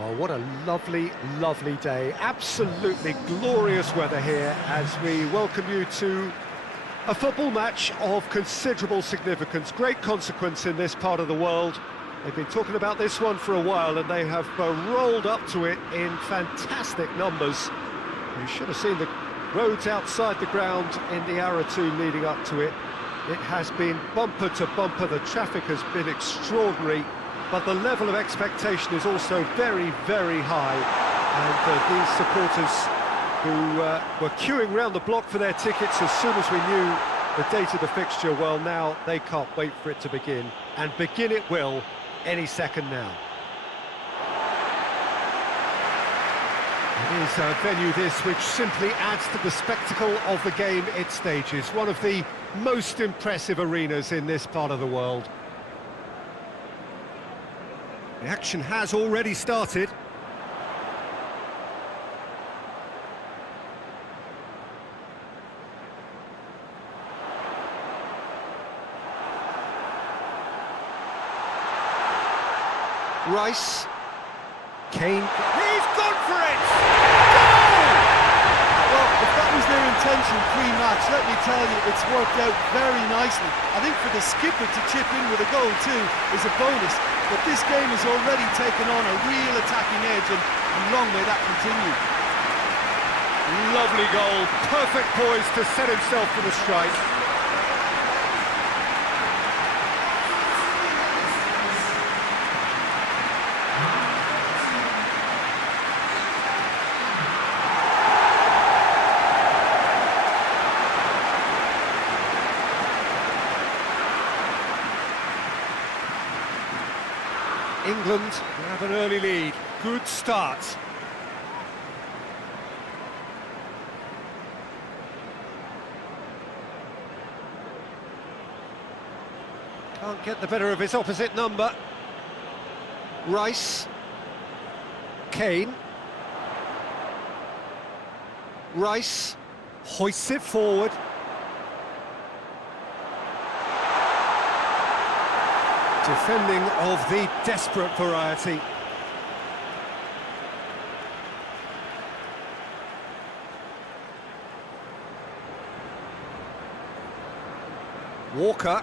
Well, what a lovely, lovely day. Absolutely glorious weather here as we welcome you to a football match of considerable significance, great consequence in this part of the world. They've been talking about this one for a while and they have rolled up to it in fantastic numbers. You should have seen the roads outside the ground in the hour or two leading up to it. It has been bumper to bumper, the traffic has been extraordinary, but the level of expectation is also very, very high. And these supporters who were queuing round the block for their tickets as soon as we knew the date of the fixture, well, now they can't wait for it to begin. And begin it will any second now. It is a venue this which simply adds to the spectacle of the game it stages. One of the most impressive arenas in this part of the world. The action has already started. Rice. Kane. He's gone for it! Goal! Well, if that was their intention pre-match, let me tell you, it's worked out very nicely. I think for the skipper to chip in with a goal too is a bonus. But this game has already taken on a real attacking edge, and long may that continue. Lovely goal, perfect poise to set himself for the strike. England have an early lead. Good start. Can't get the better of his opposite number. Rice. Kane. Rice hoists it forward. Defending of the desperate variety. Walker.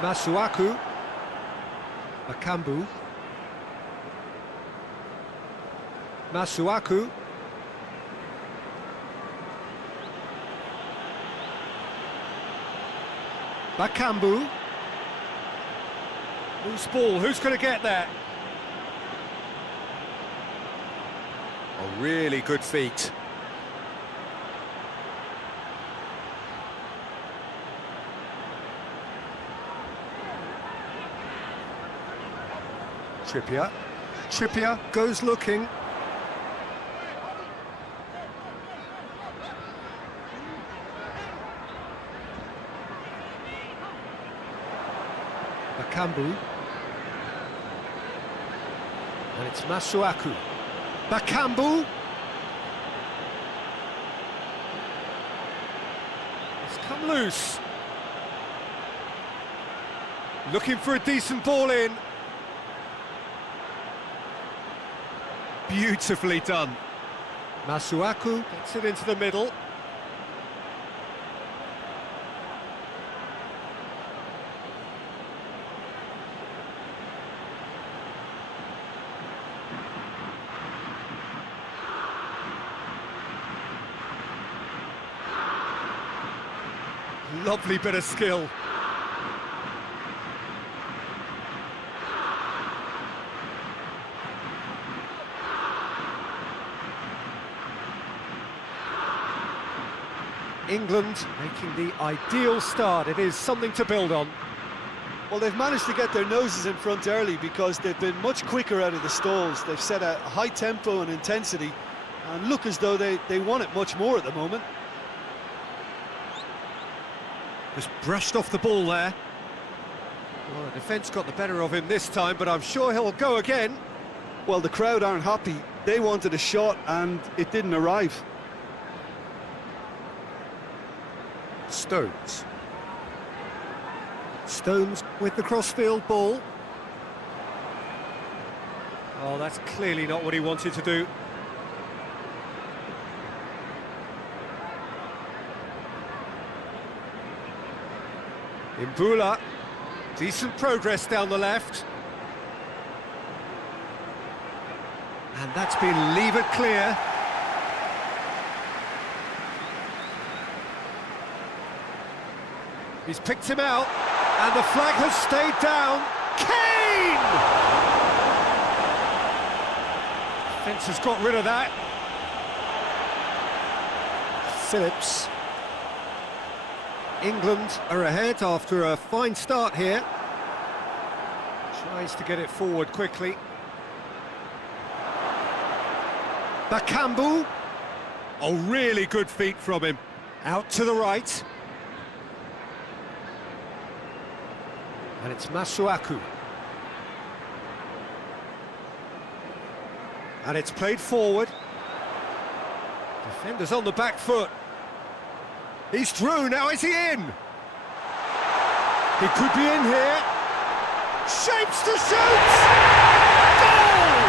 Masuaku. Bakambu. Masuaku. Bakambu. Loose ball, who's going to get there? A really good feat. Trippier. Trippier goes looking. Bakambu. And it's Masuaku. Bakambu. It's come loose. Looking for a decent ball in. Beautifully done. Masuaku gets it into the middle. Lovely bit of skill. England making the ideal start. It is something to build on. Well, they've managed to get their noses in front early because they've been much quicker out of the stalls. They've set a high tempo and intensity and look as though they want it much more at the moment. Just brushed off the ball there. Well, the defence got the better of him this time, but I'm sure he'll go again. Well, the crowd aren't happy. They wanted a shot and it didn't arrive. Stones. Stones with the crossfield ball. Oh, that's clearly not what he wanted to do. Imbula, decent progress down the left. And that's been levered clear. He's picked him out, and the flag has stayed down. Kane! Fence has got rid of that. Phillips. England are ahead after a fine start here. Tries to get it forward quickly. Bakambu. Oh, really good feet from him. Out to the right. And it's Masuaku. And it's played forward. Defender's on the back foot. He's through, now is he in? He could be in here. Shapes to shoot! Goal!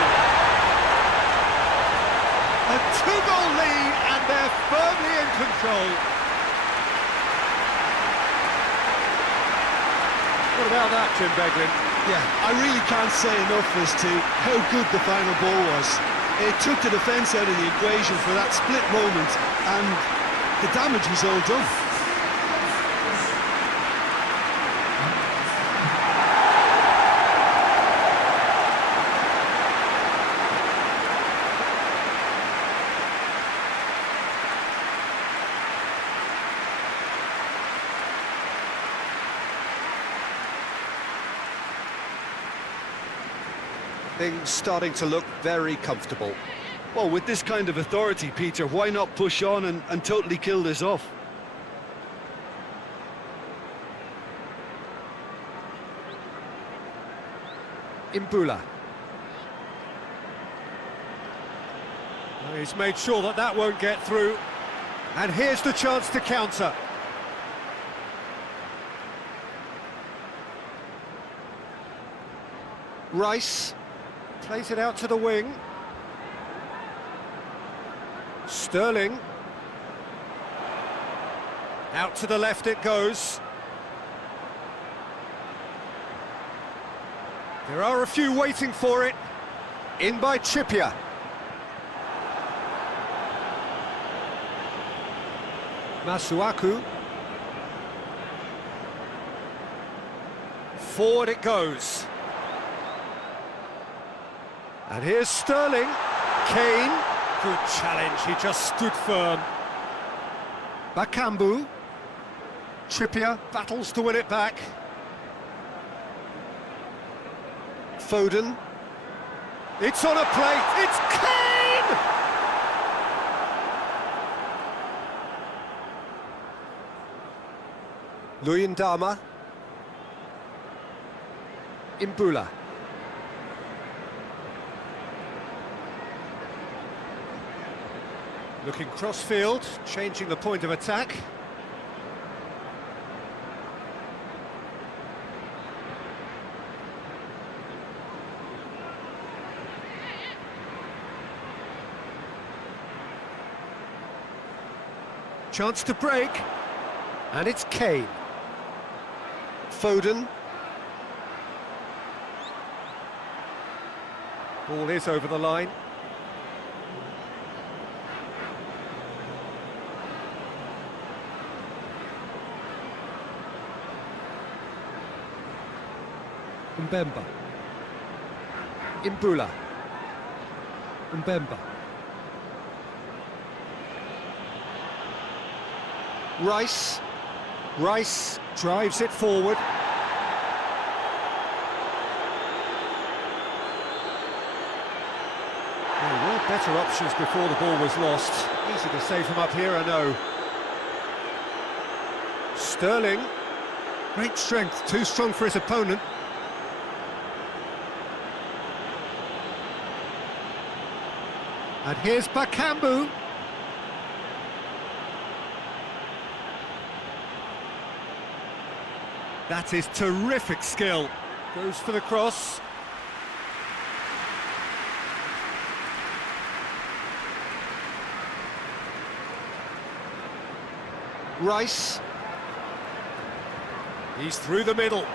A two-goal lead, and they're firmly in control. What about that, Jim Beglin? Yeah, I really can't say enough as to how good the final ball was. It took the defence out of the equation for that split moment, and the damage was all done. Things starting to look very comfortable. Well, with this kind of authority, Peter, why not push on and totally kill this off? Imbula. He's made sure that that won't get through. And here's the chance to counter. Rice plays it out to the wing. Sterling. Out to the left it goes. There are a few waiting for it. In by Trippier. Masuaku. Forward it goes. And here's Sterling. Kane. Good challenge, he just stood firm. Bakambu. Trippier battles to win it back. Foden. It's on a plate, it's Kane! Luyendama. Imbula. Looking cross-field, changing the point of attack. Chance to break, and it's Kane. Foden. Ball is over the line. Mbemba. Imbula. Mbemba. Rice. Rice drives it forward. There were better options before the ball was lost. Easy to save him up here, I know. Sterling. Great strength, too strong for his opponent. And here's Bakambu. That is terrific skill. Goes for the cross. Rice. He's through the middle.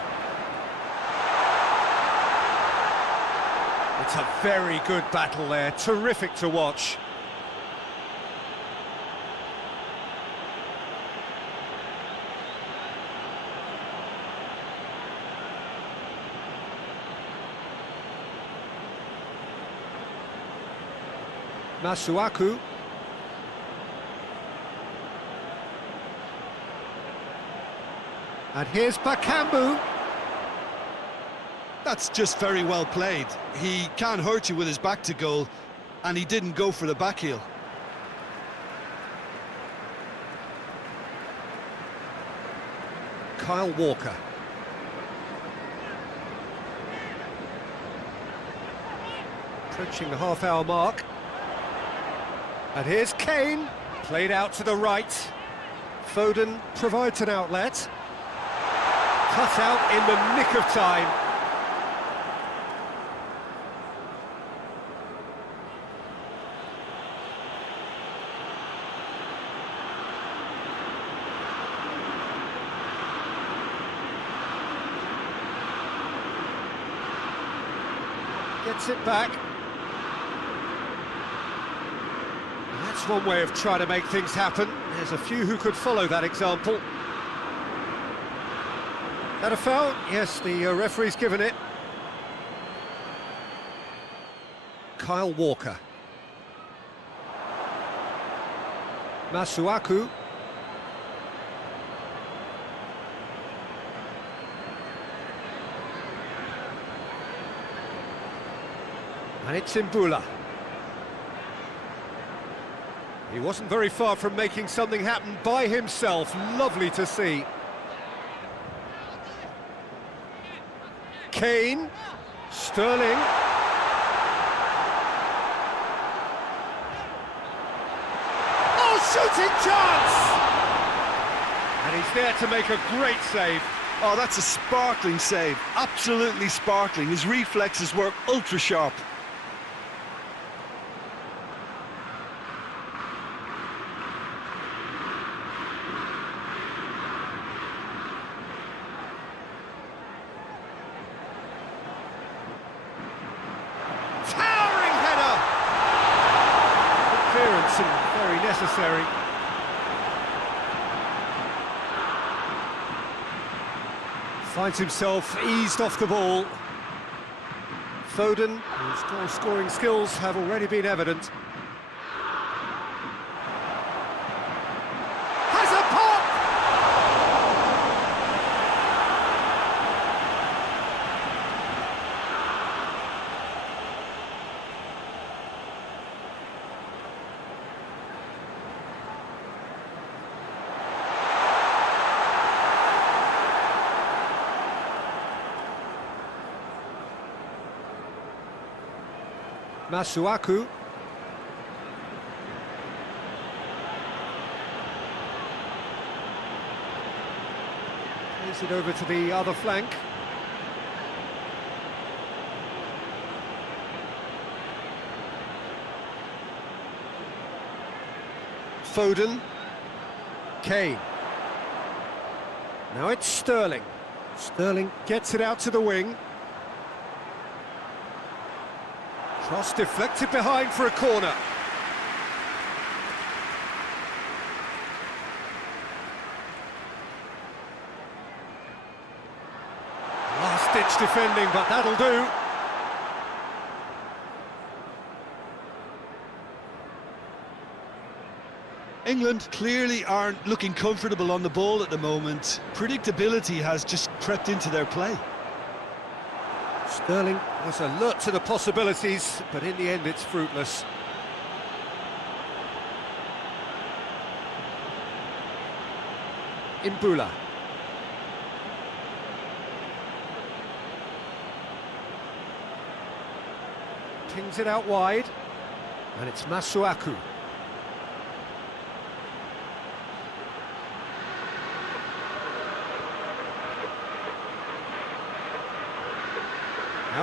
It's a very good battle there, terrific to watch. Masuaku. And here's Bakambu. That's just very well played. He can't hurt you with his back to goal, and he didn't go for the back heel. Kyle Walker. Approaching the half-hour mark. And here's Kane, played out to the right. Foden provides an outlet. Cut out in the nick of time. Gets it back. That's one way of trying to make things happen. There's a few who could follow that example. That a foul? Yes, the referee's given it. Kyle Walker. Masuaku. And it's Mbula. He wasn't very far from making something happen by himself. Lovely to see. Kane. Sterling. Oh, shooting chance! And he's there to make a great save. Oh, that's a sparkling save. Absolutely sparkling. His reflexes were ultra sharp. Very necessary. Finds himself eased off the ball. Foden, whose goal-scoring skills have already been evident. Has a pop! Masuaku. Plays it over to the other flank. Foden. Kane. Now it's Sterling. Sterling gets it out to the wing. Cross deflected behind for a corner. Last-ditch defending, but that'll do. England clearly aren't looking comfortable on the ball at the moment. Predictability has just crept into their play. Sterling was alert to the possibilities, but in the end it's fruitless. Mbula. Pings it out wide, and it's Masuaku.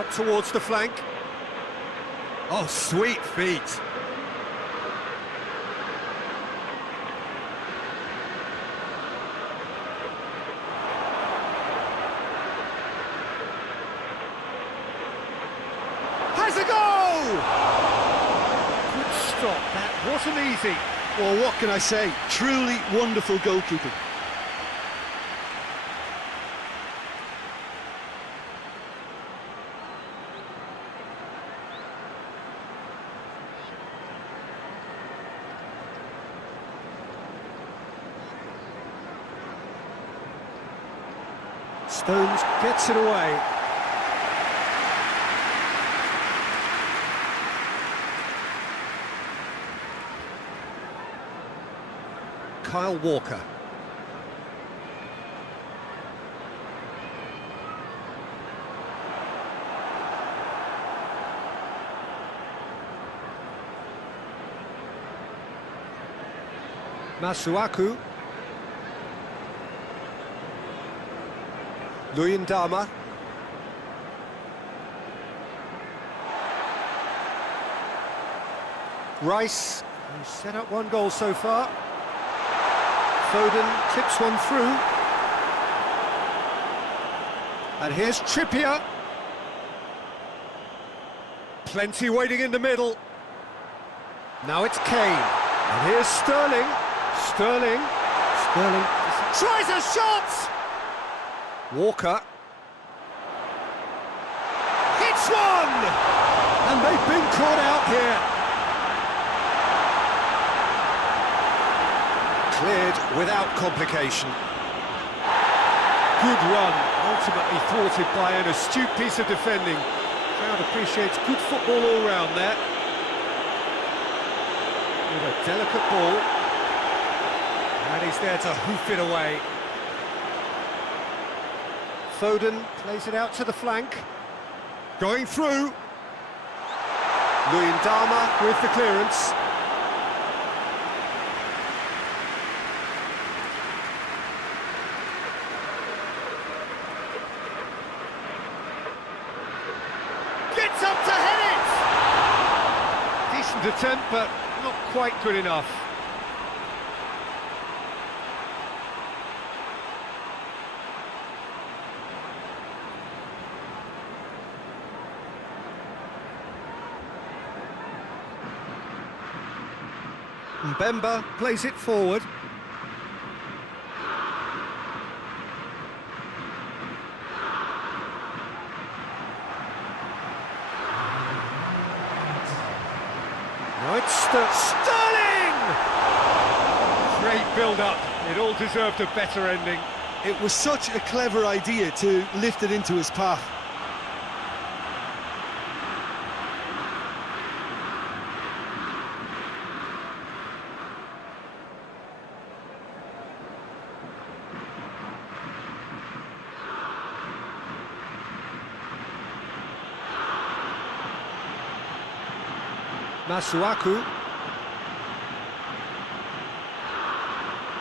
out towards the flank. Oh, sweet feet. Has a goal! Good stop, that wasn't easy. Well, what can I say? Truly wonderful goalkeeping. Stones gets it away. Kyle Walker. Masuaku. Luyendama. Rice, who's set up one goal so far. Foden tips one through. And here's Trippier. Plenty waiting in the middle. Now it's Kane. And here's Sterling. Sterling tries a shot! Walker. Hits one! And they've been caught out here. Cleared without complication. Good run, ultimately thwarted by an astute piece of defending. Crowd appreciates good football all round there. With a delicate ball. And he's there to hoof it away. Foden plays it out to the flank. Going through. Luyendama with the clearance. Gets up to head it! Decent attempt, but not quite good enough. Mbemba plays it forward. Now it's Sterling! Great build-up. It all deserved a better ending. It was such a clever idea to lift it into his path. Masuaku.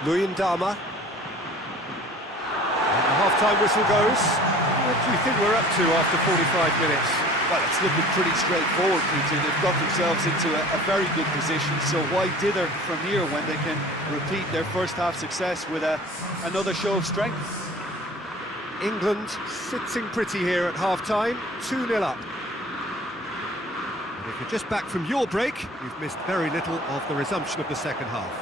Luyendama. And the half-time whistle goes. What do you think we're up to after 45 minutes? Well, it's looking pretty straightforward, Peter. They've got themselves into a very good position, so why dither from here when they can repeat their first half success with another show of strength? England sitting pretty here at half-time, 2-0 up. And if you're just back from your break, you've missed very little of the resumption of the second half.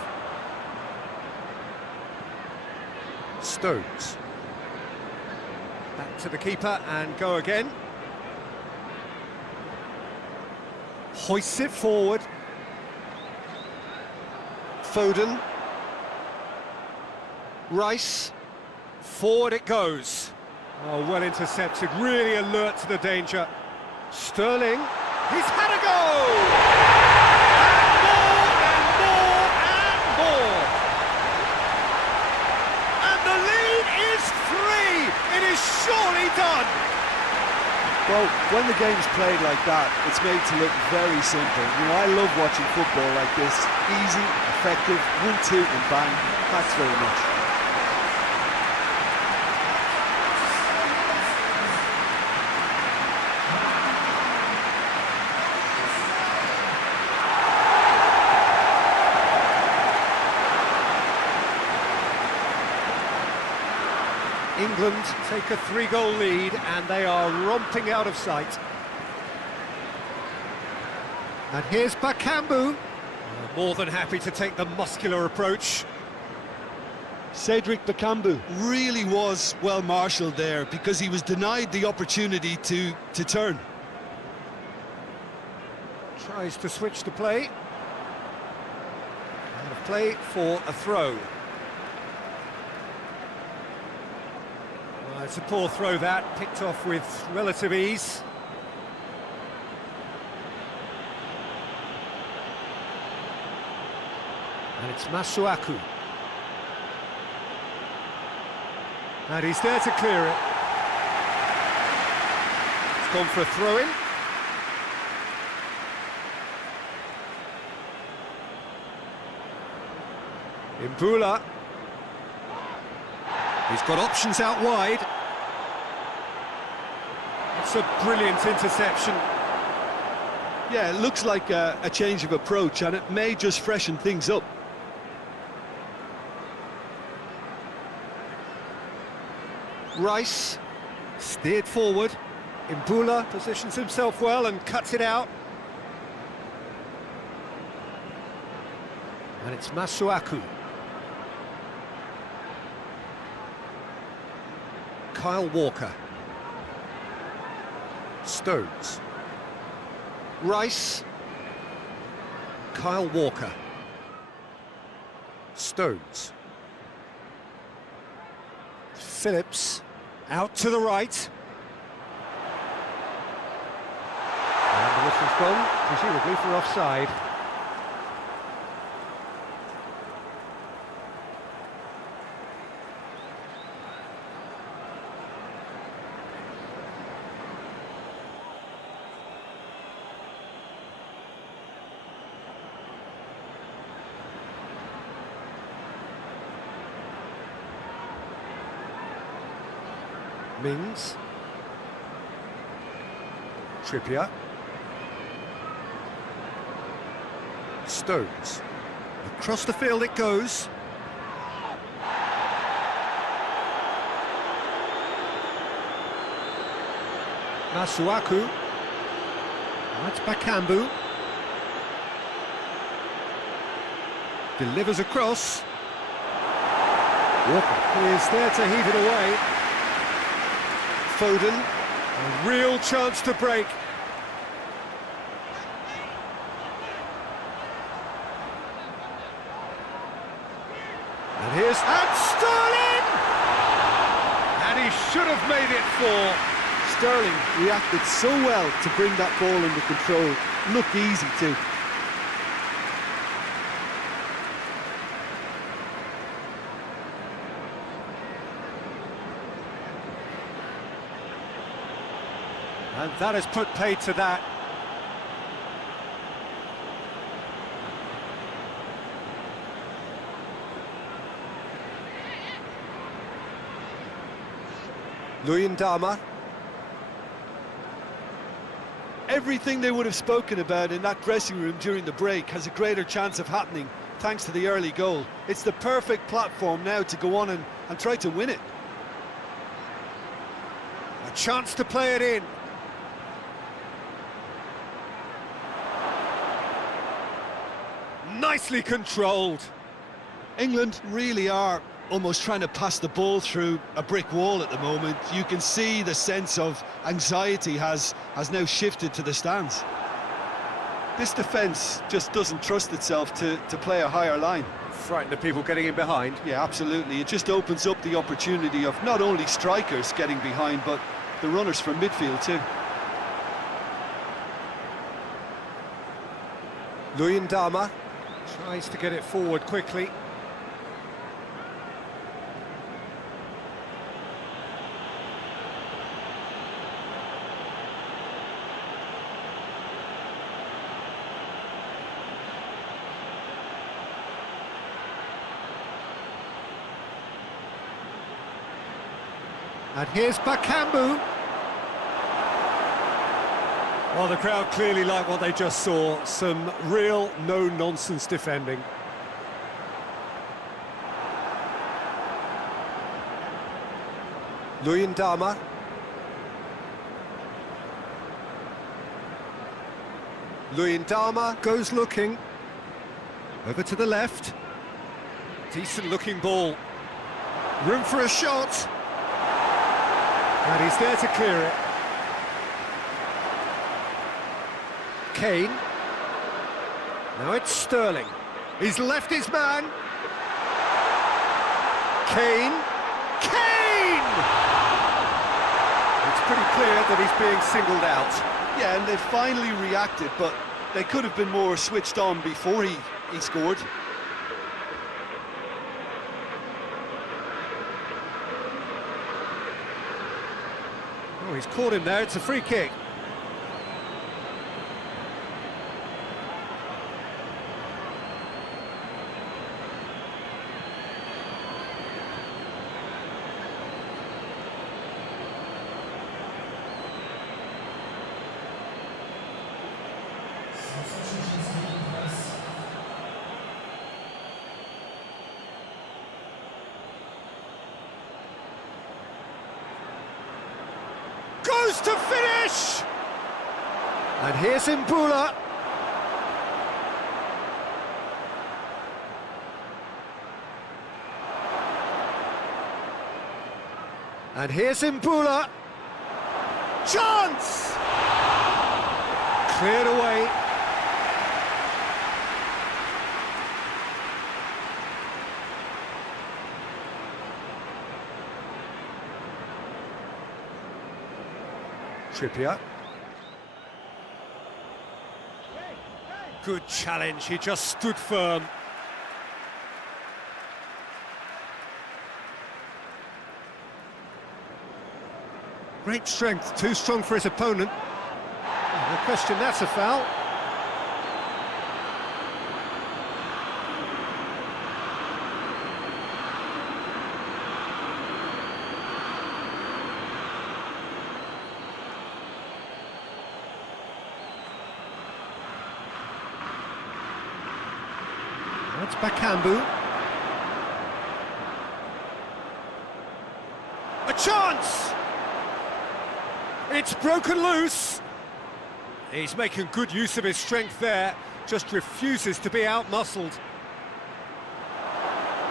Stones. Back to the keeper and go again. Hoists it forward. Foden. Rice. Forward it goes. Oh, well intercepted, really alert to the danger. Sterling. He's had a go! And more, and more, and more! And the lead is 3! It is surely done! Well, when the game's played like that, it's made to look very simple. You know, I love watching football like this. Easy, effective, 1-2 and bang. Thanks very much. England take a 3-goal lead and they are romping out of sight. And here's Bakambu. More than happy to take the muscular approach. Cedric Bakambu really was well marshalled there because he was denied the opportunity to turn. Tries to switch the play. Out of play for a throw. It's a poor throw that, picked off with relative ease. And it's Masuaku. And he's there to clear it. It's gone for a throw-in. Imbula. He's got options out wide. It's a brilliant interception. Yeah, it looks like a change of approach, and it may just freshen things up. Rice steered forward. Imbula positions himself well and cuts it out. And it's Masuaku. Kyle Walker. Stones. Rice. Kyle Walker. Stones. Phillips. Out to the right. And the whistle's gone, presumably for offside. Mings. Trippier. Stones. Across the field it goes. Masuaku. That's Bakambu. Delivers across. Walker is there to heave it away. Foden, a real chance to break. And here's Sterling! And he should have made it 4. Sterling reacted so well to bring that ball under control. Looked easy too. And that has put paid to that. Luyendama. Everything they would have spoken about in that dressing room during the break has a greater chance of happening thanks to the early goal. It's the perfect platform now to go on and try to win it. A chance to play it in. Nicely controlled. England really are almost trying to pass the ball through a brick wall at the moment. You can see the sense of anxiety has now shifted to the stands. This defence just doesn't trust itself to play a higher line. Frightened of people getting in behind. Yeah, absolutely. It just opens up the opportunity of not only strikers getting behind, but the runners from midfield too. Luyendama tries to get it forward quickly. And here's Bakambu. Well, the crowd clearly like what they just saw. Some real no-nonsense defending. Luyendama. Luyendama goes looking. Over to the left. Decent looking ball. Room for a shot. And he's there to clear it. Kane. Now it's Sterling. He's left his man. Kane. Kane! It's pretty clear that he's being singled out. Yeah, and they finally reacted, but they could have been more switched on before he scored. Oh, he's caught him there. It's a free kick. Goes to finish! And here's Mbula. And here's Mbula. Chance! Cleared away. Trippier. Good challenge, he just stood firm. Great strength, too strong for his opponent. No question, that's a foul. That's Bakambu. A chance! It's broken loose. He's making good use of his strength there, just refuses to be out-muscled.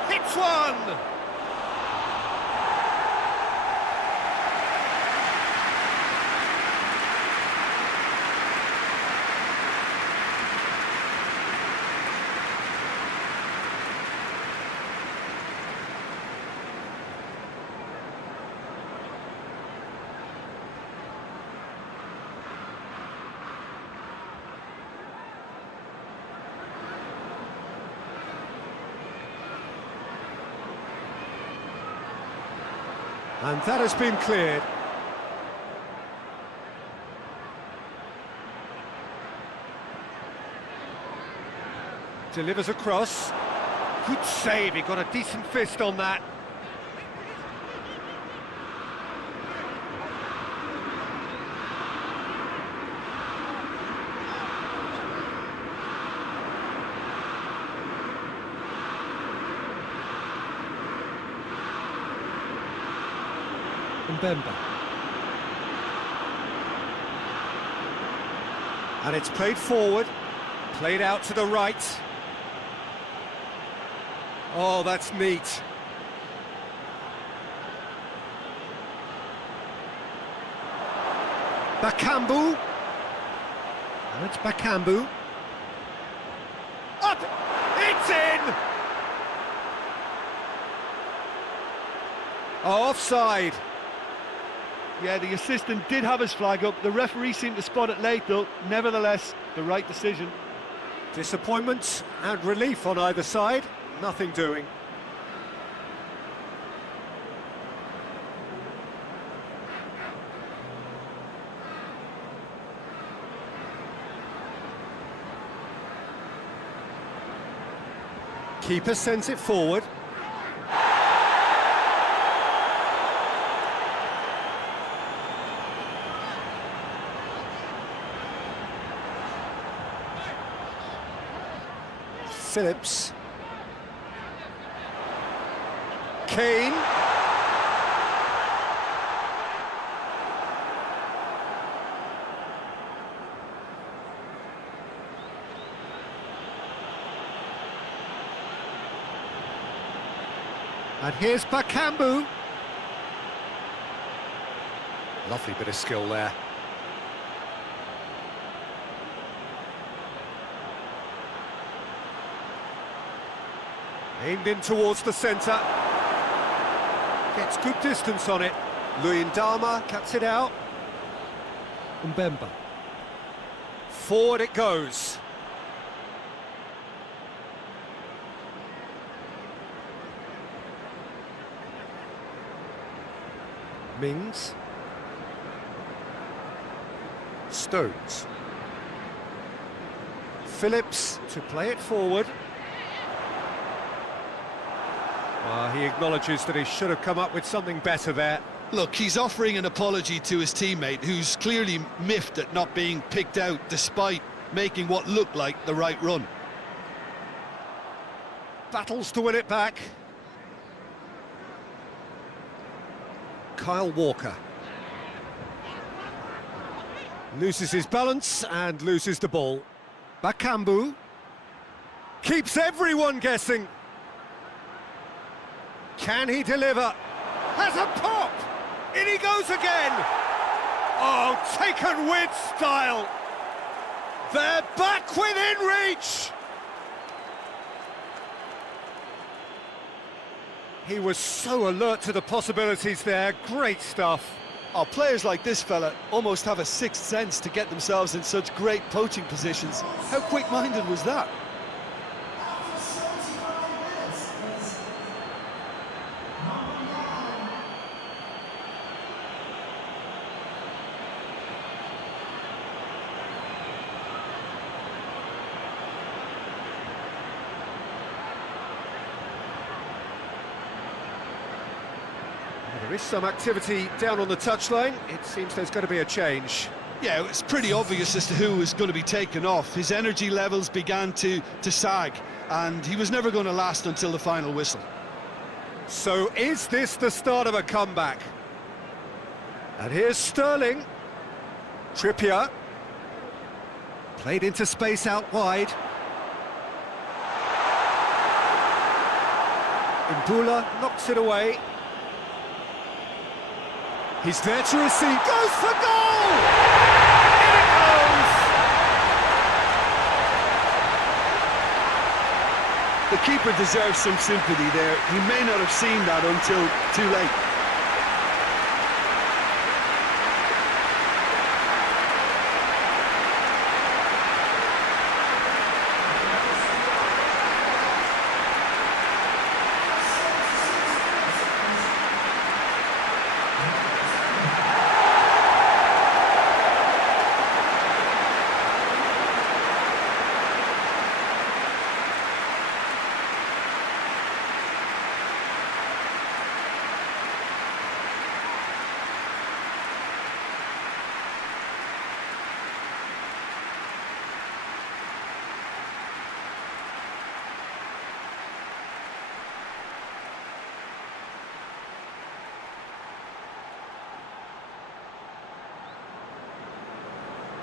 Hits one! And that has been cleared. Delivers across. Good save, he got a decent fist on that. Mbemba. And it's played forward, played out to the right. Oh, that's neat. Bakambu. And it's Bakambu. Up! It's in! Oh, offside. Yeah, the assistant did have his flag up. The referee seemed to spot it late, though. Nevertheless, the right decision. Disappointment and relief on either side. Nothing doing. Keeper sends it forward. Phillips. Kane. And here's Bakambu. Lovely bit of skill there. Aimed in towards the centre. Gets good distance on it. Luyendama cuts it out. Mbemba. Forward it goes. Mings. Stones. Phillips to play it forward. He acknowledges that he should have come up with something better there. Look, he's offering an apology to his teammate, who's clearly miffed at not being picked out despite making what looked like the right run. Battles to win it back. Kyle Walker. Loses his balance and loses the ball. Bakambu. Keeps everyone guessing. Can he deliver? Has a pop! In he goes again! Oh, taken with style! They're back within reach! He was so alert to the possibilities there, great stuff. Oh, players like this fella almost have a sixth sense to get themselves in such great poaching positions. How quick-minded was that? There is some activity down on the touchline. It seems there's going to be a change. Yeah, it's pretty obvious as to who was going to be taken off. His energy levels began to sag, and he was never going to last until the final whistle. So is this the start of a comeback? And here's Sterling. Trippier. Played into space out wide. Mbula knocks it away. He's there to receive. Goes for goal! In it goes! The keeper deserves some sympathy there. He may not have seen that until too late.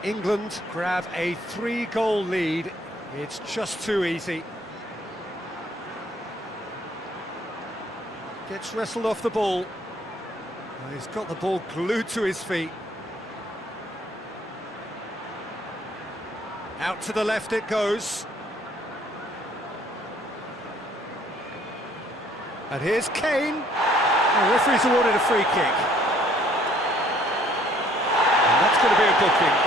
England grab a 3-goal lead. It's just too easy. Gets wrestled off the ball. He's got the ball glued to his feet. Out to the left it goes. And here's Kane. The referee's awarded a free kick. And that's going to be a booking.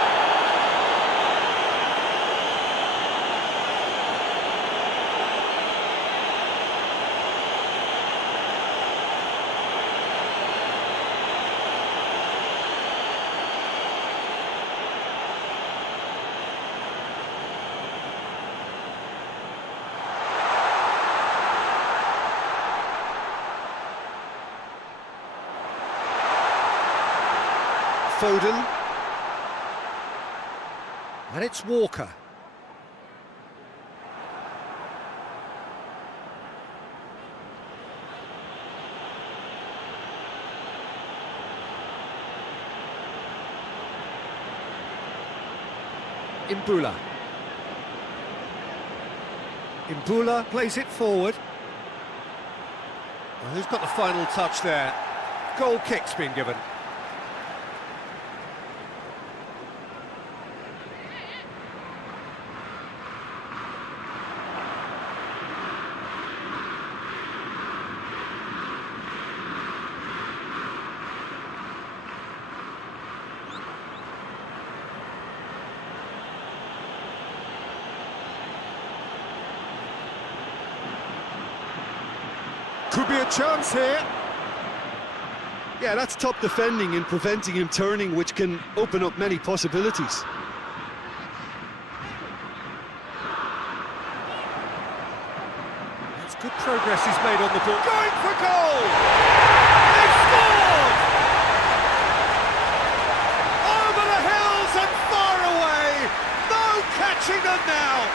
Foden. And it's Walker. Mbula. Mbula plays it forward. Well, who's got the final touch there? Goal kick's been given. Could be a chance here. Yeah, that's top defending and preventing him turning, which can open up many possibilities. That's good progress he's made on the ball. Going for goal! They've scored! Over the hills and far away! No catching them now!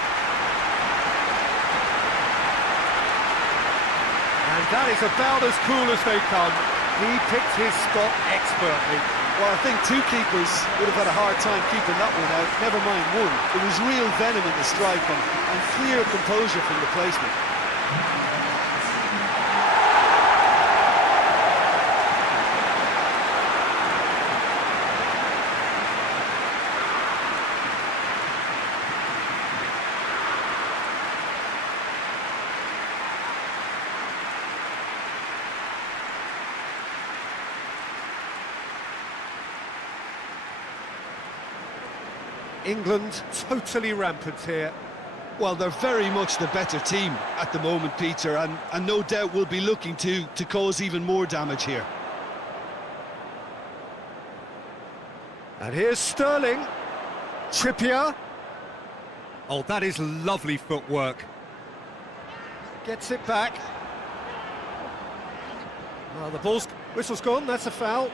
And that is about as cool as they come. He picked his spot expertly. Well, I think two keepers would have had a hard time keeping that one out, never mind one. There was real venom in the strike and clear composure from the placement. England totally rampant here. Well, they're very much the better team at the moment, Peter, and no doubt will be looking to cause even more damage here. And here's Sterling. Trippier. Oh, that is lovely footwork. Gets it back. Well, the whistle's gone, that's a foul.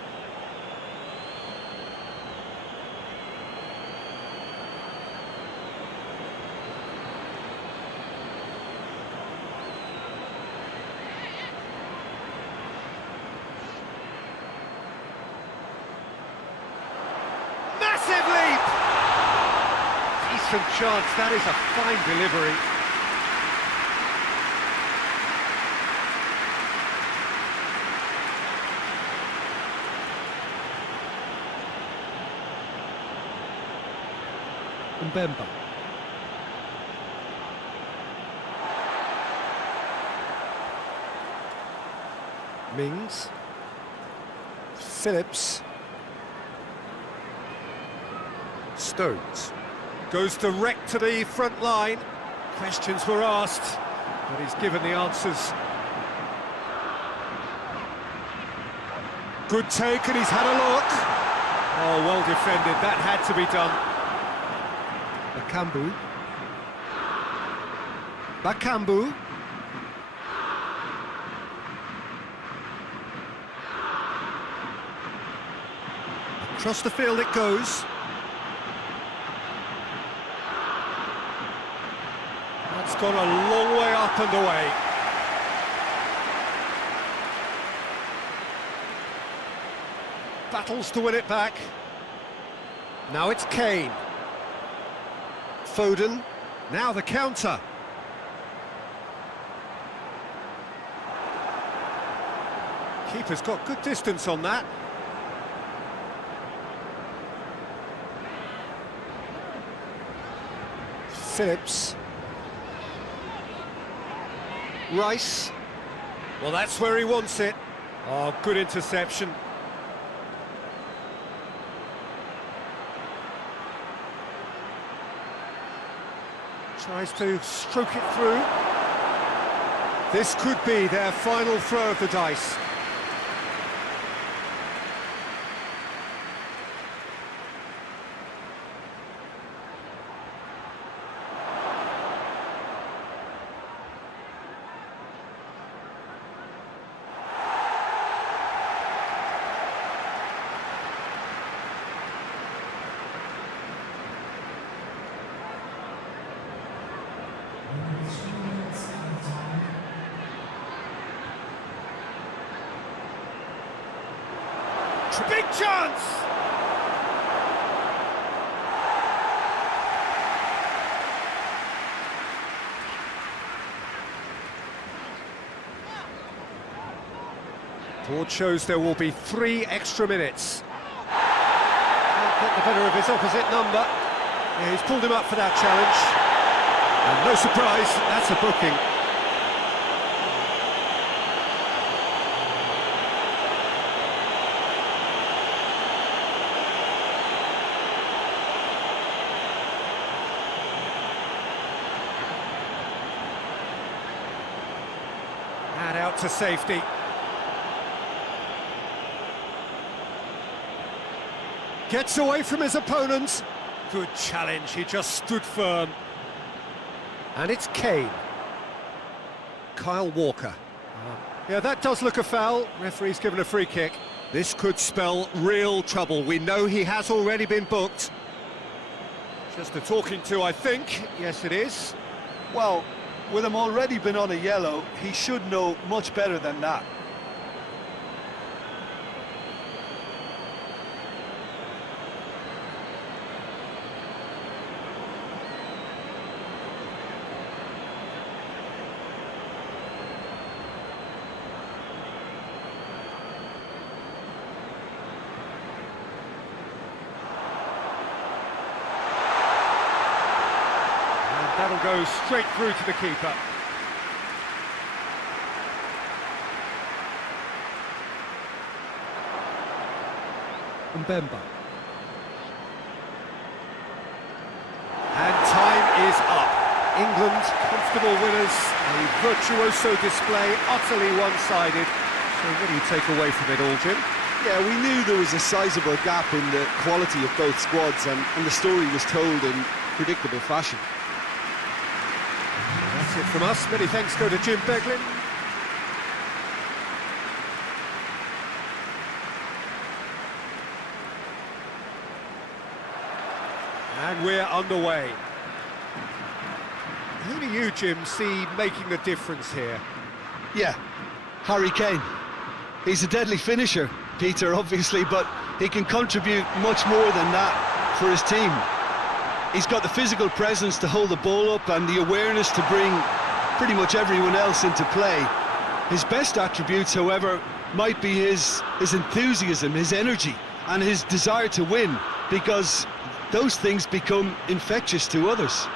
Chance, that is a fine delivery. Mbemba. Mings. Phillips. Stones. Goes direct to the front line. Questions were asked, but he's given the answers. Good take, and he's had a look. Oh, well defended. That had to be done. Bakambu. Across the field it goes. It's gone a long way up and away. Battles to win it back. Now it's Kane. Foden. Now the counter. Keeper's got good distance on that. Phillips. Rice. Well, that's where he wants it. Oh, good interception. Tries to stroke it through. This could be their final throw of the dice. Big chance! Board shows there will be 3 extra minutes. Can't get the better of his opposite number. Yeah, he's pulled him up for that challenge. And no surprise, that's a booking. And out to safety. Gets away from his opponents. Good challenge, he just stood firm. And it's Kane. Kyle Walker. Yeah, that does look a foul. Referee's given a free kick. This could spell real trouble. We know he has already been booked. Just a talking to, I think. Yes, it is. Well, with him already been on a yellow, he should know much better than that. That'll go straight through to the keeper. Mbemba. And time is up. England, comfortable winners, a virtuoso display, utterly one-sided. So what do you take away from it all, Jim? Yeah, we knew there was a sizable gap in the quality of both squads, and the story was told in predictable fashion. That's it from us. Many thanks go to Jim Beglin. And we're underway. Who do you, Jim, see making the difference here? Yeah, Harry Kane. He's a deadly finisher, Peter, obviously, but he can contribute much more than that for his team. He's got the physical presence to hold the ball up and the awareness to bring pretty much everyone else into play. His best attributes, however, might be his enthusiasm, his energy, and his desire to win, because those things become infectious to others.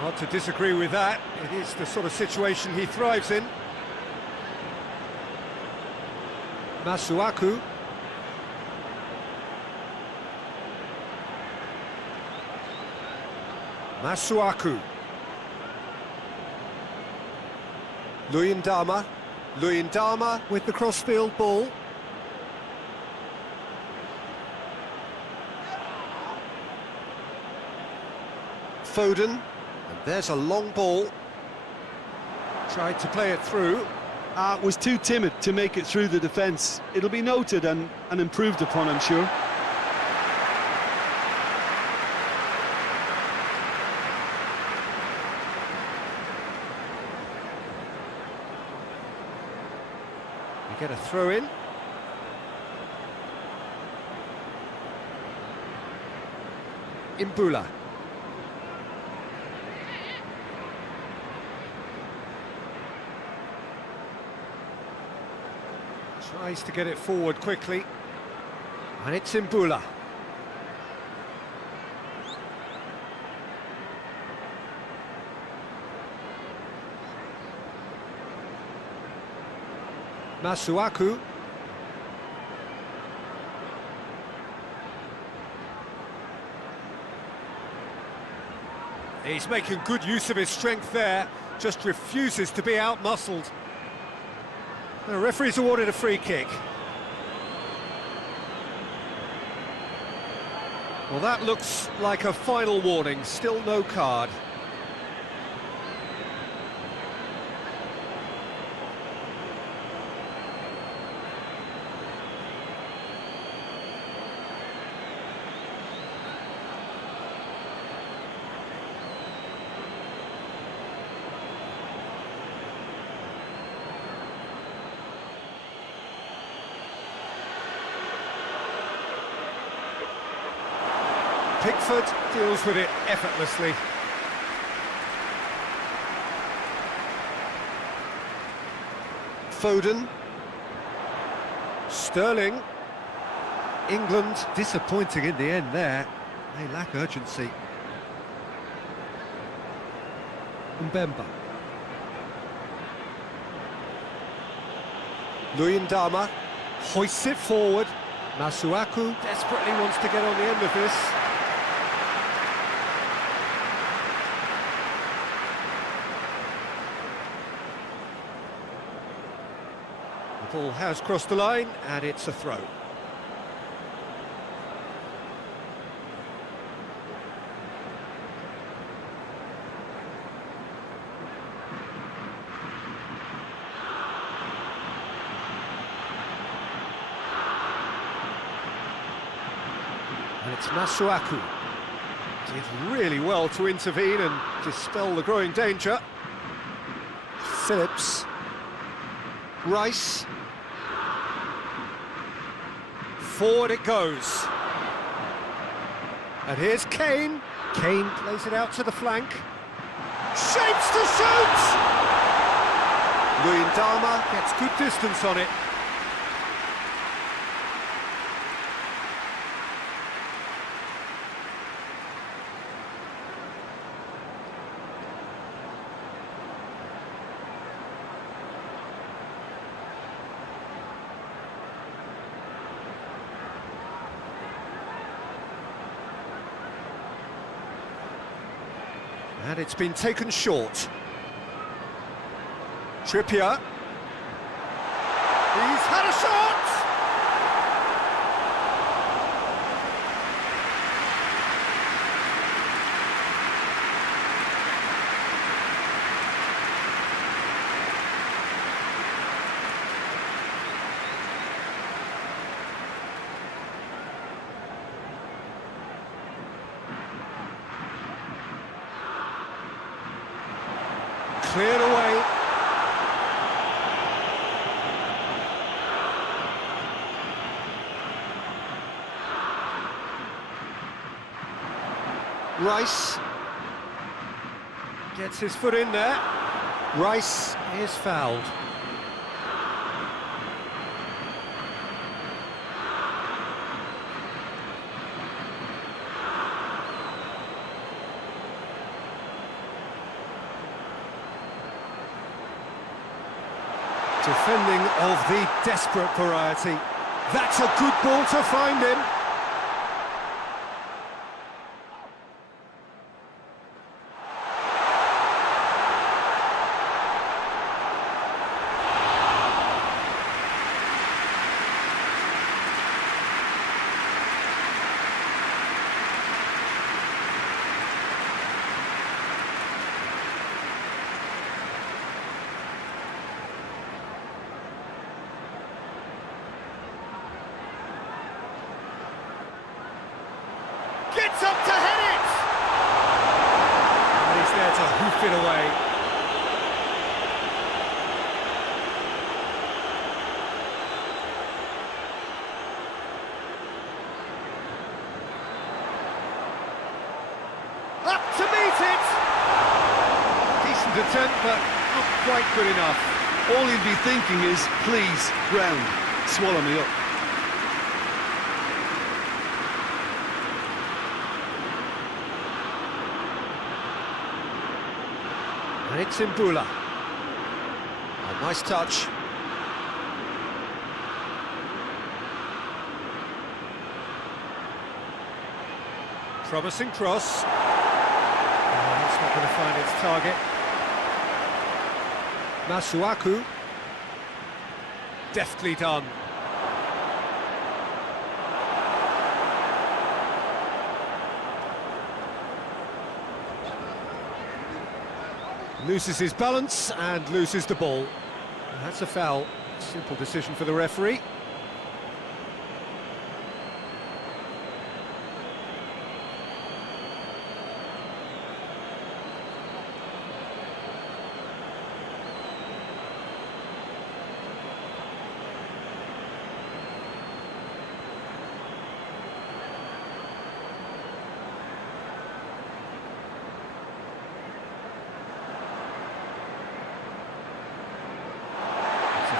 Hard to disagree with that. It is the sort of situation he thrives in. Masuaku. Masuaku. Luyendama. Luyendama with the crossfield ball. Foden. And there's a long ball. Tried to play it through. Was too timid to make it through the defence. It'll be noted and improved upon, I'm sure. We get a throw in. Imbula. Tries to get it forward quickly. And it's Imbula. Masuaku. He's making good use of his strength there, just refuses to be out-muscled. The referee's awarded a free kick. Well, that looks like a final warning, still no card. Pickford deals with it effortlessly. Foden. Sterling. England disappointing in the end there. They lack urgency. Mbemba. Luyendama hoists it forward. Masuaku desperately wants to get on the end of this. The ball has crossed the line, and it's a throw. And it's Masuaku. Did really well to intervene and dispel the growing danger. Phillips. Rice. Forward it goes. And here's Kane. Kane plays it out to the flank. Shapes to shoot! Luyendama gets good distance on it. And it's been taken short. Trippier. He's had a shot! Cleared away. Rice gets his foot in there. Rice is fouled. Defending of the desperate variety. That's a good ball to find him. Gets up to head it! And he's there to hoof it away. Up to meet it! Decent attempt, but not quite good enough. All he'd be thinking is, please, ground, swallow me up. And it's Mbula. A nice touch. Promising cross. Oh, it's not going to find its target. Masuaku. Deftly done. Loses his balance and loses the ball. That's a foul. Simple decision for the referee.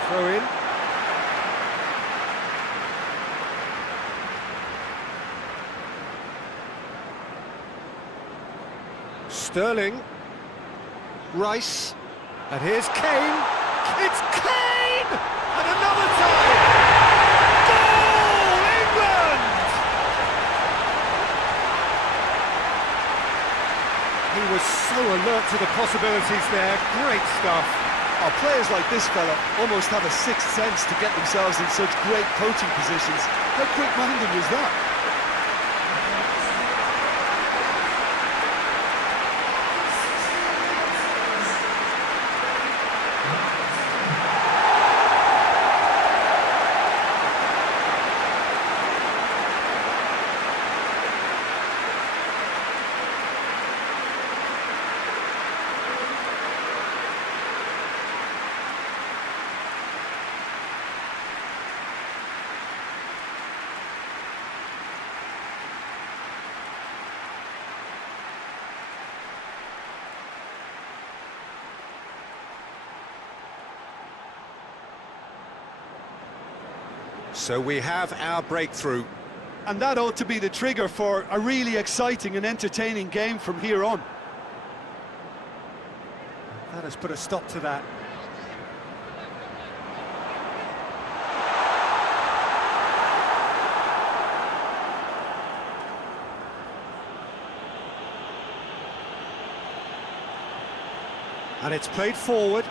Throw in. Sterling. Rice. And here's Kane. It's Kane! And another time! Goal! England! He was so alert to the possibilities there. Great stuff. Our players like this fella almost have a sixth sense to get themselves in such great coaching positions. How quick-minded was that? So we have our breakthrough. And that ought to be the trigger for a really exciting and entertaining game from here on. That has put a stop to that. And it's played forward.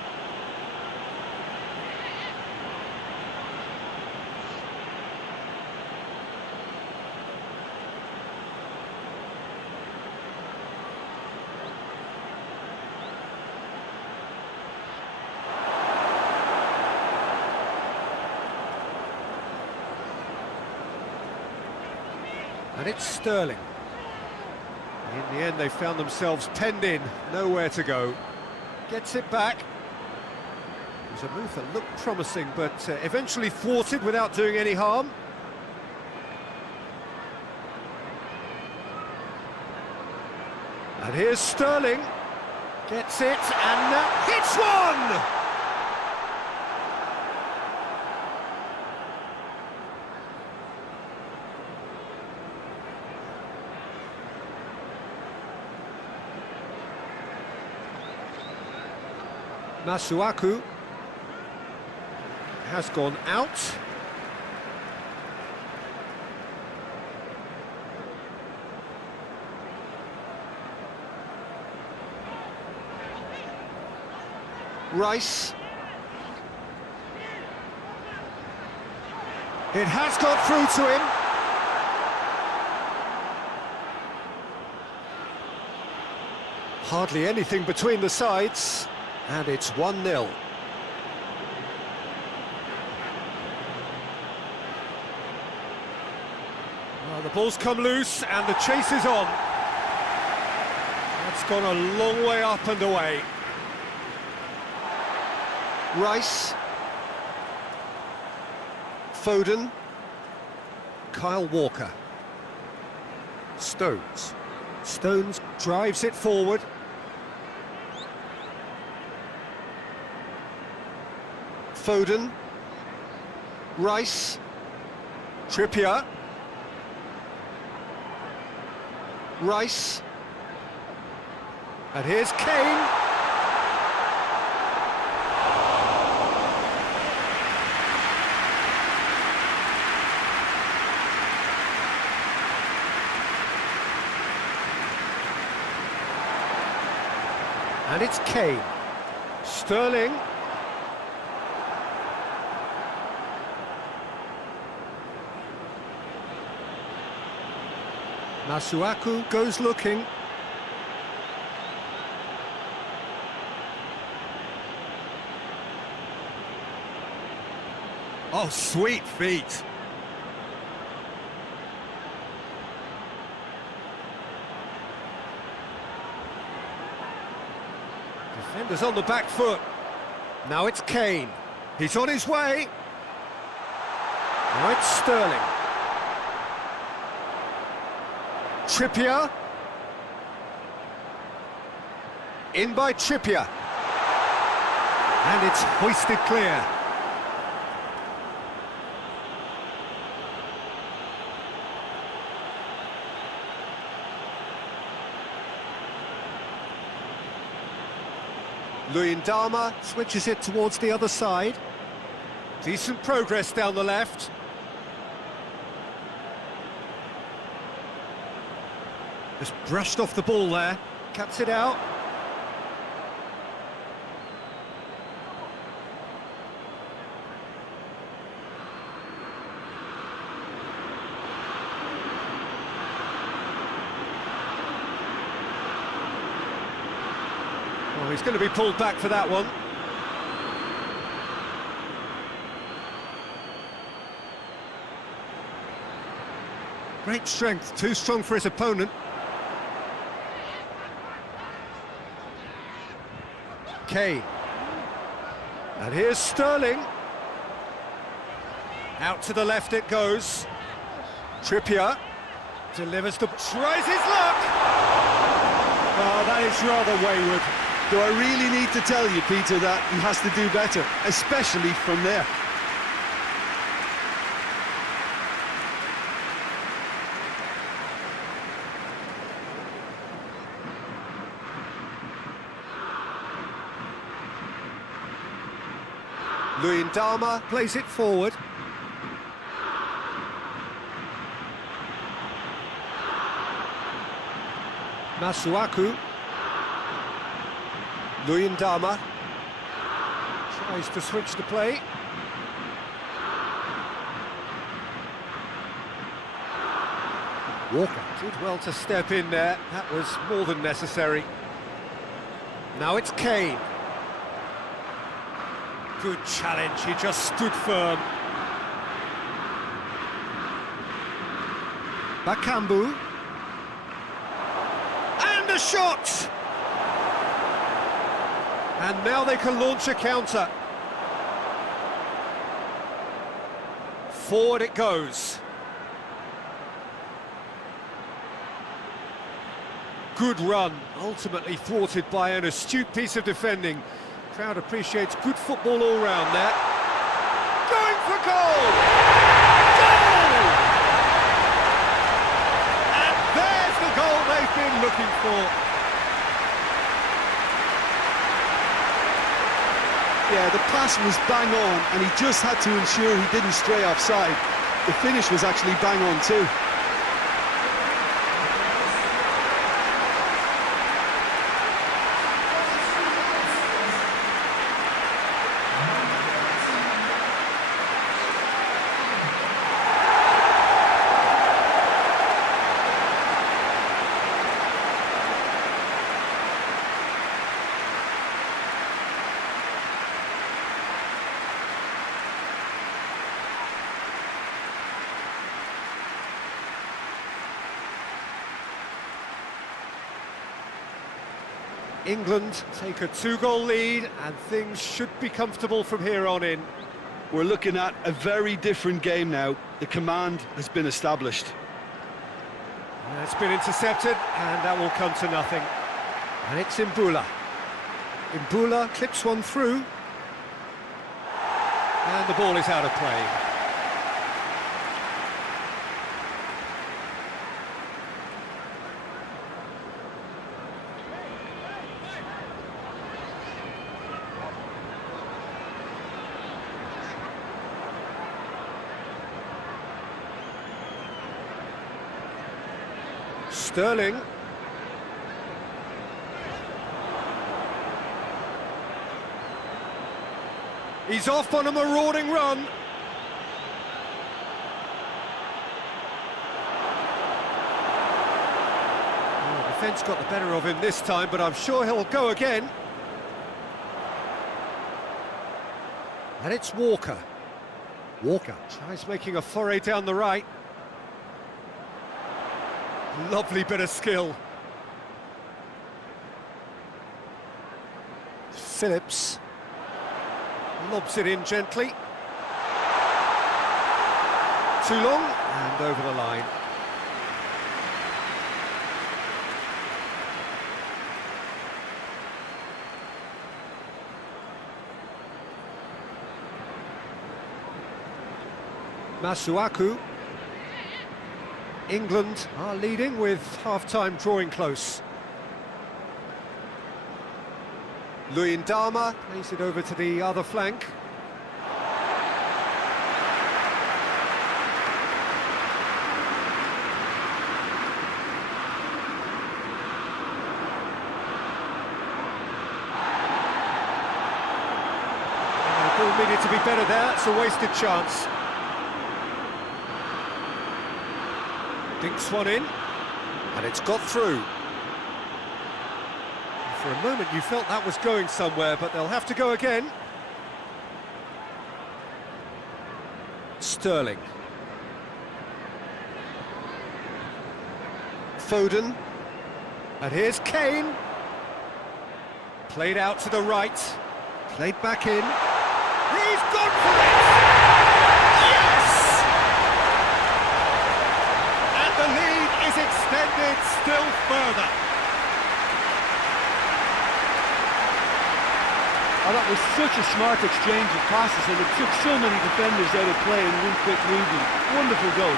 And it's Sterling. In the end, they found themselves penned in, nowhere to go. Gets it back. It was a move that looked promising, but eventually thwarted without doing any harm. And here's Sterling. Gets it and hits one! Masuaku has gone out. Rice. It has got through to him. Hardly anything between the sides. And it's 1-0. Well, the ball's come loose and the chase is on. That's gone a long way up and away. Rice. Foden. Kyle Walker. Stones. Stones drives it forward. Foden, Rice, Trippier, Rice, and here's Kane. And it's Kane. Sterling. Masuaku goes looking. Oh, sweet feet. Defenders on the back foot. Now it's Kane. He's on his way. Now it's Sterling. Trippier. In by Trippier. And it's hoisted clear. Luyendama switches it towards the other side. Decent progress down the left. Just brushed off the ball there. Cuts it out. Oh, he's going to be pulled back for that one. Great strength, too strong for his opponent. Kane. And here's Sterling. Out to the left it goes. Trippier delivers the... tries his luck! Oh, that is rather wayward. Do I really need to tell you, Peter, that he has to do better, especially from there? Luyendama plays it forward. Masuaku. Luyendama tries to switch the play. Walker did well to step in there. That was more than necessary. Now it's Kane. Good challenge, he just stood firm. Bakambu. And a shot! And now they can launch a counter. Forward it goes. Good run, ultimately thwarted by an astute piece of defending. Crowd appreciates good football all round there. Going for goal! Goal! And there's the goal they've been looking for. Yeah, the pass was bang on, and he just had to ensure he didn't stray offside. The finish was actually bang on too. England take a 2-goal lead and things should be comfortable from here on in. We're looking at a very different game now. The command has been established. It's been intercepted and that will come to nothing. And it's Imbula. Imbula clips one through. And the ball is out of play. Sterling. He's off on a marauding run. Oh, the defence got the better of him this time, but I'm sure he'll go again. And it's Walker. Walker tries making a foray down the right. Lovely bit of skill. Phillips lobs it in gently. Too long and over the line. Masuaku. England are leading with half-time drawing close. Luyendama plays it over to the other flank. Ball needed to be better there, it's a wasted chance. Dinks one in, and it's got through. For a moment you felt that was going somewhere, but they'll have to go again. Sterling. Foden. And here's Kane. Played out to the right. Played back in. He's gone for it! Yes! And the lead is extended still further. Oh, that was such a smart exchange of passes, and it took so many defenders out of play in one quick movement. Wonderful goal.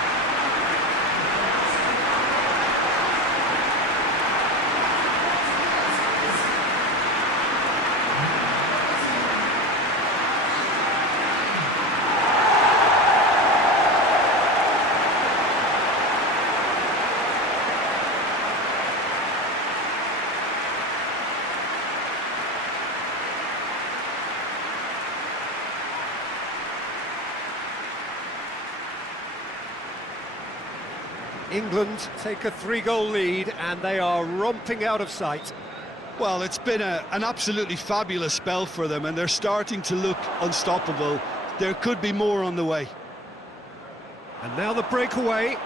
England take a 3-goal lead and they are romping out of sight. Well, it's been an absolutely fabulous spell for them, and they're starting to look unstoppable. There could be more on the way. And now the breakaway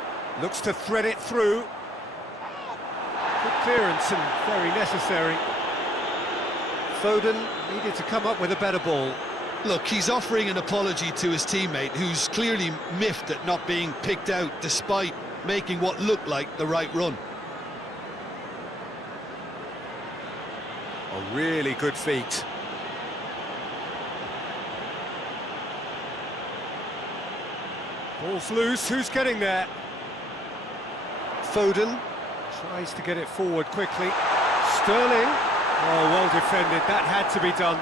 looks to thread it through. Good clearance and very necessary. Foden needed to come up with a better ball. Look, he's offering an apology to his teammate, who's clearly miffed at not being picked out despite making what looked like the right run. A really good feat. Ball's loose, who's getting there? Foden tries to get it forward quickly. Sterling, oh, well defended, that had to be done.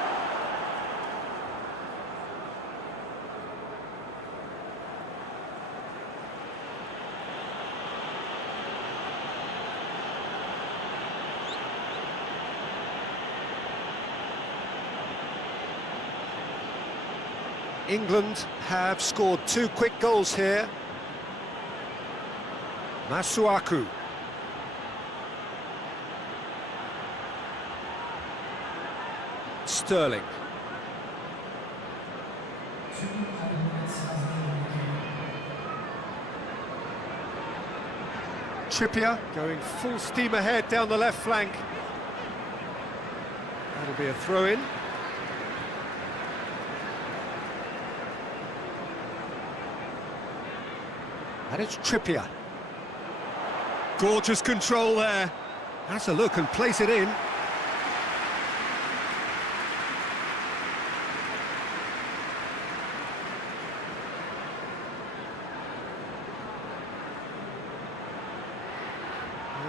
England have scored 2 quick goals here. Masuaku. Sterling. Trippier going full steam ahead down the left flank. That'll be a throw-in. And it's Trippier. Gorgeous control there. Has a look and place it in.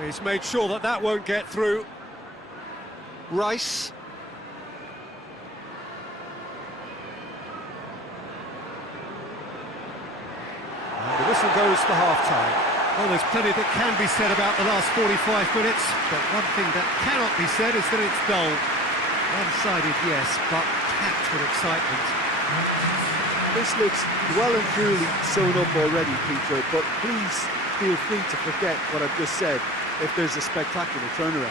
He's made sure that that won't get through. Rice. And the whistle goes for half-time. Well, there's plenty that can be said about the last 45 minutes, but one thing that cannot be said is that it's dull. One-sided, yes, but packed with excitement. This looks well and truly sewn up already, Peter, but please feel free to forget what I've just said if there's a spectacular turnaround.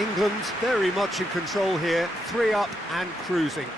England very much in control here, 3 up and cruising.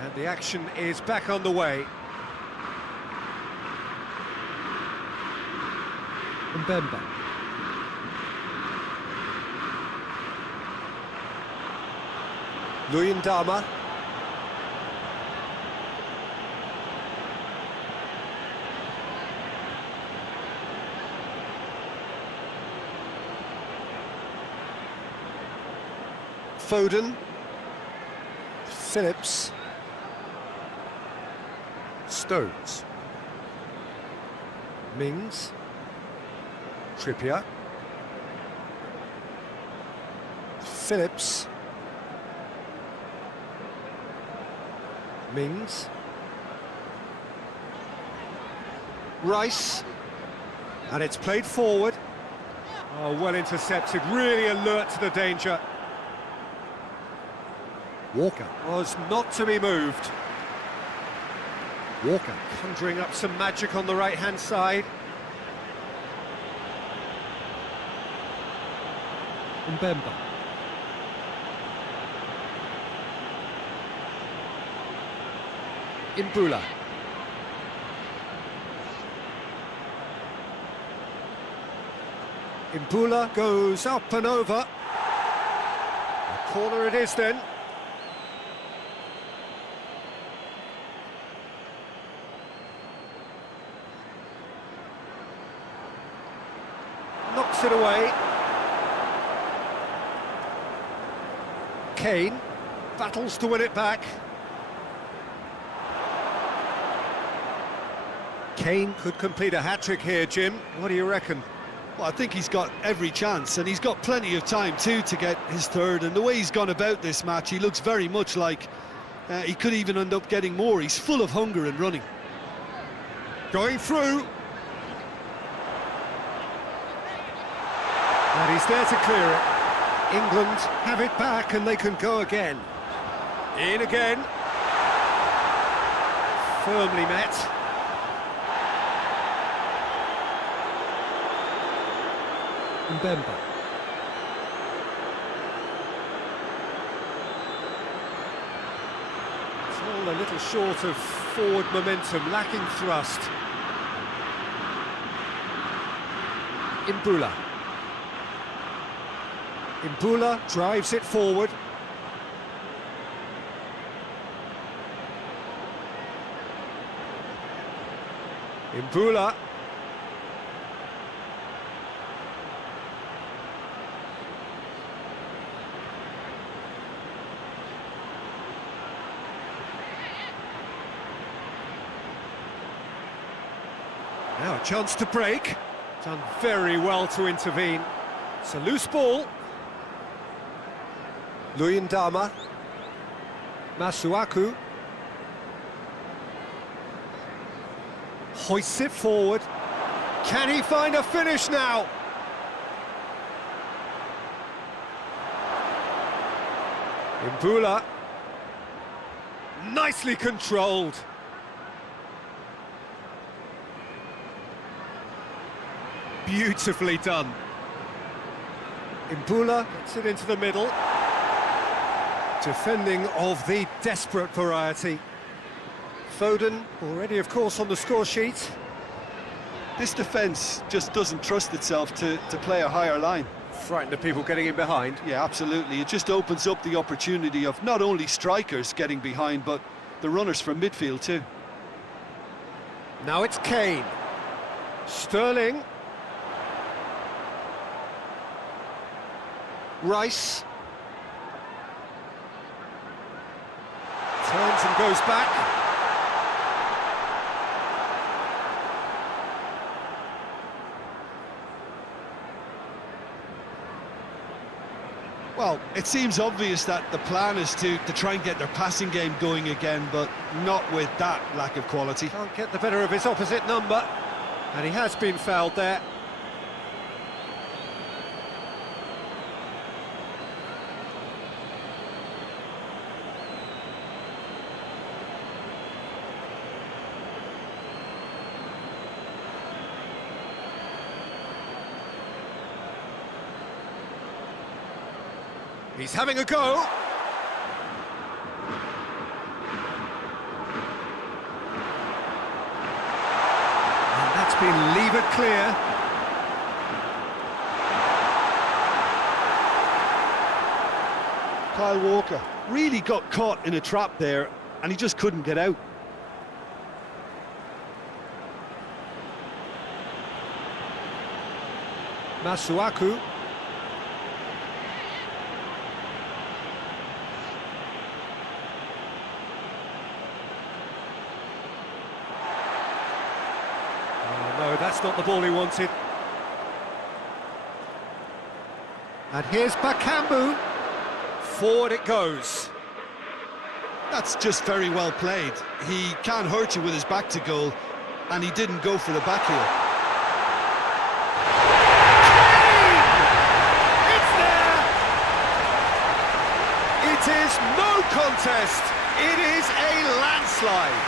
And the action is back on the way. Mbemba. Luyendama. Foden. Phillips. Stones. Mings. Trippier. Phillips. Mings. Rice. And it's played forward. Oh, well intercepted, really alert to the danger. Walker was not to be moved. Walker conjuring up some magic on the right-hand side. Mbemba. Imbula. Imbula goes up and over. A corner it is then. Knocks it away. Kane battles to win it back. Kane could complete a hat-trick here, Jim. What do you reckon? Well, I think he's got every chance, and he's got plenty of time too to get his third. And the way he's gone about this match, he looks very much like he could even end up getting more. He's full of hunger and running. Going through. And he's there to clear it. England have it back and they can go again. In again. Firmly met. Mbemba. It's all a little short of forward momentum, lacking thrust. Imbula. Imbula drives it forward. Imbula. Now a chance to break. Done very well to intervene. It's a loose ball. Luyendama. Masuaku. Hoists it forward. Can he find a finish now? Imbula. Nicely controlled. Beautifully done. Imbula gets it into the middle. Defending of the desperate variety. Foden already, of course, on the score sheet. This defence just doesn't trust itself to play a higher line. Frightened of people getting in behind. Yeah, absolutely. It just opens up the opportunity of not only strikers getting behind, but the runners from midfield too. Now it's Kane. Sterling. Rice. Turns and goes back. Well, it seems obvious that the plan is to try and get their passing game going again, but not with that lack of quality. Can't get the better of his opposite number. And he has been fouled there. He's having a go. And that's been levered clear. Kyle Walker. Really got caught in a trap there, and he just couldn't get out. Masuaku. Oh, no, that's not the ball he wanted. And here's Bakambu. Forward it goes. That's just very well played. He can't hurt you with his back to goal, and he didn't go for the back heel. It's there! It is no contest. It is a landslide.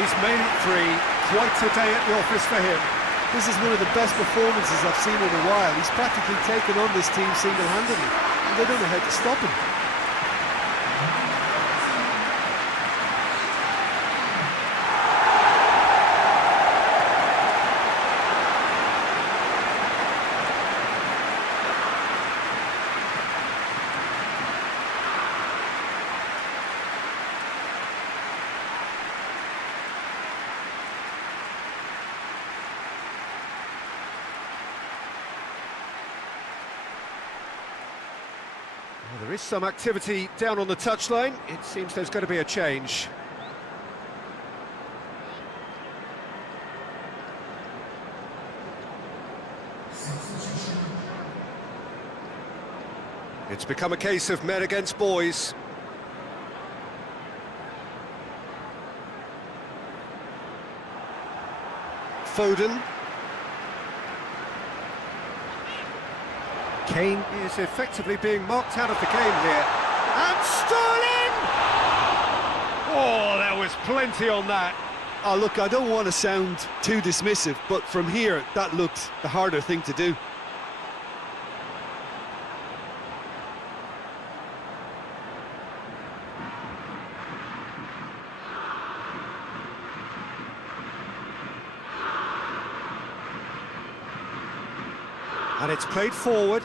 He's made it three. Quite a day at the office for him. This is one of the best performances I've seen in a while. He's practically taken on this team single-handedly, and they don't know how to stop him. Well, there is some activity down on the touchline. It seems there's going to be a change. It's become a case of men against boys. Foden. Kane is effectively being marked out of the game here. And Sterling! Oh, there was plenty on that. Oh, look, I don't want to sound too dismissive, but from here, that looked the harder thing to do. And it's played forward.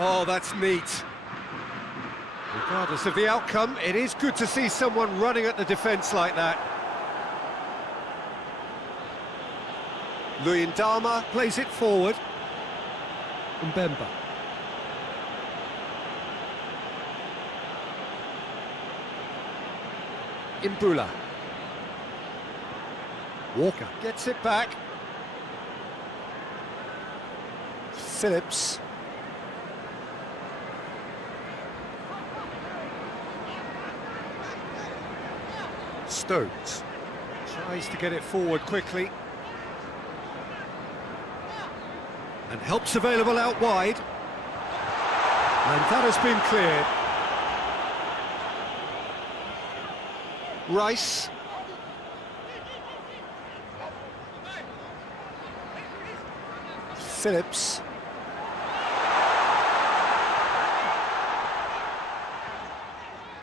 Oh, that's neat. Regardless of the outcome, it is good to see someone running at the defence like that. Luyendama plays it forward. Mbemba. Imbula. Walker gets it back. Phillips. Stones tries to get it forward quickly. And help's available out wide. And that has been cleared. Rice. Phillips.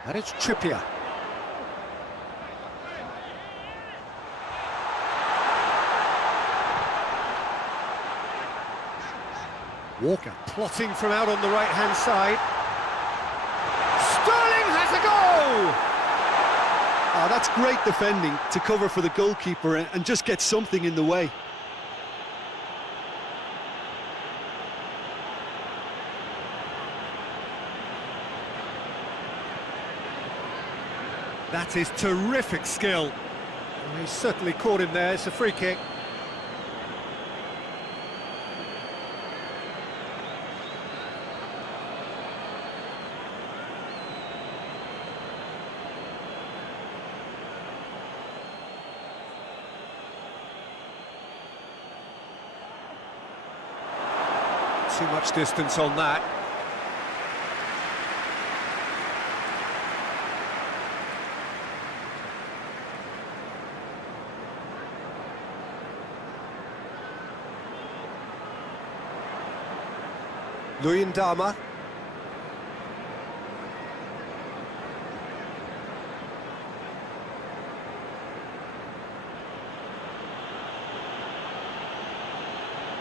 And it's Trippier. Walker plotting from out on the right-hand side. Sterling has a goal! Oh, that's great defending to cover for the goalkeeper and just get something in the way. That is terrific skill. Well, he's certainly caught him there. It's a free kick. Too much distance on that. Luyendama.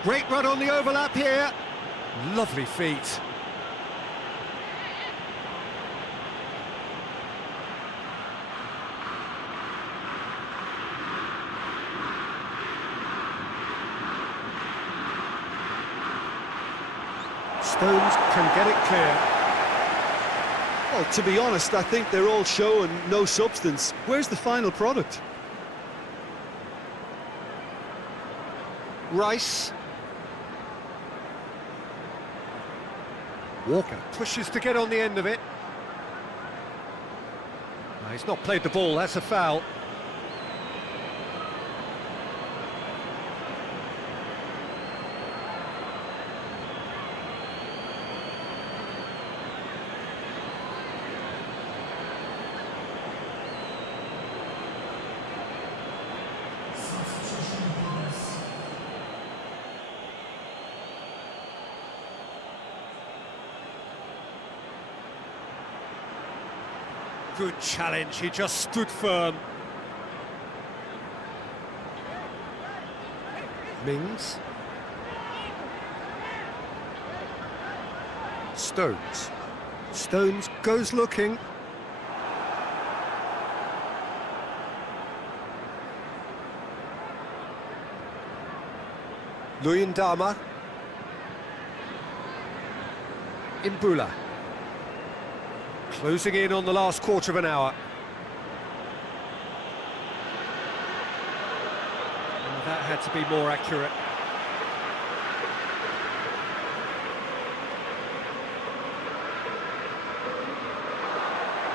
Great run on the overlap here. Lovely feet. Stones can get it clear. Well, to be honest, I think they're all show and no substance. Where's the final product? Rice. Walker pushes to get on the end of it. No, he's not played the ball, that's a foul. Good challenge, he just stood firm. Mings. Stones. Stones goes looking. Luyendama. Imbula. Closing in on the last quarter of an hour. Oh, that had to be more accurate.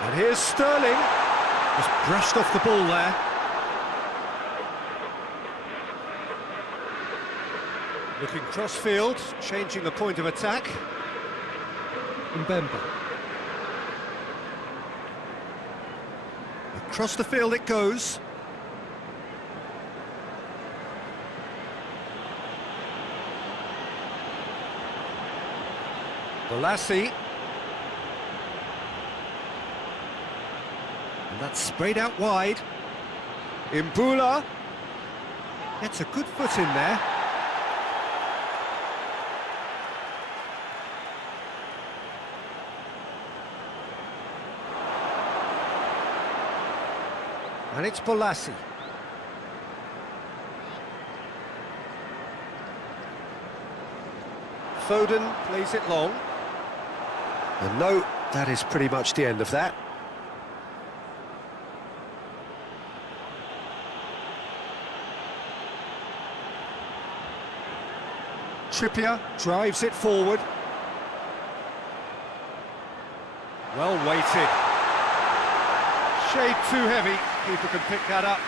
And here's Sterling. Just brushed off the ball there. Looking cross-field, changing the point of attack. Mbemba. Across the field it goes. Bolassi. And that's sprayed out wide. Imbula. Gets a good foot in there. And it's Bolassi. Foden plays it long. And no, that is pretty much the end of that. Trippier drives it forward. Well weighted. Shade too heavy. Keeper can pick that up.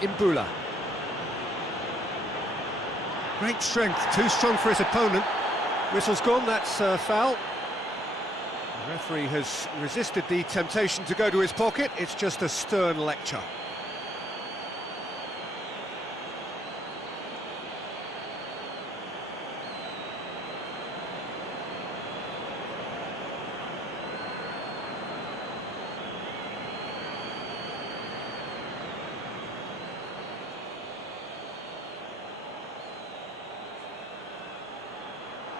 Imbula. Great strength, too strong for his opponent. Whistle's gone, that's a foul. The referee has resisted the temptation to go to his pocket. It's just a stern lecture.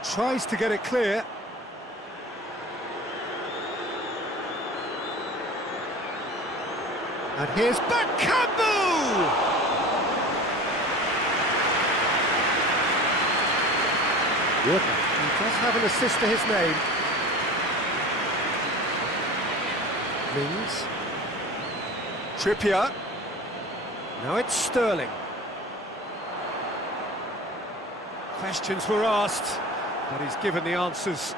Tries to get it clear. And here's Bakambu! Walker, he does have an assist to his name. Mings. Trippier. Now it's Sterling. Questions were asked, but he's given the answers.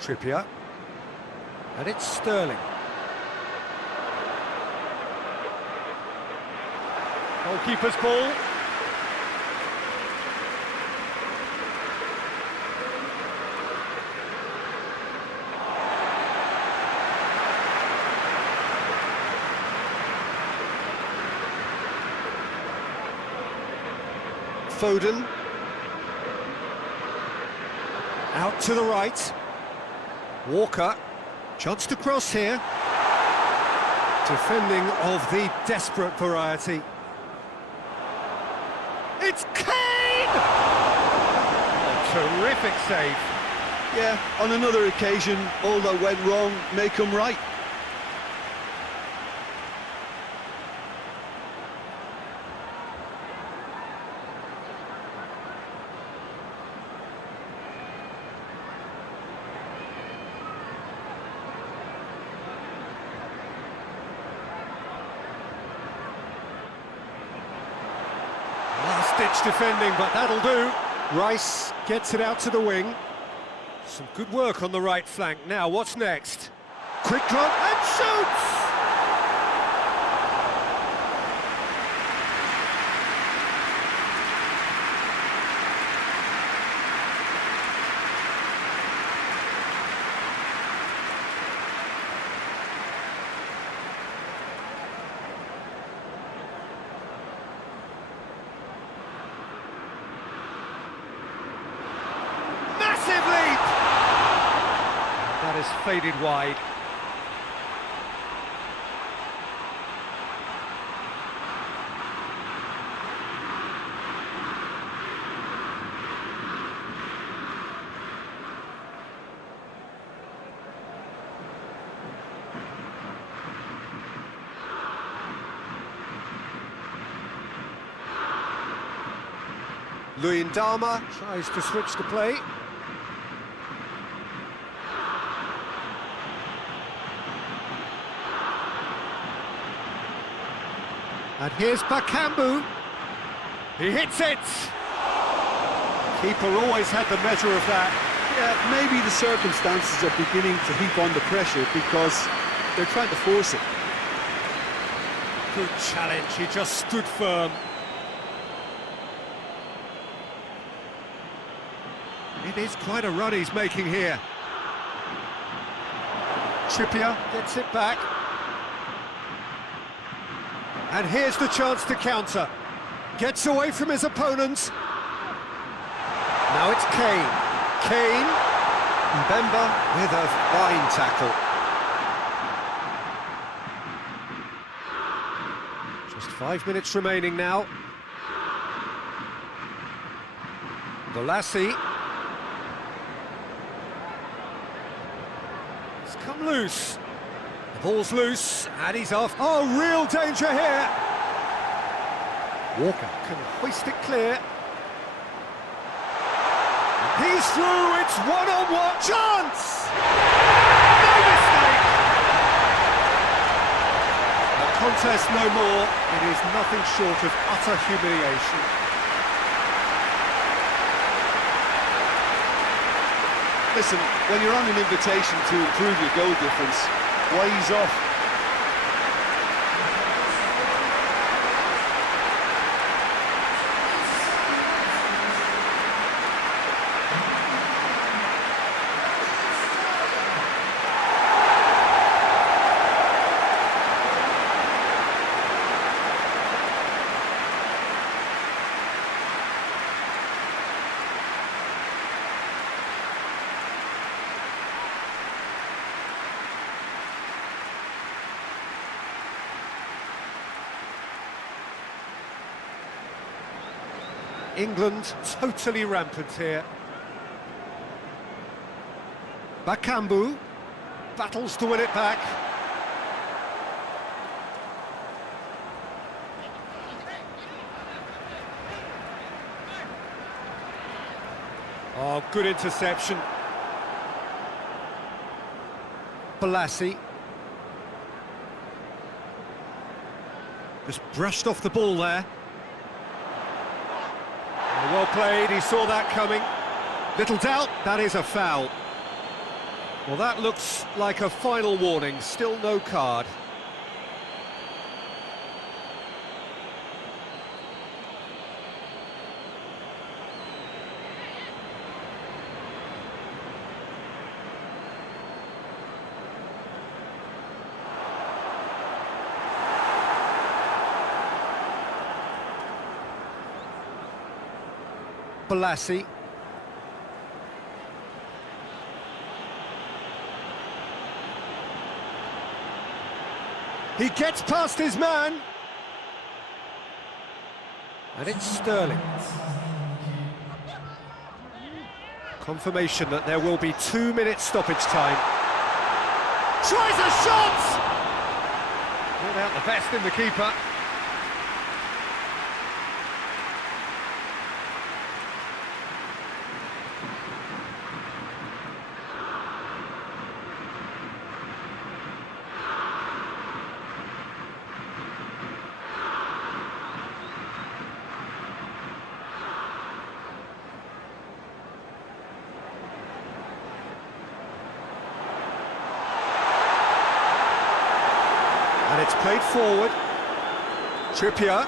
Trippier. And it's Sterling. Goalkeeper's ball. Foden. Out to the right. Walker. Chance to cross here. Defending of the desperate variety. It's Kane! A terrific save. Yeah, on another occasion, all that went wrong may come right. Last-ditch defending, but that'll do. Rice gets it out to the wing. Some good work on the right flank. Now, what's next? Quick drop and shoots! That is faded wide. Luyendama tries to switch the play. And here's Bakambu. He hits it! Keeper always had the measure of that. Yeah, maybe the circumstances are beginning to heap on the pressure because they're trying to force it. Good challenge, he just stood firm. It is quite a run he's making here. Trippier gets it back. And here's the chance to counter. Gets away from his opponents. Now it's Kane. Kane. Mbemba with a fine tackle. Just 5 minutes remaining now. DONASI. It's come loose. The ball's loose, and he's off. Oh, real danger here! Walker can hoist it clear. He's through, it's one-on-one chance! No mistake! A contest no more, it is nothing short of utter humiliation. Listen, when you're on an invitation to improve your goal difference, why ease off? England totally rampant here. Bakambu battles to win it back. Oh, good interception. Balassi. Just brushed off the ball there. Well played, he saw that coming. Little doubt, that is a foul. Well, that looks like a final warning, still no card. Balassi. He gets past his man. And it's Sterling. Confirmation that there will be 2 minutes stoppage time. Tries a shot! Brought out the best in the keeper. And it's played forward. Trippier.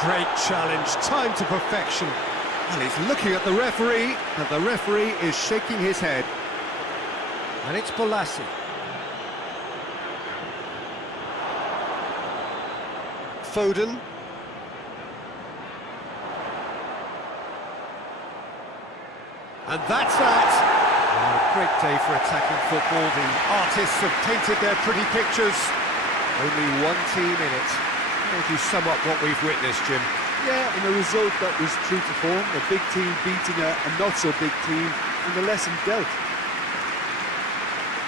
Great challenge, time to perfection. And he's looking at the referee, and the referee is shaking his head. And it's Balassi. Foden. And that's that. Oh, a great day for attacking football. The artists have painted their pretty pictures. Only one team in it. How would you sum up what we've witnessed, Jim? Yeah, and a result that was true to form. A big team beating a not-so-big team, and the lesson dealt.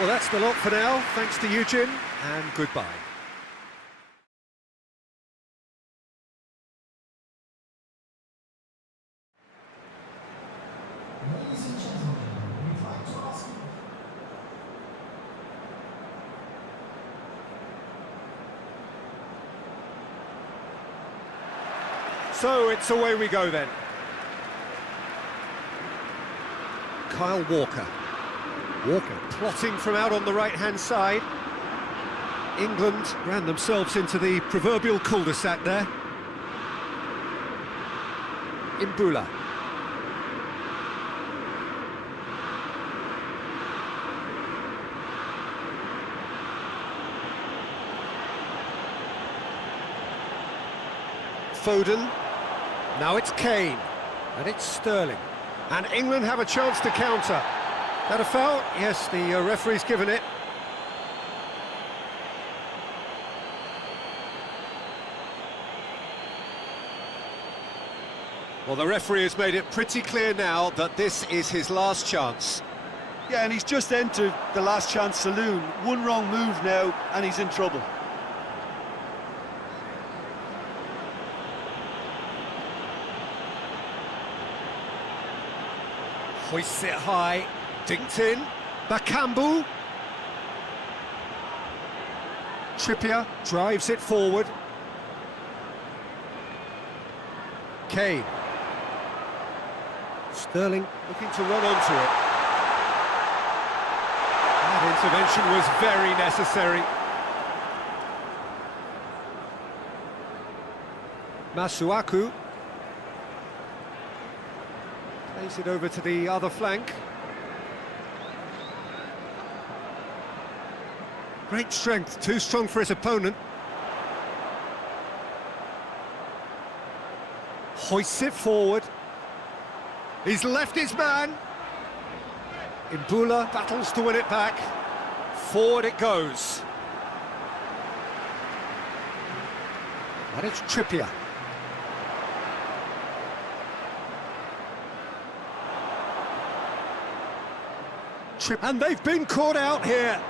Well, that's the lot for now. Thanks to you, Jim, and goodbye. So it's away we go then. Kyle Walker. Walker plotting from out on the right-hand side. England ran themselves into the proverbial cul-de-sac there. Imbula. Foden. Now it's Kane, and it's Sterling. And England have a chance to counter. That a foul? Yes, the referee's given it. Well, the referee has made it pretty clear now that this is his last chance. Yeah, and he's just entered the last chance saloon. One wrong move now, and he's in trouble. Hoists it high, dinked in, Bakambu. Trippier drives it forward. Kane. Sterling looking to run onto it. That intervention was very necessary. Masuaku. Plays it over to the other flank. Great strength, too strong for his opponent. Hoists it forward. He's left his man. Imbula battles to win it back. Forward it goes. And it's Trippier. And they've been caught out here.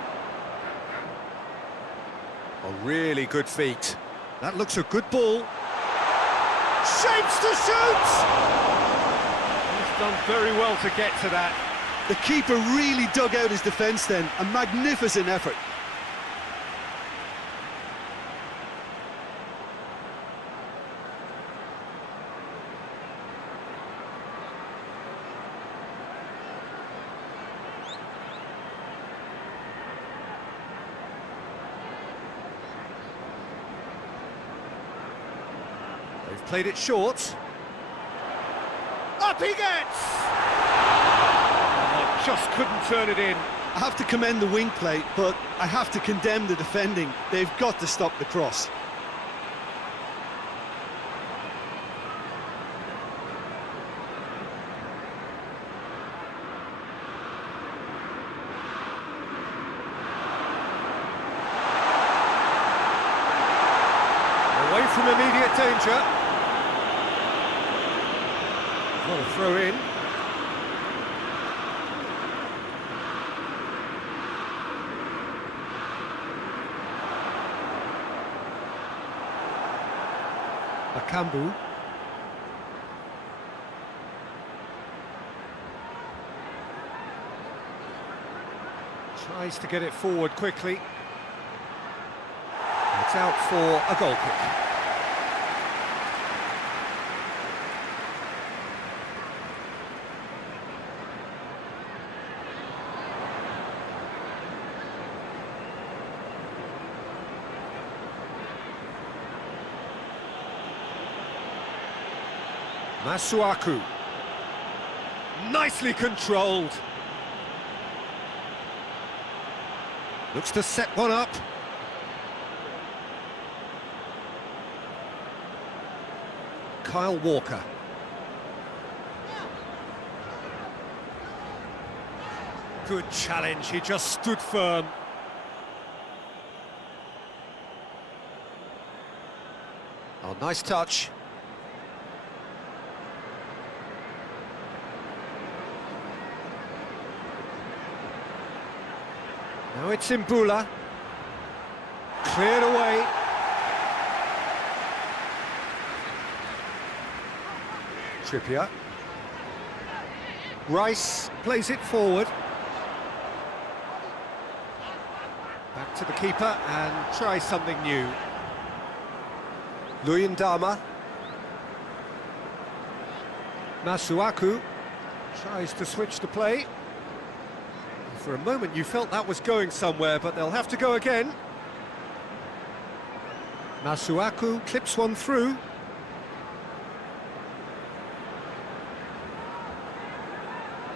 A really good feat. That looks a good ball. Shapes to shoot! He's done very well to get to that. The keeper really dug out his defence then. A magnificent effort. They've played it short. Up he gets! Oh, just couldn't turn it in. I have to commend the wing play, but I have to condemn the defending. They've got to stop the cross. Away from immediate danger. What a throw in. Akambu. Tries to get it forward quickly. It's out for a goal kick. Masuaku. Nicely controlled. Looks to set one up. Kyle Walker. Good challenge, he just stood firm. Oh, nice touch. Now it's Imbula. Cleared away. Trippier. Rice plays it forward. Back to the keeper and try something new. Luyendama. Masuaku tries to switch the play. For a moment you felt that was going somewhere, but they'll have to go again. Masuaku clips one through.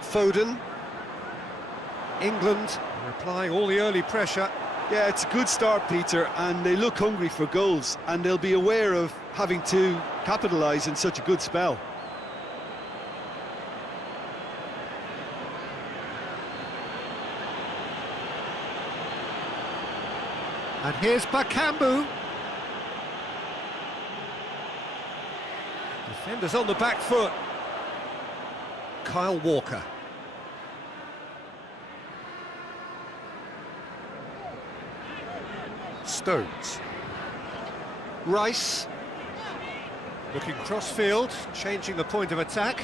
Foden. England are applying all the early pressure. Yeah, it's a good start, Peter, and they look hungry for goals, and they'll be aware of having to capitalise in such a good spell. And here's Bakambu. Defenders on the back foot. Kyle Walker. Stones. Rice. Looking cross-field, changing the point of attack.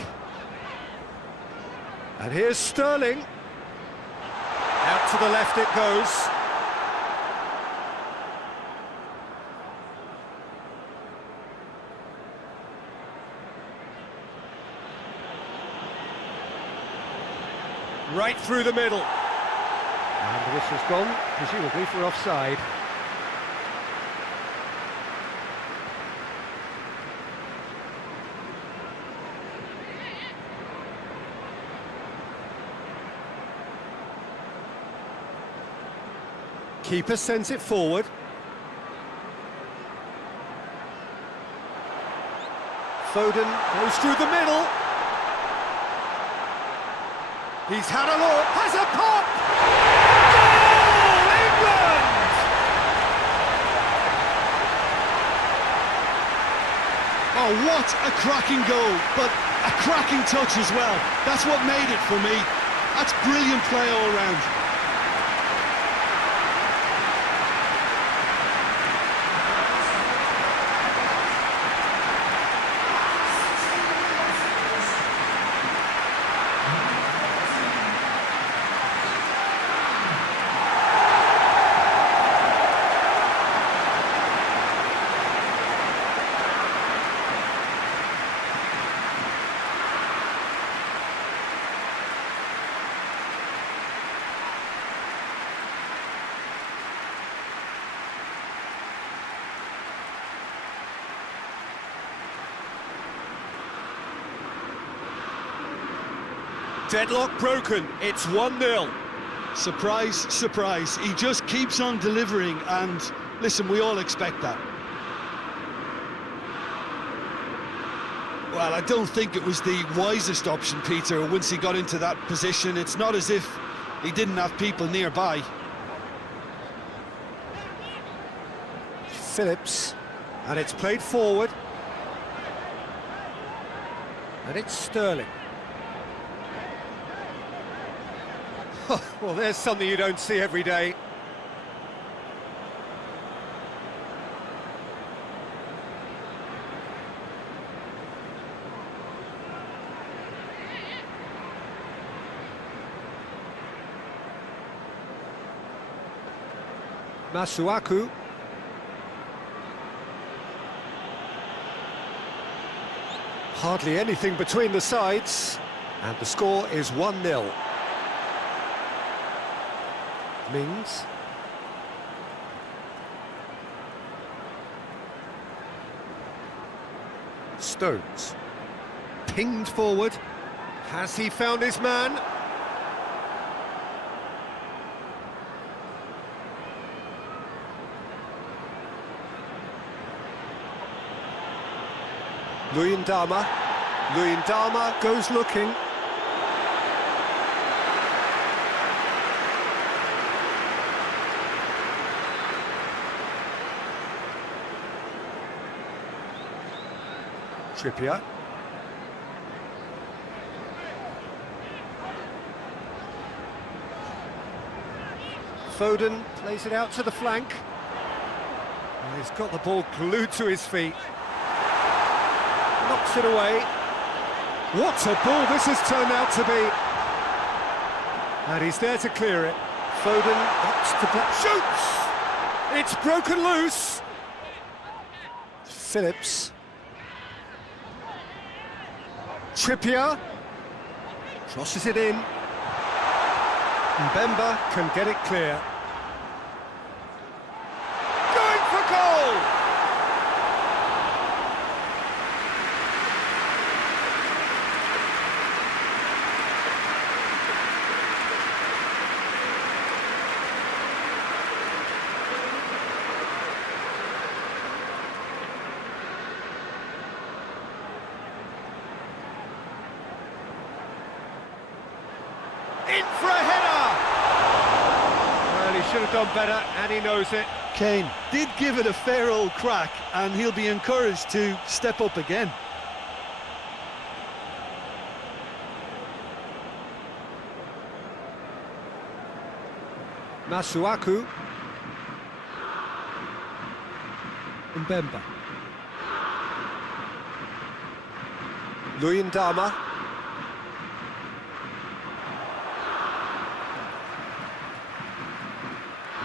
And here's Sterling. Out to the left it goes. Right through the middle. And the whistle's gone, presumably for offside. Keeper sends it forward. Foden goes through the middle. He's had a look, has a pop! Goal, England! Oh, what a cracking goal, but a cracking touch as well. That's what made it for me. That's brilliant play all round. Deadlock broken, it's 1-0. Surprise, surprise. He just keeps on delivering, and listen, we all expect that. Well, I don't think it was the wisest option, Peter, once he got into that position. It's not as if he didn't have people nearby. Phillips, and it's played forward. And it's Sterling. Well, there's something you don't see every day. Masuaku. Hardly anything between the sides, and the score is 1-0. Mings. Stones. Pinged forward. Has he found his man? Luyendama. Luyendama goes looking. Trippier. Foden plays it out to the flank. And he's got the ball glued to his feet. Knocks it away. What a ball this has turned out to be. And he's there to clear it. Foden ups to play. Shoots! It's broken loose. Phillips. Trippier. Crosses it in. Mbemba can get it clear. Going for goal! In for a header! Well, he should have done better, and he knows it. Kane did give it a fair old crack, and he'll be encouraged to step up again. Masuaku. Mbemba. Luyendama.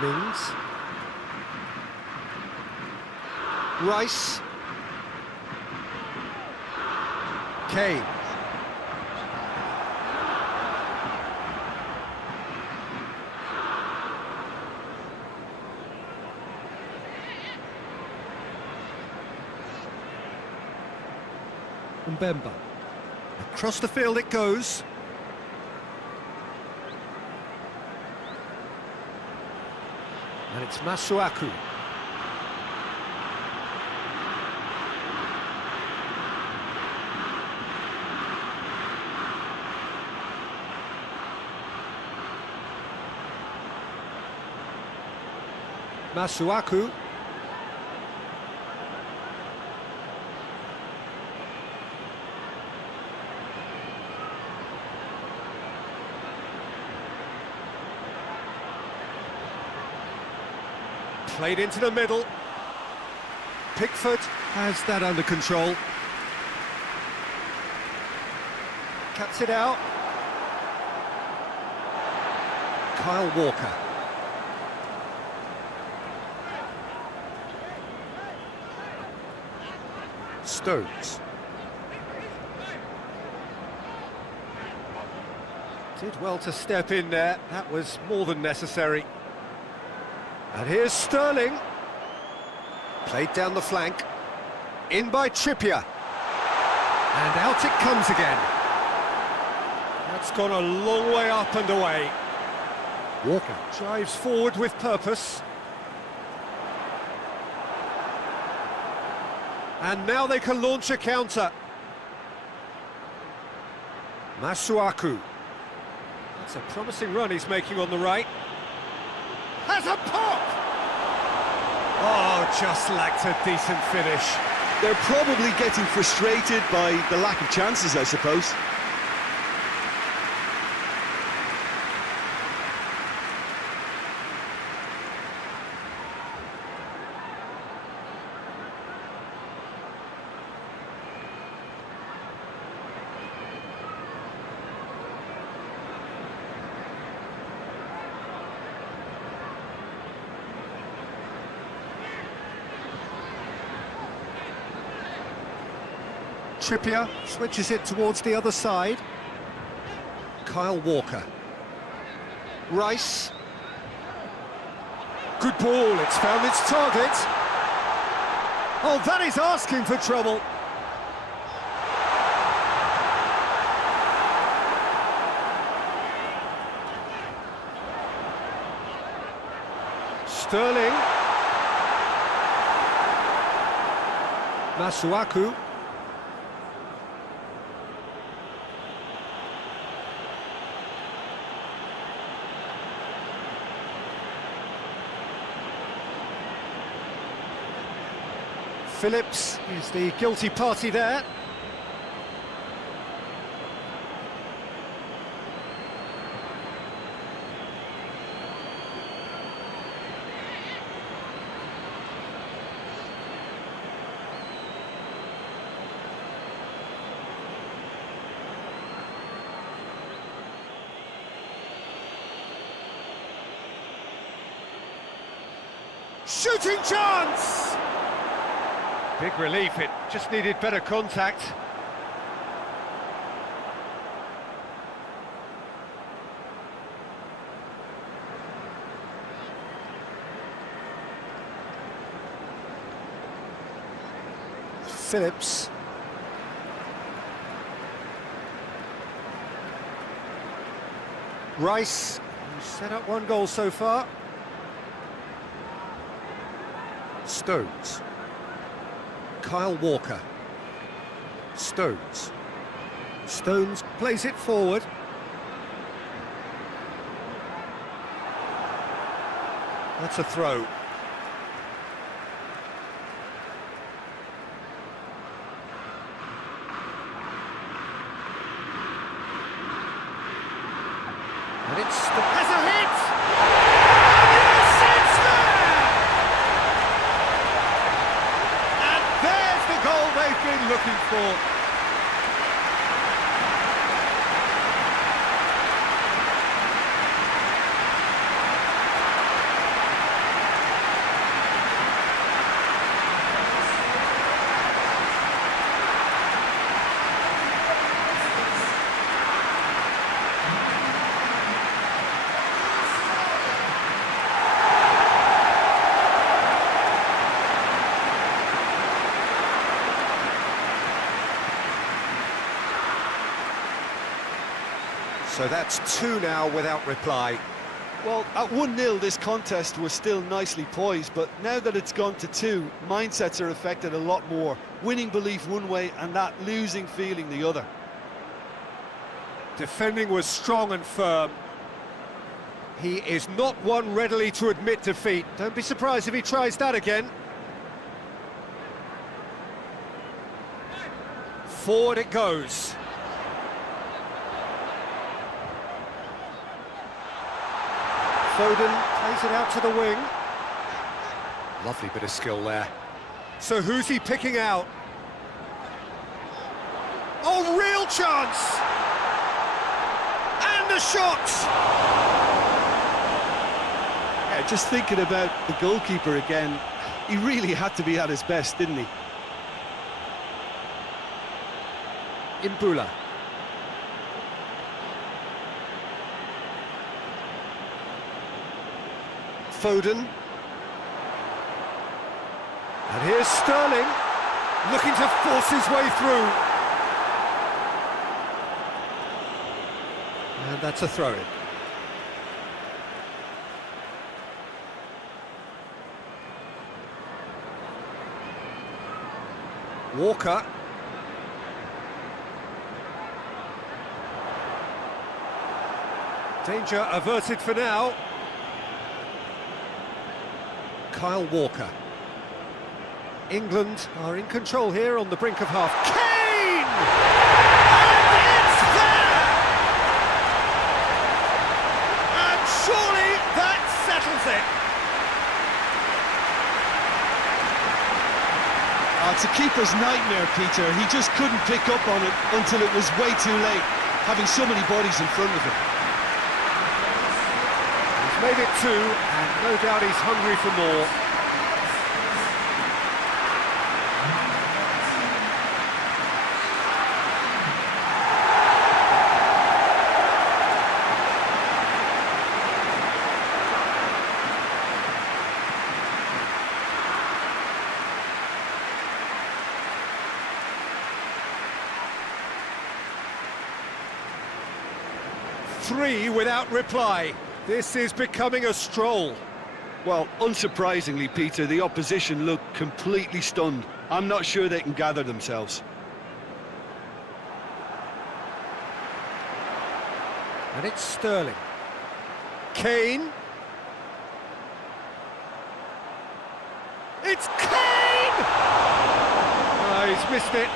Mings. Rice. Kane. Mbemba. Across the field it goes. And it's Masuaku. Masuaku. Played into the middle. Pickford has that under control. Cuts it out. Kyle Walker. Stones. Did well to step in there. That was more than necessary. And here's Sterling. Played down the flank. In by Trippier. And out it comes again. That's gone a long way up and away. Walker drives forward with purpose. And now they can launch a counter. Masuaku. That's a promising run he's making on the right. Has a pop! Oh, just lacked a decent finish. They're probably getting frustrated by the lack of chances, I suppose. Trippier switches it towards the other side. Kyle Walker. Rice. Good ball, it's found its target. Oh, that is asking for trouble. Sterling. Masuaku. Phillips is the guilty party there. Shooting chance! Big relief, it just needed better contact. Phillips. Rice, who's set up one goal so far. Stones. Kyle Walker. Stones. Stones plays it forward. That's a throw. And has a hit! Yes, it's there! And there's the goal they've been looking for. So that's 2 now without reply. Well, at 1-0 this contest was still nicely poised, but now that it's gone to 2, mindsets are affected a lot more. Winning belief one way and that losing feeling the other. Defending was strong and firm. He is not one readily to admit defeat. Don't be surprised if he tries that again. Forward it goes. Foden plays it out to the wing. Lovely bit of skill there. So who's he picking out? Oh, real chance! And a shot! Yeah, just thinking about the goalkeeper again, he really had to be at his best, didn't he? Imbula. Foden. And here's Sterling, looking to force his way through. And that's a throw-in. Walker. Danger averted for now. Kyle Walker. England are in control here on the brink of half. Kane! And it's there! And surely that settles it. It's a keeper's nightmare, Peter. He just couldn't pick up on it until it was way too late, having so many bodies in front of him. He's made it 2, and no doubt he's hungry for more. Three without reply. This is becoming a stroll. Well, unsurprisingly, Peter, the opposition look completely stunned. I'm not sure they can gather themselves. And it's Sterling. Kane. It's Kane! Oh, he's missed it.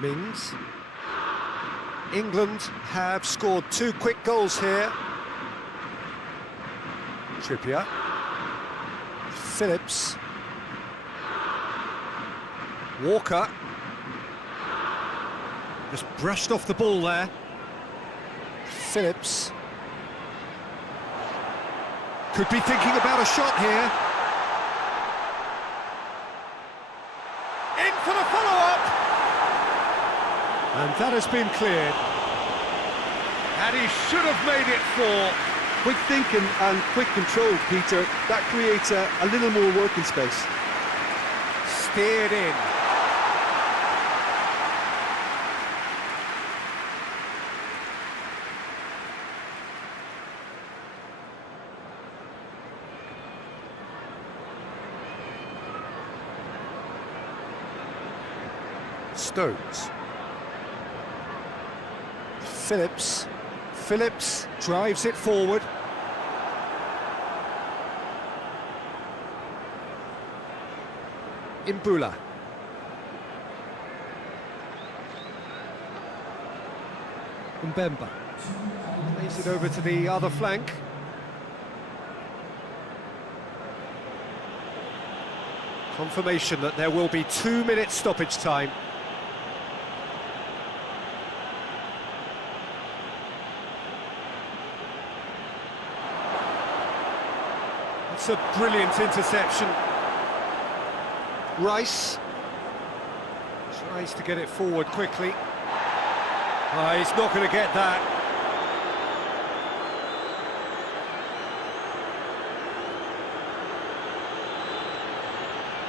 Mings. England have scored 2 quick goals here. Trippier. Phillips. Walker. Just brushed off the ball there. Phillips. Could be thinking about a shot here. In for the follow-up! And that has been cleared. And he should have made it 4. Quick thinking and quick control, Peter. That creates a little more working space. Steered in. Stones. Phillips. Phillips drives it forward. Imbula. Mbemba. Plays it over to the other flank. Confirmation that there will be 2 minutes stoppage time. It's a brilliant interception. Rice tries to get it forward quickly. He's not going to get that.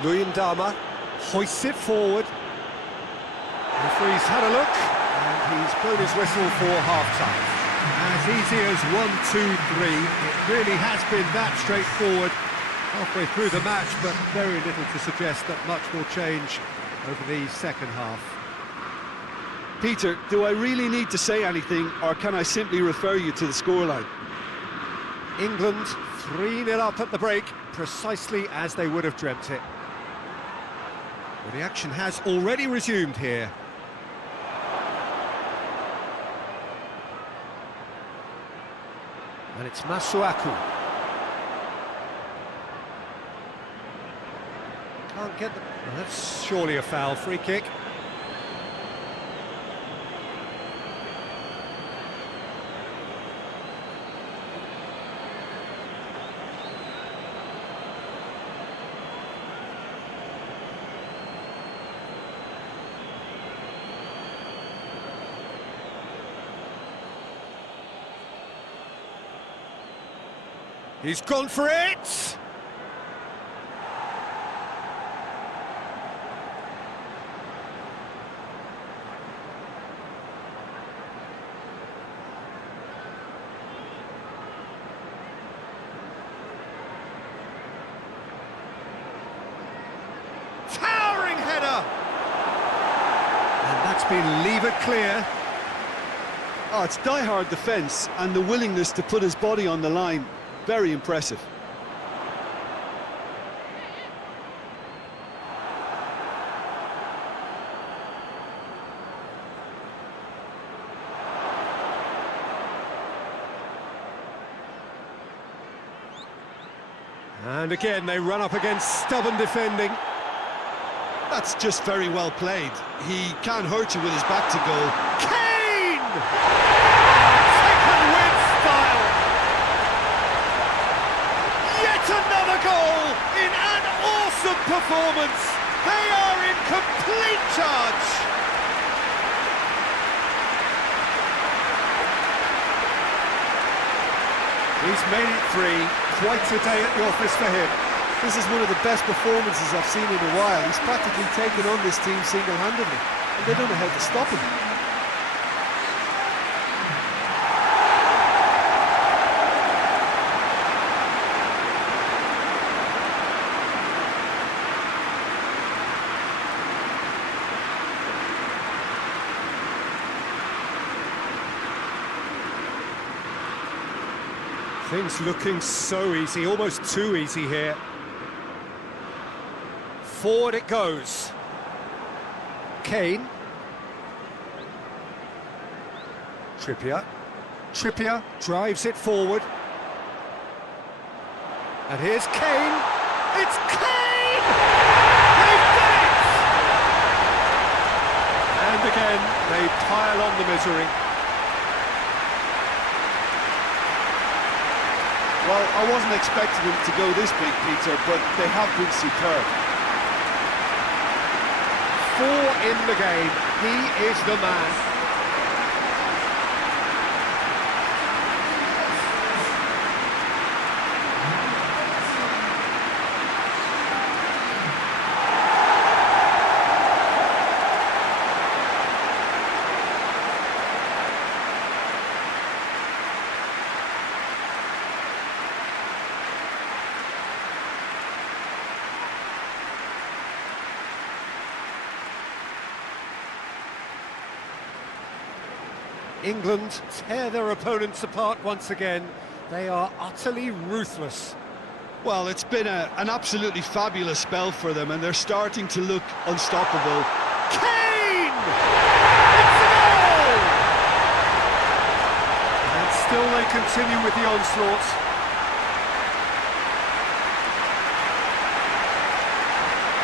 Luyendama hoists it forward. The referee's had a look, and he's blown his whistle for half-time. As easy as 1, 2, 3. It really has been that straightforward halfway through the match, but very little to suggest that much will change over the second half. Peter, do I really need to say anything, or can I simply refer you to the scoreline? England 3-0 up at the break, precisely as they would have dreamt it. Well, the action has already resumed here. And it's Masuaku. Can't get the... Well, that's surely a foul. Free kick. He's gone for it! Towering header! And that's been levered clear. Oh, it's die-hard defence and the willingness to put his body on the line. Very impressive. And again, they run up against stubborn defending. That's just very well played. He can't hurt you with his back to goal. Kane! Second win style! Yet another goal in an awesome performance! They are in complete charge! He's made it three. Quite a day at the office for him. This is one of the best performances I've seen in a while. He's practically taken on this team single-handedly, and they don't know how to stop him. Things looking so easy, almost too easy here. Forward it goes. Kane. Trippier. Trippier drives it forward. And here's Kane. It's Kane! They've done it! And again, they pile on the misery. Well, I wasn't expecting them to go this big, Peter, but they have been superb. 4 in the game. He is the man. England tear their opponents apart once again. They are utterly ruthless. Well, it's been an absolutely fabulous spell for them, and they're starting to look unstoppable. Kane! It's a goal! And still they continue with the onslaught.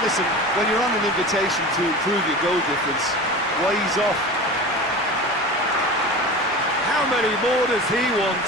Listen, when you're on an invitation to improve your goal difference, why ease off? How many more does he want?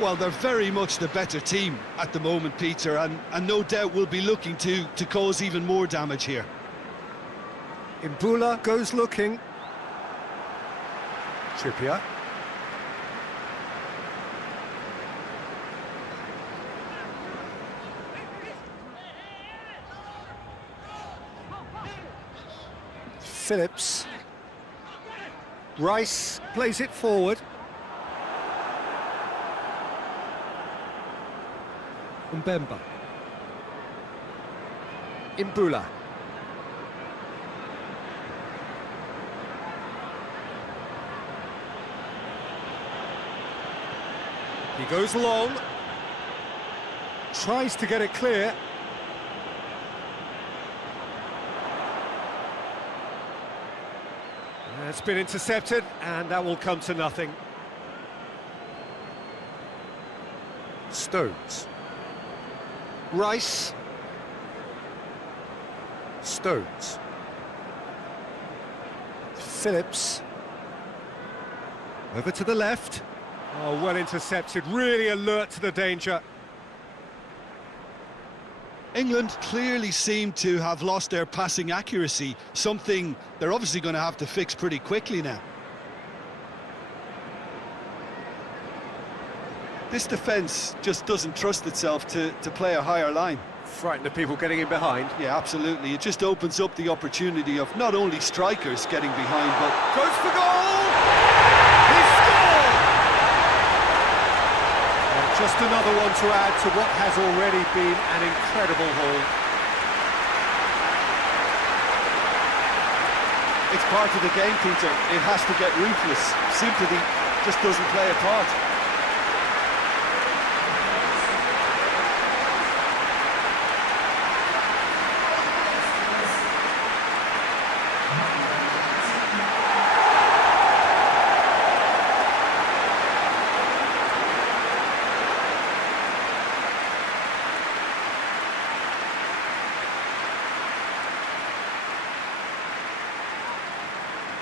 Well, they're very much the better team at the moment, Peter, and no doubt will be looking to cause even more damage here. Imbula goes looking. Trippier. Phillips. Rice plays it forward. Mbemba. Imbula. He goes long. Tries to get it clear. It's been intercepted, and that will come to nothing. Stones. Rice. Stones. Phillips. Over to the left. Oh, well intercepted, really alert to the danger. England clearly seem to have lost their passing accuracy, something they're obviously going to have to fix pretty quickly now. This defence just doesn't trust itself to play a higher line. Frightened of people getting in behind. Yeah, absolutely. It just opens up the opportunity of not only strikers getting behind, but... Goes for goal! He scored! Well, just another one to add to what has already been an incredible haul. It's part of the game, Peter. It has to get ruthless. Sympathy just doesn't play a part.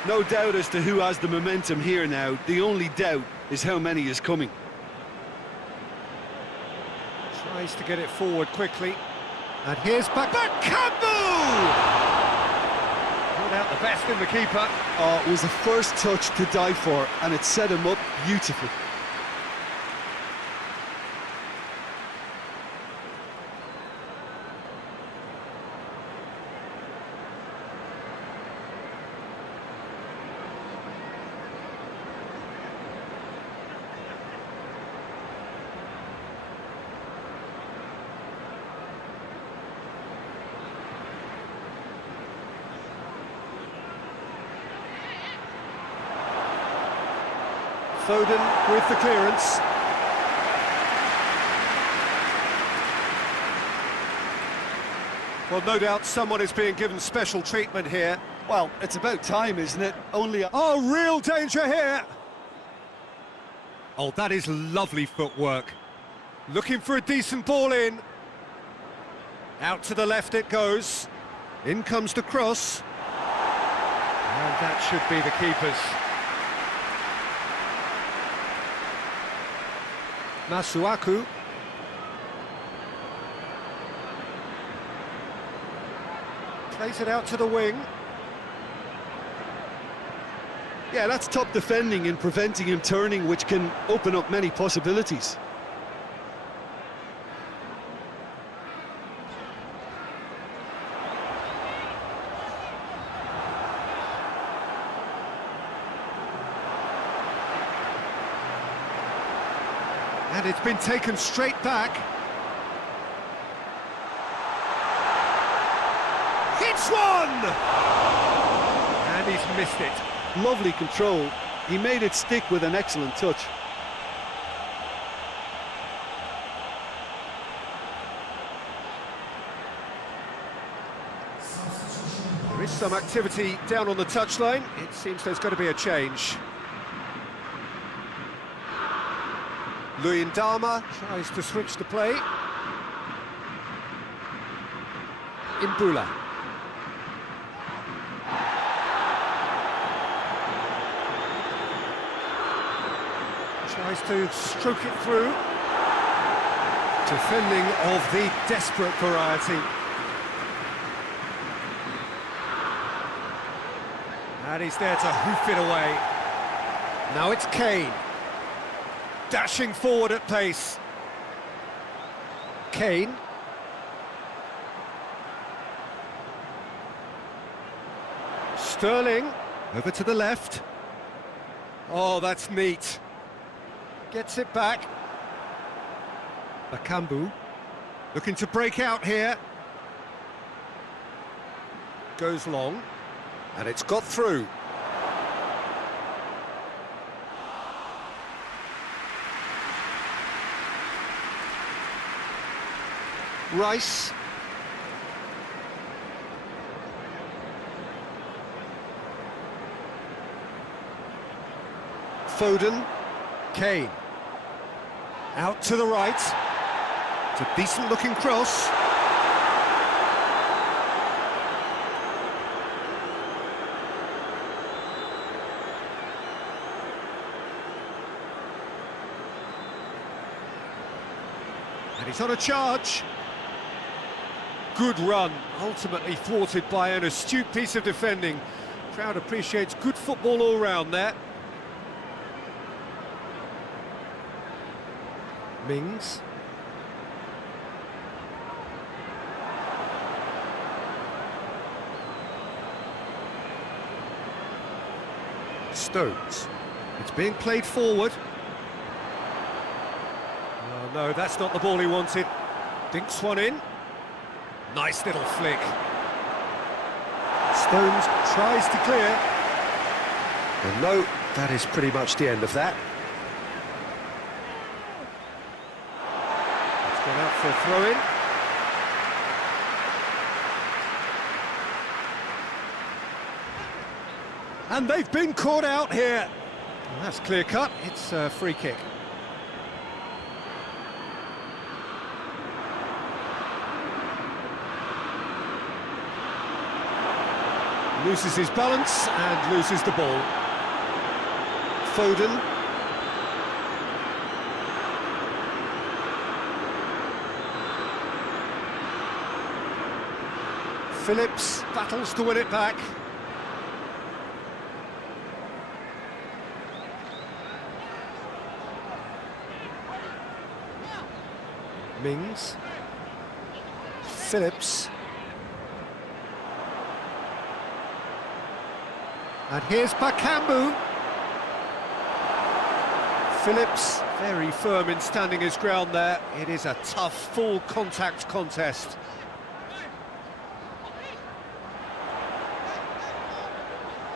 No doubt as to who has the momentum here now. The only doubt is how many is coming. Tries to get it forward quickly. And here's Bakambu! Pulled out the best in the keeper. Oh, it was the first touch to die for, and it set him up beautifully. Foden with the clearance. Well, no doubt someone is being given special treatment here. Well, it's about time, isn't it? Oh, real danger here! Oh, that is lovely footwork. Looking for a decent ball in. Out to the left it goes. In comes the cross. And that should be the keeper's. Masuaku. Plays it out to the wing. Yeah, that's top defending and preventing him turning, which can open up many possibilities. And it's been taken straight back. Hits one! And he's missed it. Lovely control. He made it stick with an excellent touch. There is some activity down on the touchline. It seems there's going to be a change. Luyendama tries to switch the play. Imbula. Tries to stroke it through. Defending of the desperate variety. And he's there to hoof it away. Now it's Kane. Dashing forward at pace. Kane. Sterling. Over to the left. Oh, that's neat. Gets it back. Bakambu. Looking to break out here. Goes long. And it's got through. Rice. Foden. Kane. Out to the right. It's a decent-looking cross. And he's on a charge. Good run, ultimately thwarted by an astute piece of defending. Crowd appreciates good football all round there. Mings. Stones. It's being played forward. Oh no, that's not the ball he wanted. Dinks one in. Nice little flick. Stones tries to clear. And no, that is pretty much the end of that. It's gone out for a throw-in. And they've been caught out here. Well, that's clear-cut. It's a free kick. Loses his balance and loses the ball. Foden. Phillips battles to win it back. Mings. Phillips. And here's Bakambu. Phillips, very firm in standing his ground there. It is a tough, full contact contest.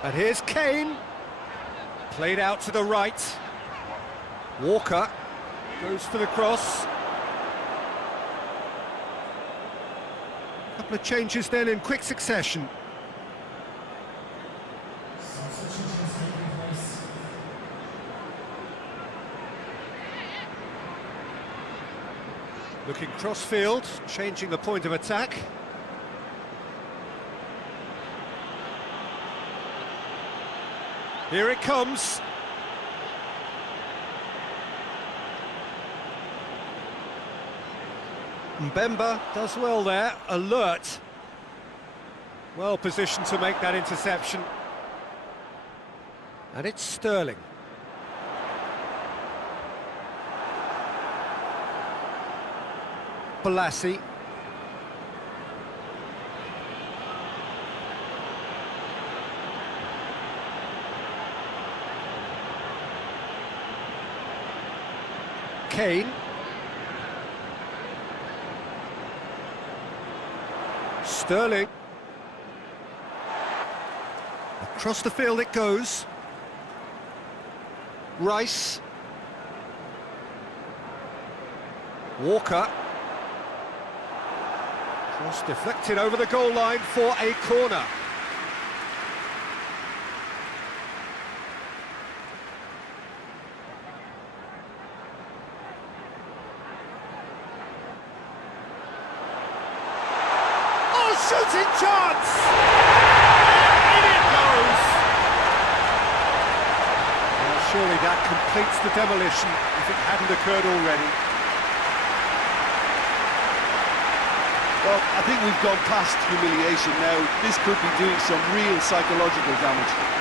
And here's Kane. Played out to the right. Walker goes for the cross. Couple of changes then in quick succession. Looking cross-field, changing the point of attack. Here it comes. Mbemba does well there, alert. Well positioned to make that interception. And it's Sterling. Balassi. Kane. Sterling. Across the field it goes. Rice. Walker. Cross deflected over the goal line for a corner. Oh, shooting chance! And in it goes! Well, surely that completes the demolition if it hadn't occurred already. Well, I think we've gone past humiliation now. This could be doing some real psychological damage.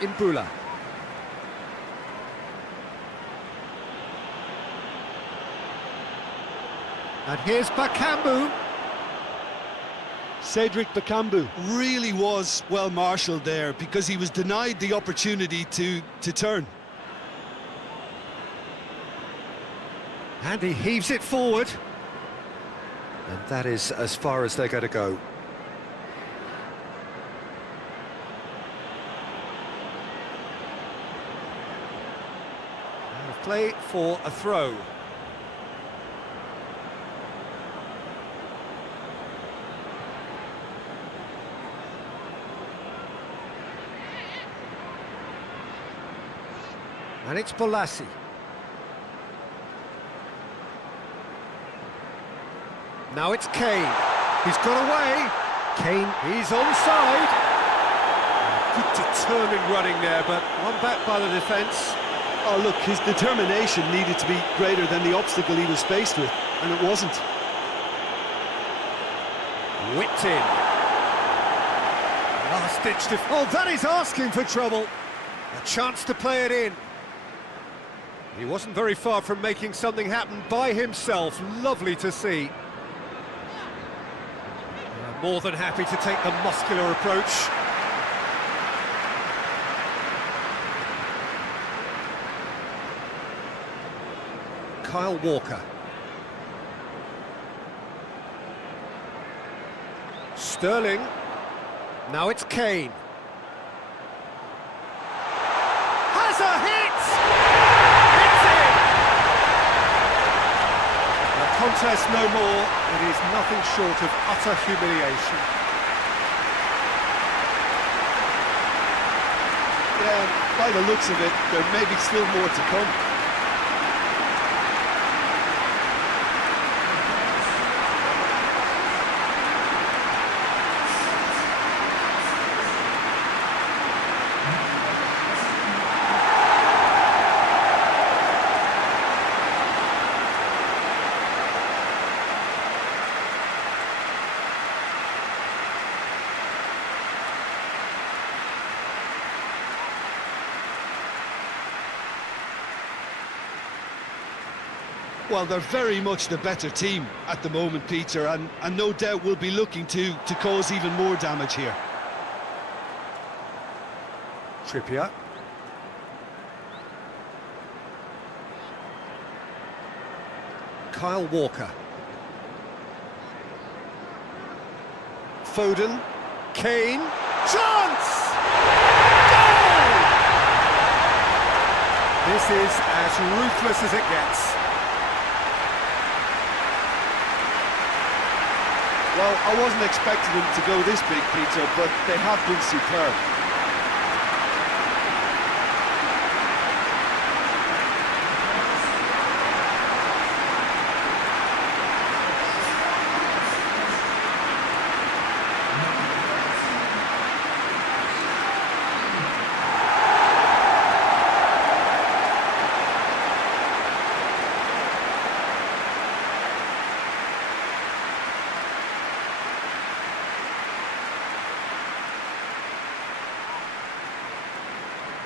Imbula. And here's Bakambu. Cedric Bakambu really was well marshalled there because he was denied the opportunity to turn. And he heaves it forward. And that is as far as they're going to go. Play for a throw. And it's Bolasie. Now it's Kane. He's got away. Kane, he's onside. Good determined running there, but one back by the defence. Oh, look, his determination needed to be greater than the obstacle he was faced with, and it wasn't. Whipped in. Last-ditch defence. Oh, that is asking for trouble. A chance to play it in. He wasn't very far from making something happen by himself. Lovely to see. More than happy to take the muscular approach. Kyle Walker. Sterling. Now it's Kane. Has a hit! It's in! The contest no more. It is nothing short of utter humiliation. Yeah, by the looks of it, there may be still more to come. Well, they're very much the better team at the moment, Peter, and no doubt will be looking to cause even more damage here. Trippier. Kyle Walker. Foden. Kane. Chance! Goal! This is as ruthless as it gets. Well, I wasn't expecting them to go this big, Peter, but they have been superb.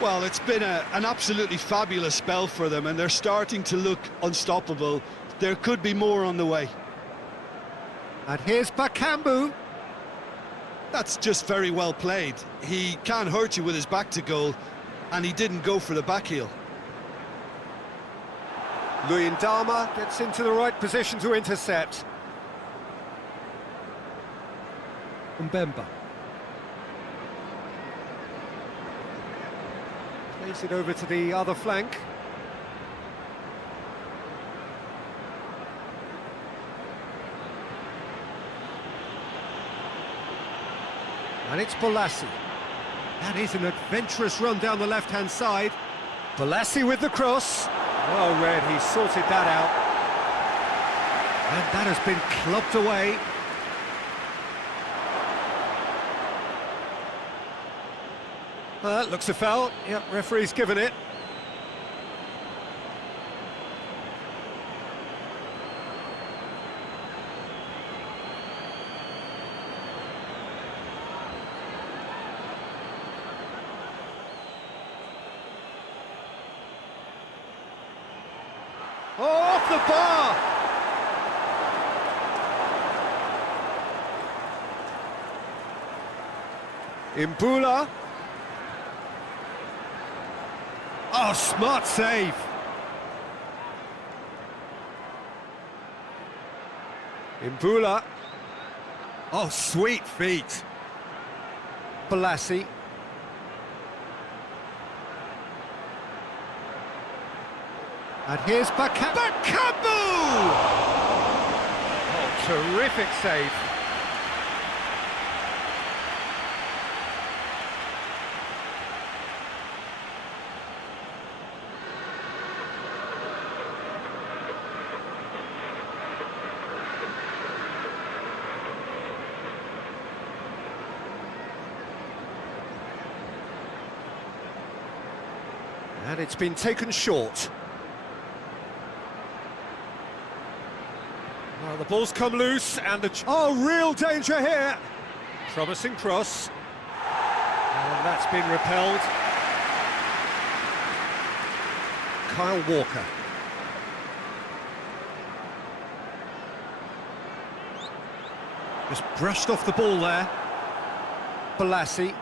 Well, it's been an absolutely fabulous spell for them, and they're starting to look unstoppable. There could be more on the way. And here's Bakambu. That's just very well played. He can't hurt you with his back to goal, and he didn't go for the back heel. Luyendama gets into the right position to intercept. Mbemba. Plays it over to the other flank. And it's Bolasie. That is an adventurous run down the left-hand side. Bolasie with the cross. Well read, he sorted that out. And that has been clubbed away. That looks a foul. Yep, referee's given it. Oh, off the bar! Imbula. Oh, smart save. Imbula. Oh, sweet feet. Bolasie. And here's Bakambu! Oh, terrific save. And it's been taken short. Well, the ball's come loose and the... Oh, real danger here! Promising cross. And that's been repelled. Kyle Walker. Just brushed off the ball there. Balassi.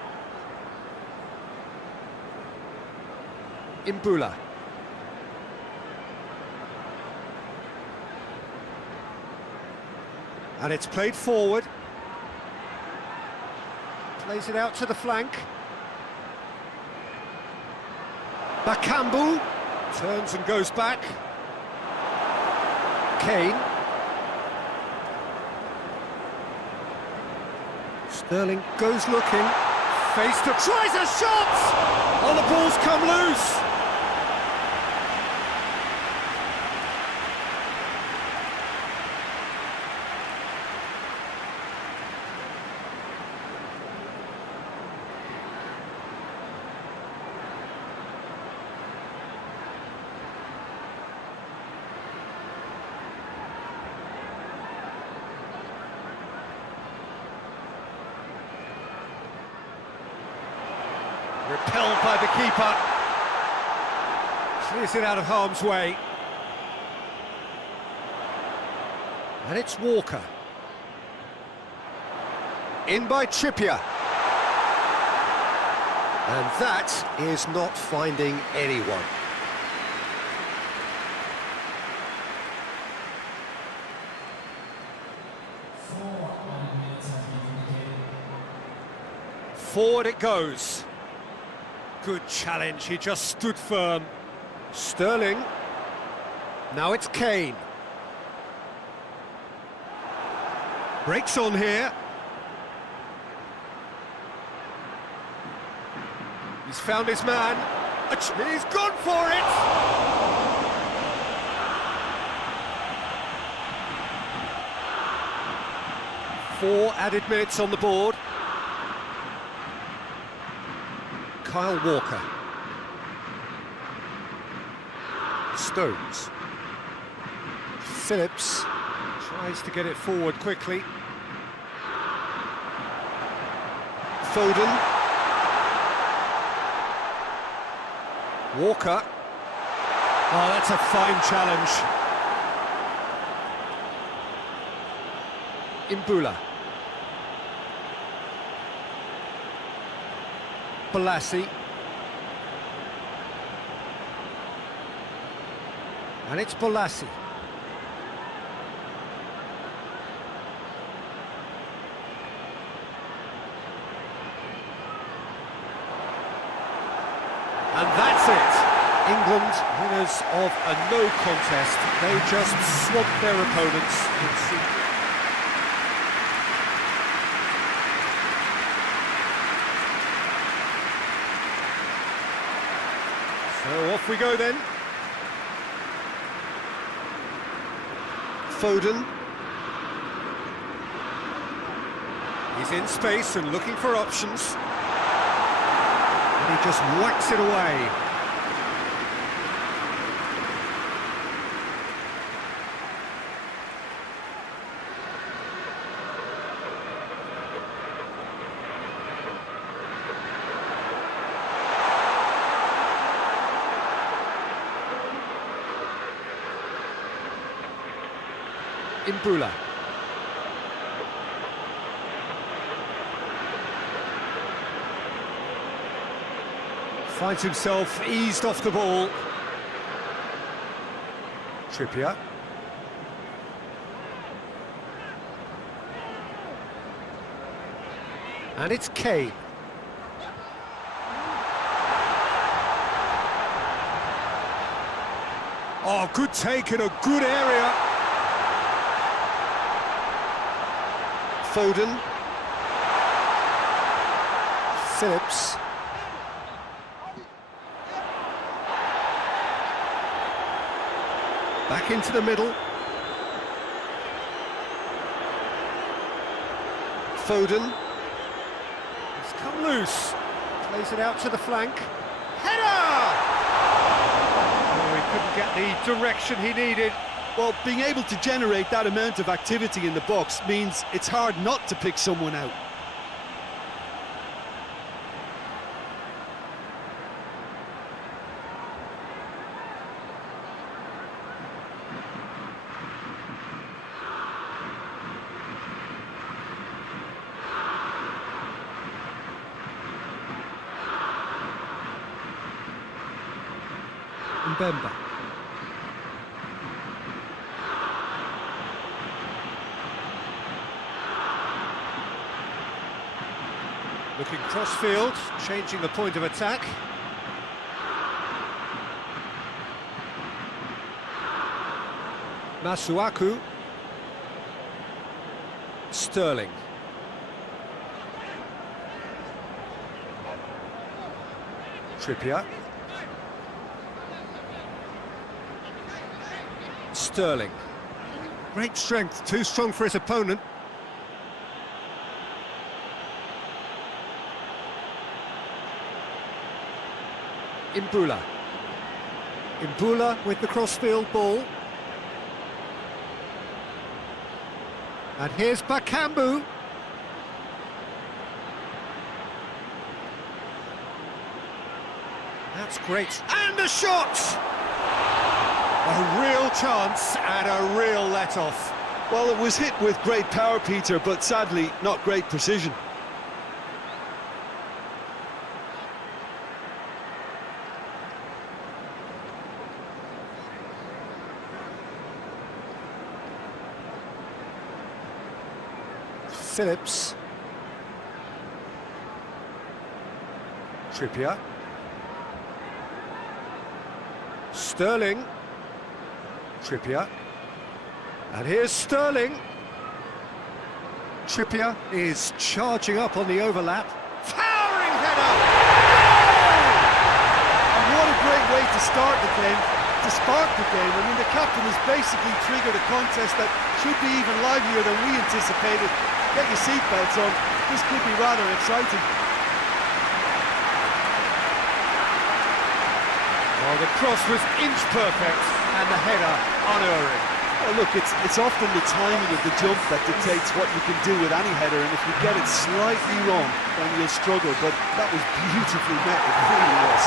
Imbula. And it's played forward. Plays it out to the flank. Bakambu turns and goes back. Kane. Sterling goes looking. Face to... tries a shot! Oh, the ball's come loose! Repelled by the keeper. Clears it out of harm's way. And it's Walker. In by Trippier. And that is not finding anyone. Forward it goes. Good challenge, he just stood firm. Sterling. Now it's Kane. Breaks on here. He's found his man. He's gone for it! Four added minutes on the board. Kyle Walker. Stones. Phillips tries to get it forward quickly. Foden. Walker. Oh, that's a fine challenge. Imbula. Balassi. And it's Balassi. And that's it. England, winners of a no contest. They just swamped their opponents. So off we go then. Foden. He's in space and looking for options. And he just whacks it away. Imbula. Finds himself eased off the ball. Trippier. And it's Kane. Oh, good take in a good area. Foden. Phillips. Back into the middle. Foden. It's come loose. Plays it out to the flank. Header! Oh, he couldn't get the direction he needed. Well, being able to generate that amount of activity in the box means it's hard not to pick someone out. Mbemba. Looking cross-field, changing the point of attack. Masuaku. Sterling. Trippier. Sterling. Great strength, too strong for his opponent. Imbula. Imbula with the crossfield ball. And here's Bakambu. That's great. And the shot! A real chance and a real let-off. Well, it was hit with great power, Peter, but sadly, not great precision. Phillips. Trippier. Sterling. Trippier. And here's Sterling. Trippier is charging up on the overlap. Towering header! And what a great way to start the game, to spark the game. I mean, the captain has basically triggered a contest that should be even livelier than we anticipated. Get your seatbelts on, this could be rather exciting. Well, the cross was inch perfect and the header unerring. Well, look, it's often the timing of the jump that dictates what you can do with any header, and if you get it slightly wrong, then you'll struggle, but that was beautifully met, it really was.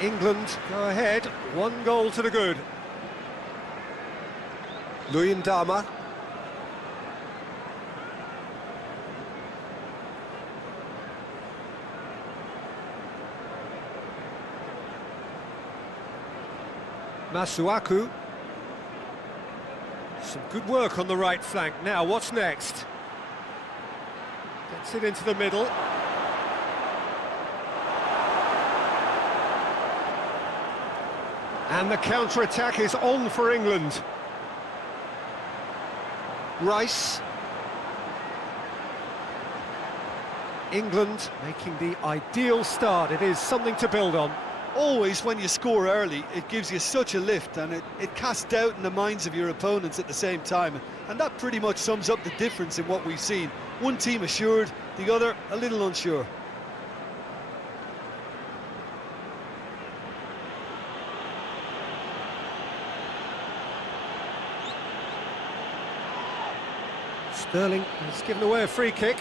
England go ahead, 1 goal to the good. Luyendama. Masuaku. Some good work on the right flank. Now, what's next? Gets it into the middle. And the counter-attack is on for England. Rice. England making the ideal start. It is something to build on. Always, when you score early, it gives you such a lift, and it casts doubt in the minds of your opponents at the same time. And that pretty much sums up the difference in what we've seen. One team assured, the other a little unsure. Sterling has given away a free kick.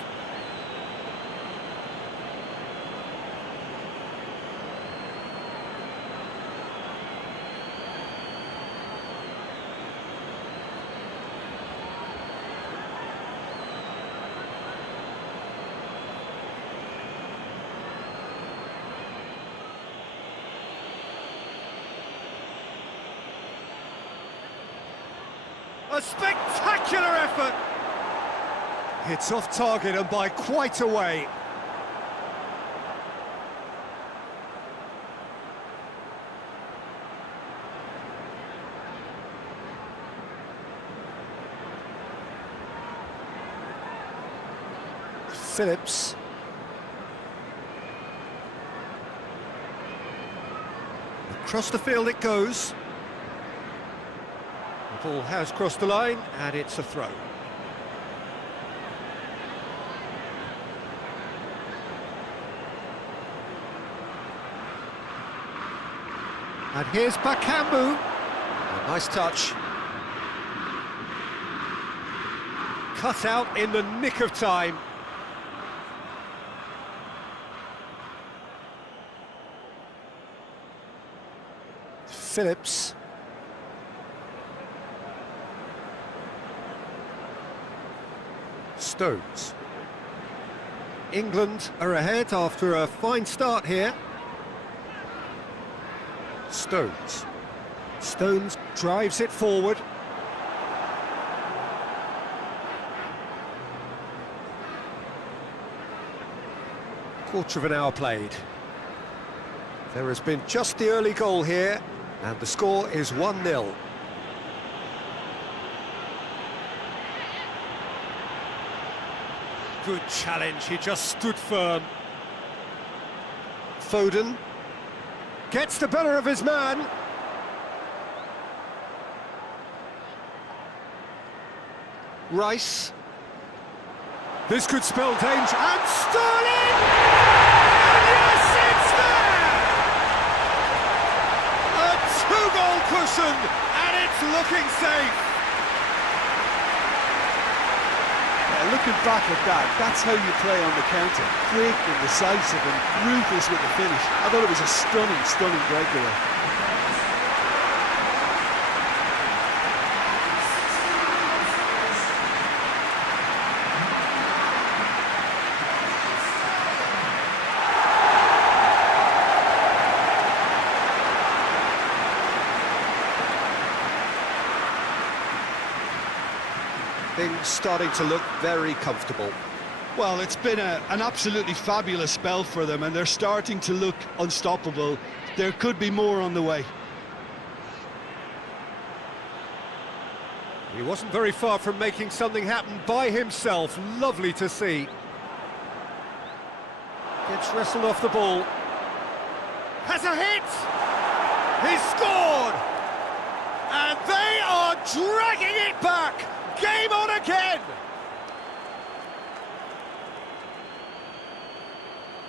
A spectacular effort! It's off target and by quite a way. Phillips. Across the field it goes. The ball has crossed the line and it's a throw. And here's Bakambu. A nice touch. Cut out in the nick of time. Phillips. Stones. England are ahead after a fine start here. Stones. Stones drives it forward. Quarter of an hour played. There has been just the early goal here, and the score is 1-0. Good challenge, he just stood firm. Foden gets the better of his man. Rice. This could spell danger. And Sterling! And yes, it's there! A two-goal cushion, and it's looking safe. Looking back at that, that's how you play on the counter. Quick and decisive and ruthless with the finish. I thought it was a stunning, stunning breakaway. Things starting to look very comfortable. Well, it's been an absolutely fabulous spell for them, and they're starting to look unstoppable. There could be more on the way. He wasn't very far from making something happen by himself. Lovely to see. Gets wrestled off the ball. Has a hit! He's scored! And they are dragging it back! Game on again!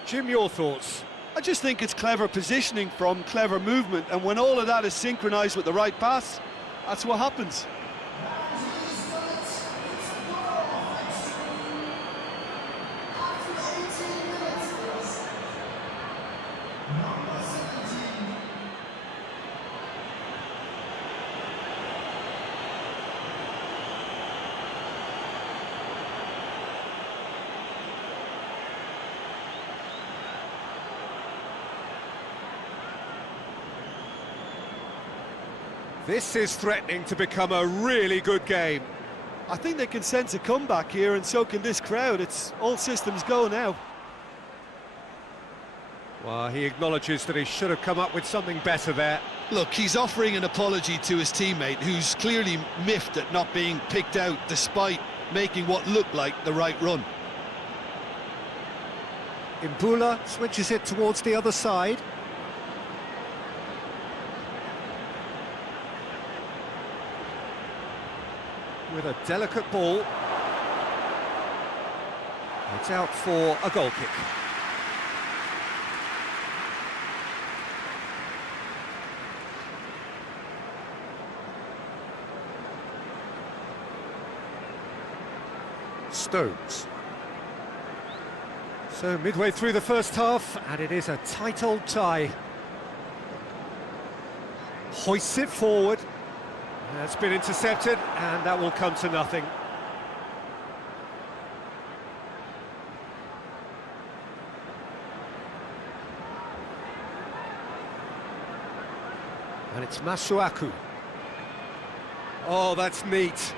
Jim, your thoughts? I just think it's clever positioning from clever movement, and when all of that is synchronised with the right pass, that's what happens. This is threatening to become a really good game. I think they can sense a comeback here, and so can this crowd. It's all systems go now. Well, he acknowledges that he should have come up with something better there. Look, he's offering an apology to his teammate, who's clearly miffed at not being picked out despite making what looked like the right run. Imbula switches it towards the other side. With a delicate ball. It's out for a goal kick. Stones. So midway through the first half, and it is a tight old tie. Hoists it forward. That's been intercepted, and that will come to nothing. And it's Masuaku. Oh, that's neat.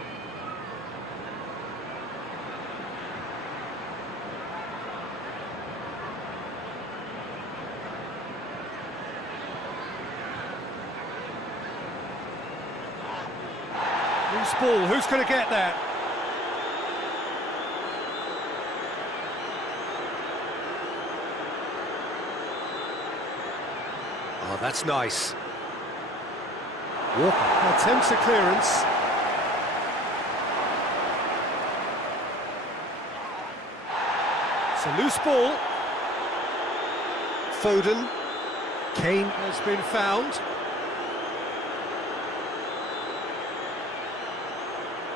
Loose ball, who's going to get that? Oh, that's nice. Walker attempts a clearance. It's a loose ball. Foden. Kane has been found.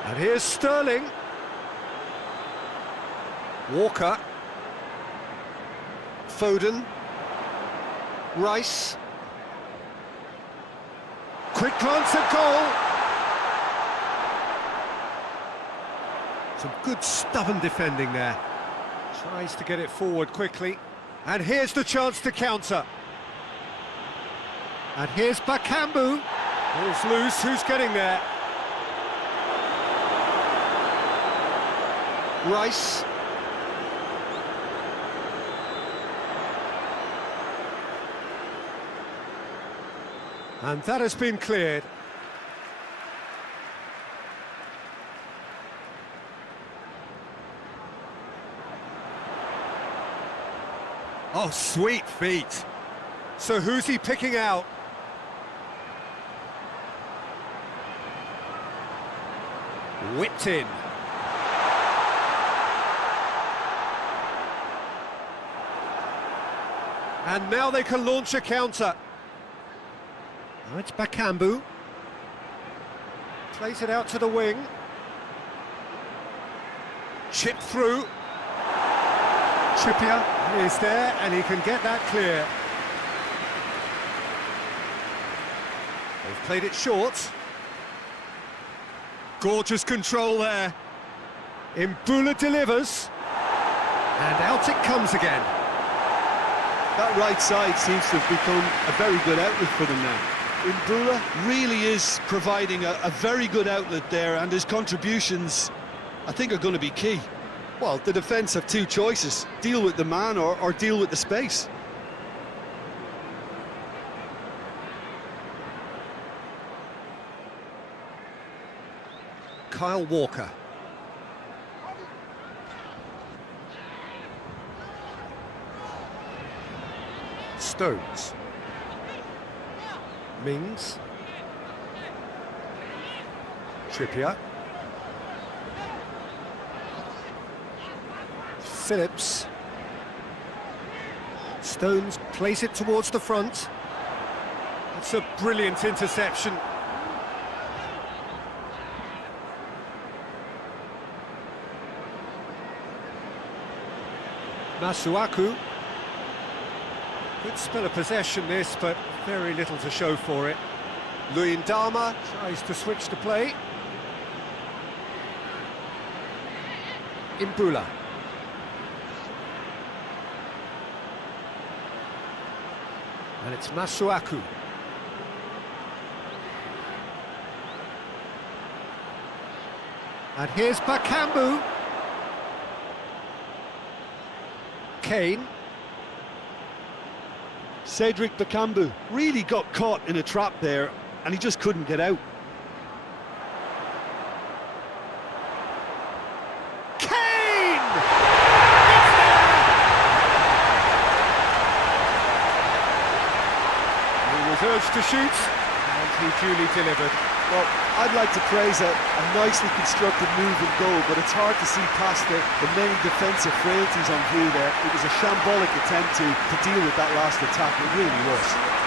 And here's Sterling. Walker. Foden. Rice. Quick glance at goal. Some good stubborn defending there. Tries to get it forward quickly. And here's the chance to counter. And here's Bakambu. Ball's loose, who's getting there? Rice. And that has been cleared. Oh, sweet feet. So who's he picking out? Whipped in. And now they can launch a counter. Now it's Bakambu. Plays it out to the wing. Chip through. Trippier is there, and he can get that clear. They've played it short. Gorgeous control there. Mbula delivers. And out it comes again. That right side seems to have become a very good outlet for them now. Mbula really is providing a very good outlet there, and his contributions, I think, are going to be key. Well, the defence have two choices: deal with the man or deal with the space. Kyle Walker. Stones. Mings. Trippier. Phillips. Stones plays it towards the front. It's a brilliant interception. Masuaku. Good spell of possession this, but very little to show for it. Luyendama tries to switch the play. Mbula. And it's Masuaku. And here's Bakambu. Kane. Cedric Bakambu really got caught in a trap there, and he just couldn't get out. Kane! He was urged to shoot, and he duly delivered. Well, I'd like to praise a nicely constructed move and goal, but it's hard to see past the many defensive frailties on view there. It was a shambolic attempt to deal with that last attack, it really was.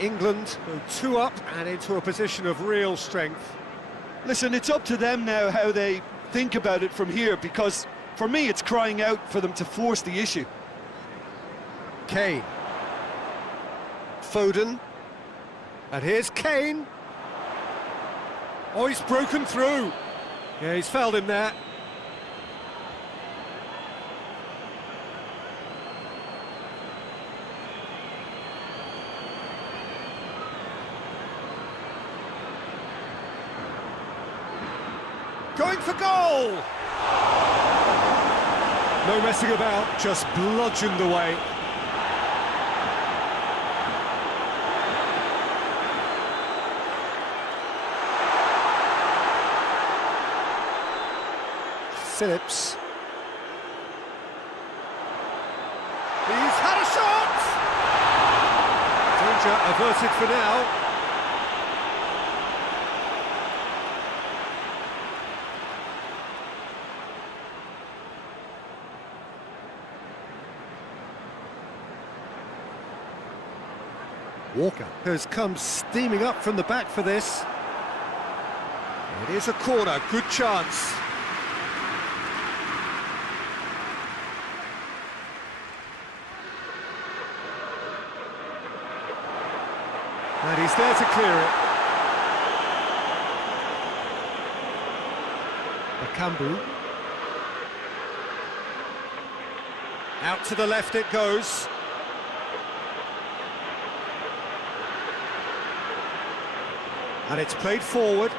England go 2 up and into a position of real strength. Listen, it's up to them now how they think about it from here, because for me it's crying out for them to force the issue. Kane. Foden. And here's Kane. Oh, he's broken through. Yeah, he's fouled him there. Going for goal! No messing about, just bludgeoned away. Phillips. He's had a shot! Danger averted for now. Walker has come steaming up from the back for this. It is a corner, good chance. And he's there to clear it. Bakambu. Out to the left it goes. And it's played forward.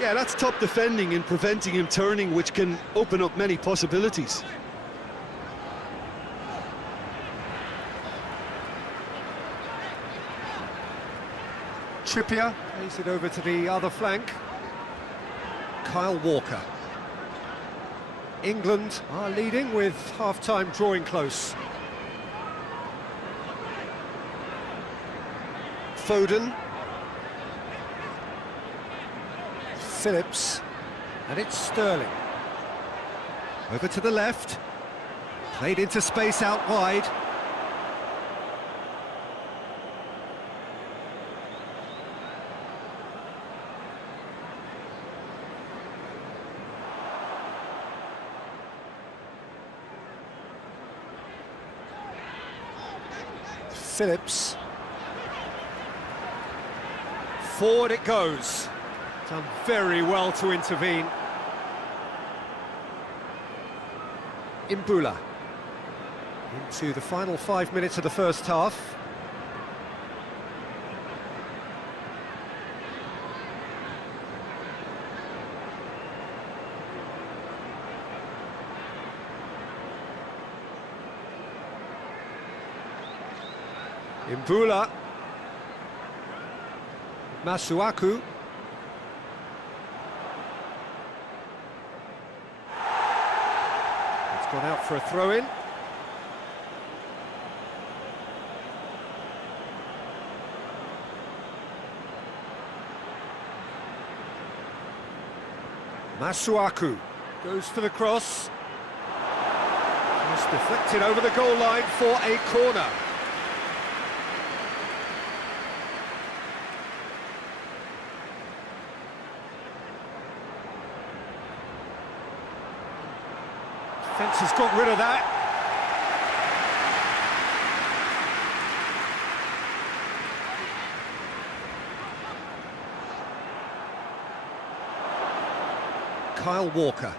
Yeah, that's top defending and preventing him turning, which can open up many possibilities. Trippier plays it over to the other flank. Kyle Walker. England are leading with half-time drawing close. Foden. Phillips. And it's Sterling. Over to the left. Played into space out wide. Phillips. Forward it goes. Done very well to intervene. Imbula. Into the final 5 minutes of the first half. Imbula. Masuaku. It's gone out for a throw-in. Masuaku goes for the cross. Just deflected over the goal line for a corner. Defence has got rid of that. Kyle Walker.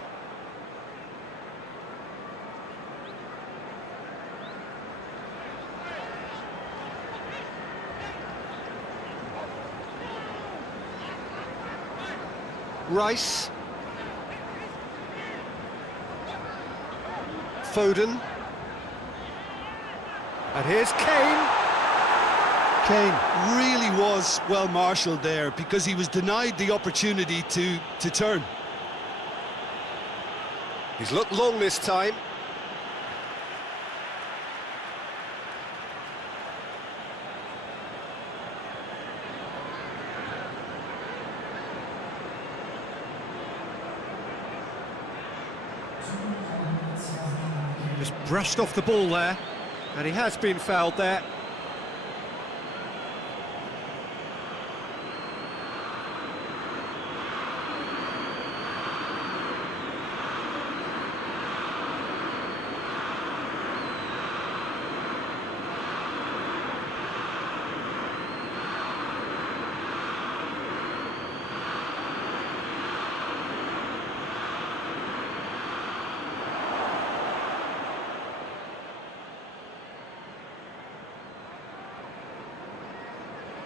Rice. Foden. And here's Kane. Kane really was well marshalled there, because he was denied the opportunity to turn. He's looked long this time. Just brushed off the ball there, and he has been fouled there.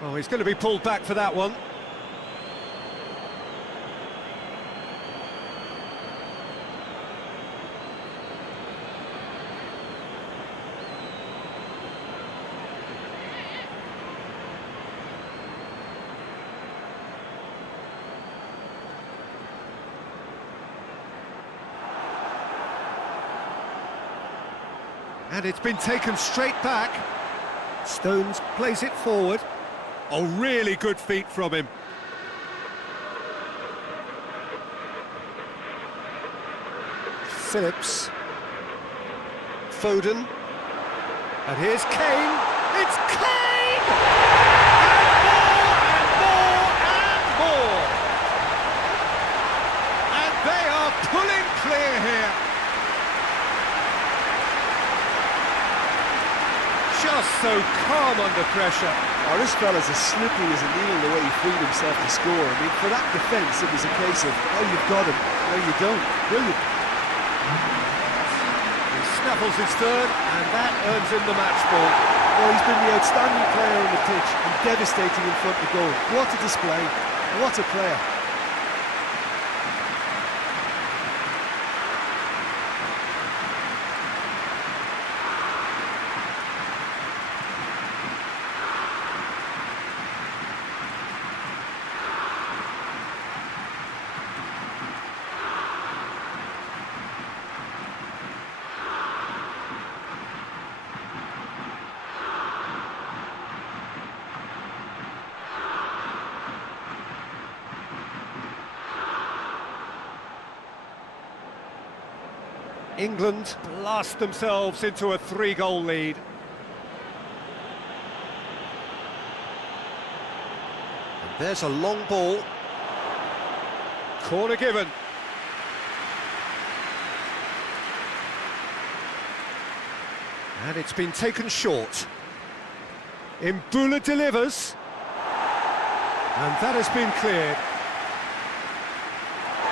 Oh, he's going to be pulled back for that one. And it's been taken straight back. Stones plays it forward. Oh, really good feet from him. Phillips. Foden. And here's Kane. It's Kane! And more, and more, and more. And they are pulling clear here. Just so calm under pressure. Oh, this fella's as slippery as a needle the way he freed himself to score. I mean, for that defence, it was a case of, oh, you've got him, no, you don't. Brilliant. He snaffles his third, and that earns him the match ball. Well, he's been the outstanding player on the pitch and devastating in front of goal. What a display, what a player. England blast themselves into a 3-goal lead. And there's a long ball. Corner given. And it's been taken short. Mbula delivers. And that has been cleared.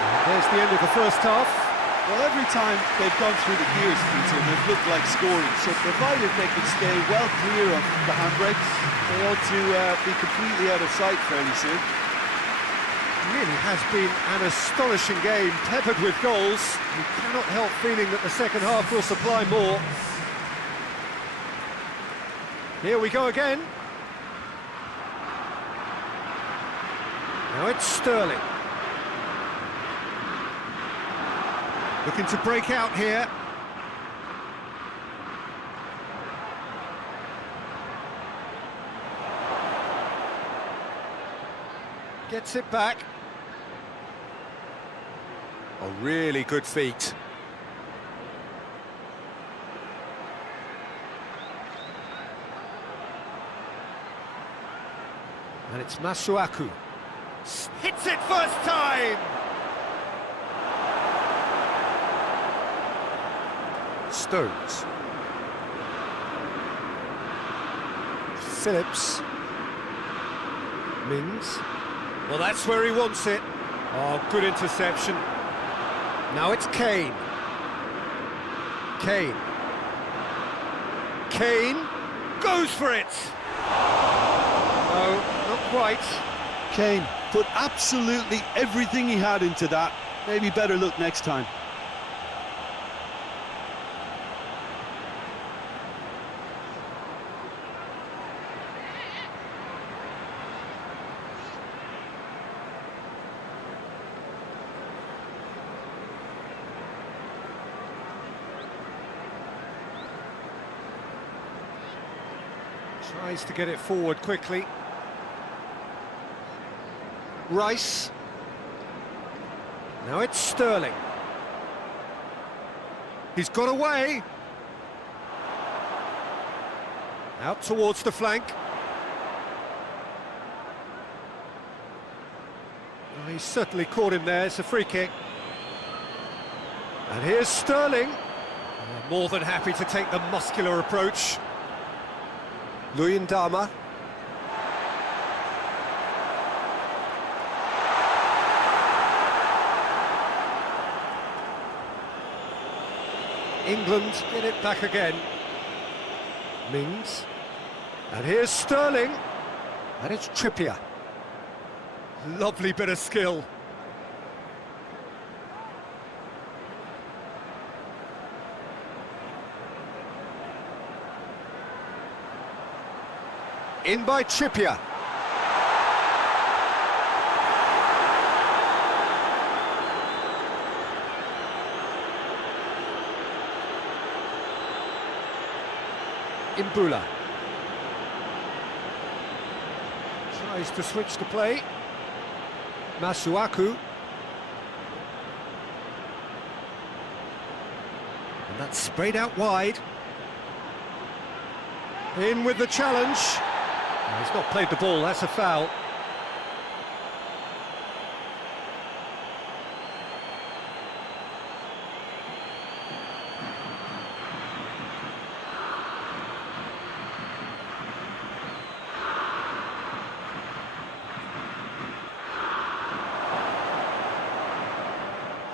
And there's the end of the first half. Well, every time they've gone through the gears, Peter, they've looked like scoring. So provided they can stay well clear of the handbrakes, they ought to be completely out of sight fairly soon. It really has been an astonishing game, peppered with goals. You cannot help feeling that the second half will supply more. Here we go again. Now it's Sterling. Looking to break out here. Gets it back. Oh, really good feet. And it's Masuaku. Hits it first time! Stones. Phillips. Mings. Well, that's where he wants it. Oh, good interception. Now it's Kane. Kane. Kane goes for it. No, not quite. Kane put absolutely everything he had into that. Maybe better look next time. Tries to get it forward quickly. Rice. Now it's Sterling. He's got away. Out towards the flank. Oh, he's certainly caught him there. It's a free kick. And here's Sterling. More than happy to take the muscular approach. Luyendama. England get it back again. Mings. And here's Sterling. And it's Trippier. Lovely bit of skill. In by Trippier. Imbula. Tries to switch the play. Masuaku. And that's sprayed out wide. In with the challenge. No, he's not played the ball, that's a foul.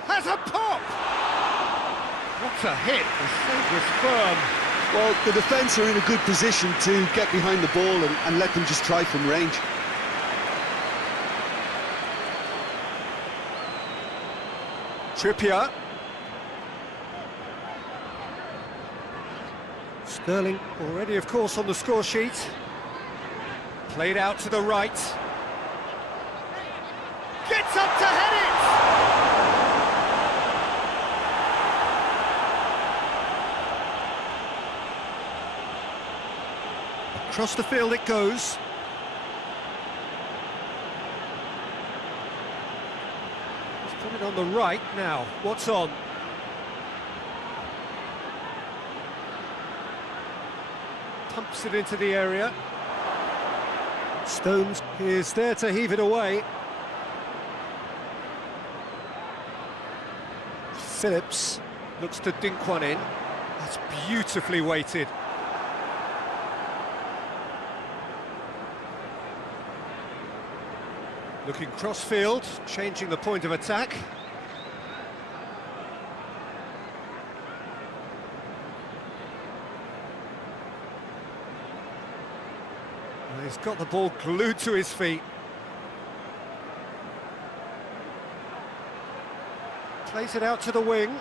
Has a pop! What a hit, the save was firm. Well, the defence are in a good position to get behind the ball and let them just try from range. Trippier. Sterling already, of course, on the score sheet. Played out to the right. Gets up to head it! Across the field it goes. He's put it on the right now. What's on? Pumps it into the area. Stones is there to heave it away. Phillips looks to dink one in. That's beautifully weighted. Looking cross-field, changing the point of attack. Well, he's got the ball glued to his feet. Plays it out to the wing.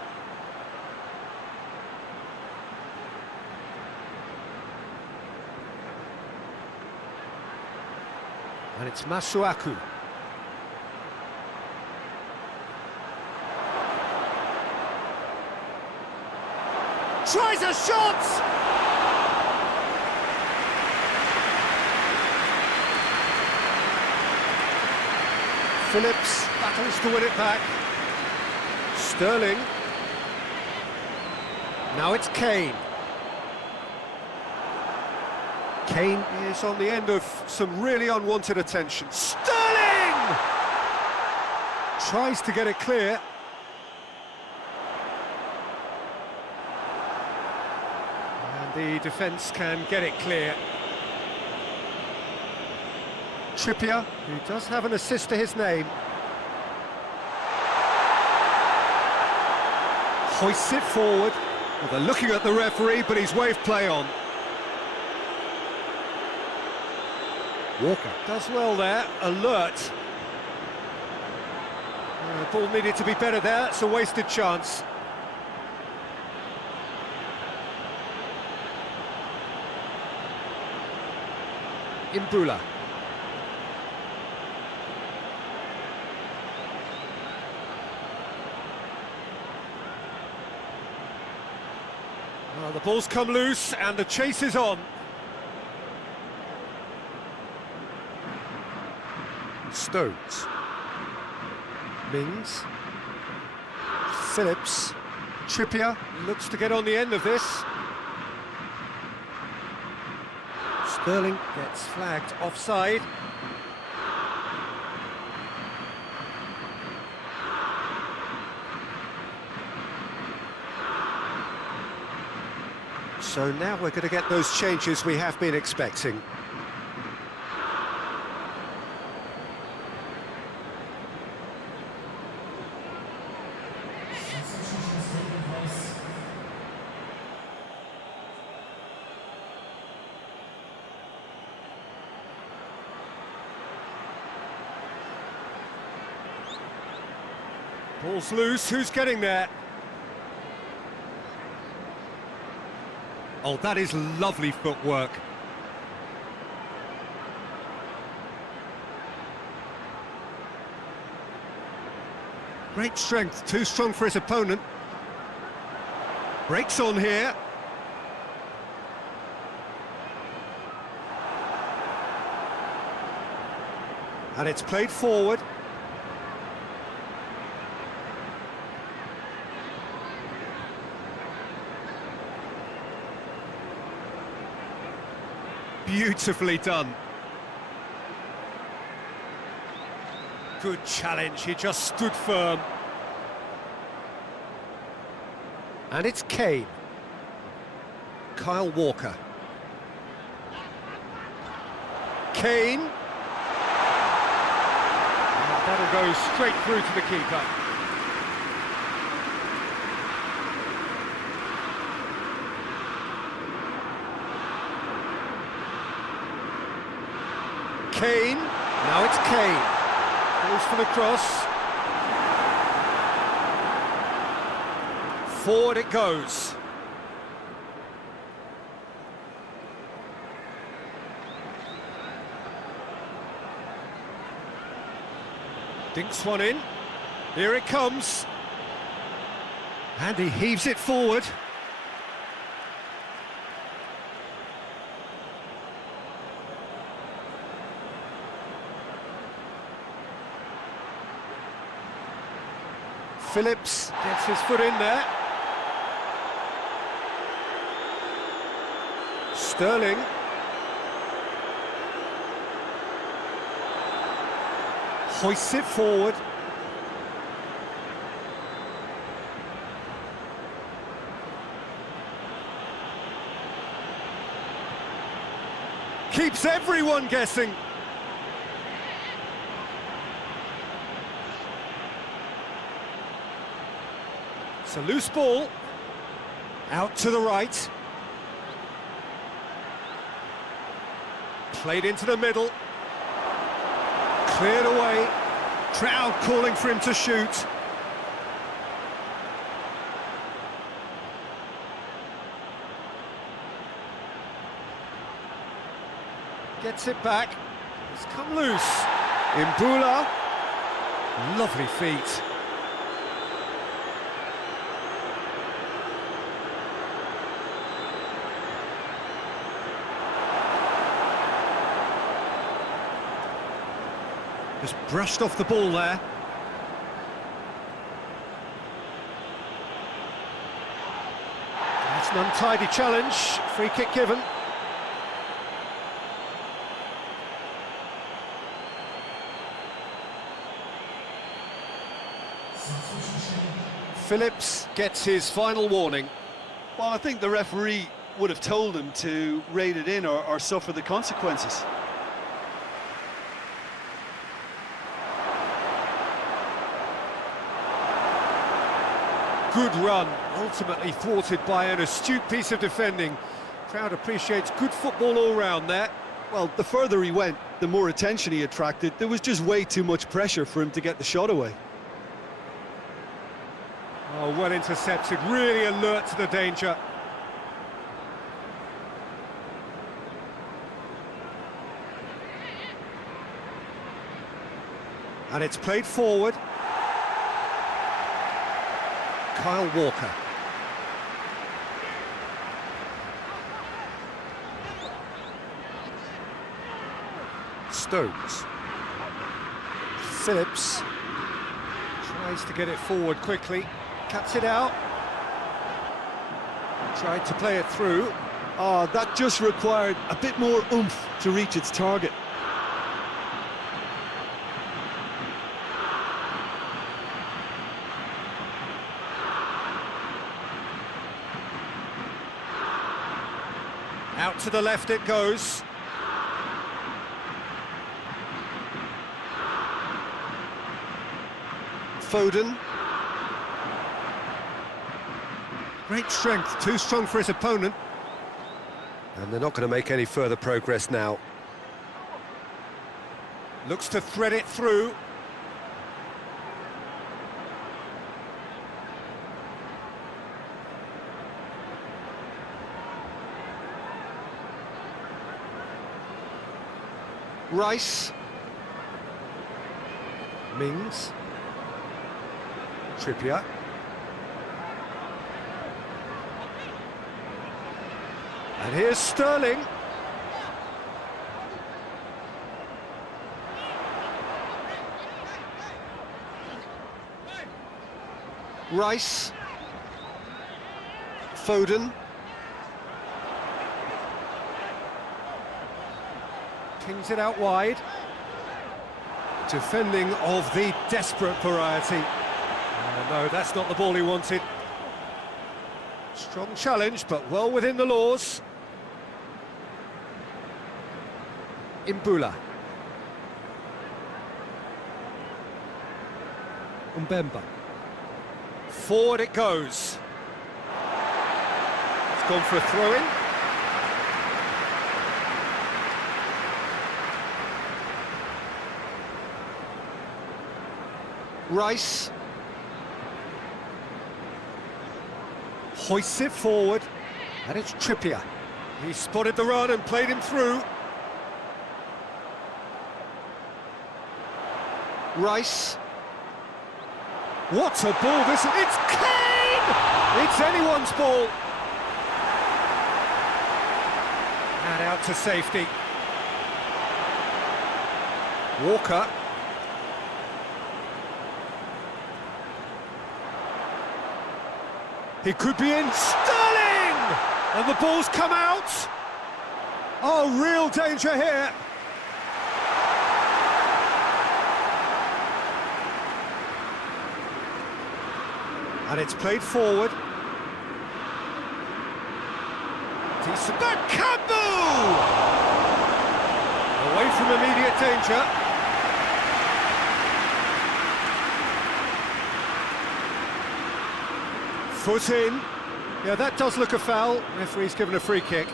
And it's Masuaku. Tries a shot! Phillips battles to win it back. Sterling. Now it's Kane. Kane is on the end of some really unwanted attention. Sterling! Tries to get it clear. The defence can get it clear. Trippier, who does have an assist to his name. Hoists it forward. Well, they're looking at the referee, but he's waved play on. Walker does well there, alert. The ball needed to be better there, it's a wasted chance. Imbula. Well, the ball's come loose and the chase is on. Stones. Mings. Phillips. Trippier looks to get on the end of this. Sterling gets flagged offside. So now we're going to get those changes we have been expecting. Ball's loose, who's getting there? Oh, that is lovely footwork. Great strength, too strong for his opponent. Breaks on here. And it's played forward. Beautifully done. Good challenge, he just stood firm. And it's Kane. Kyle Walker. Kane. And that'll go straight through to the keeper. Kane. Now it's Kane. Goes for the cross. Forward it goes. Dinks one in. Here it comes. And he heaves it forward. Phillips gets his foot in there. Sterling. Hoists it forward. Keeps everyone guessing. It's a loose ball. Out to the right. Played into the middle. Cleared away. Crowd calling for him to shoot. Gets it back. It's come loose. Imbula. Lovely feet. Just brushed off the ball there. That's an untidy challenge. Free kick given. Phillips gets his final warning. Well, I think the referee would have told him to rate it in or suffer the consequences. Good run, ultimately thwarted by an astute piece of defending. Crowd appreciates good football all round there. Well, the further he went, the more attention he attracted. There was just way too much pressure for him to get the shot away. Oh, well intercepted, really alert to the danger. And it's played forward. Kyle Walker. Stones. Phillips tries to get it forward quickly, cuts it out. Tried to play it through. Oh, that just required a bit more oomph to reach its target. Out to the left it goes. Foden. Great strength, too strong for his opponent. And they're not going to make any further progress now. Looks to thread it through. Rice. Mings. Trippier. And here's Sterling. Rice. Foden. Kings it out wide. Defending of the desperate variety. No, that's not the ball he wanted. Strong challenge, but well within the laws. Imbula. Mbemba. Forward it goes. It's gone for a throw-in. Rice. Hoists it forward. And it's Trippier. He spotted the run and played him through. Rice. What a ball this is! It's Kane! It's anyone's ball. And out to safety. Walker. He could be in. Sterling! And the ball's come out. Oh, real danger here. And it's played forward. Decent back, Campbell! Away from immediate danger. Foot in. Yeah, that does look a foul. Referee's given a free kick.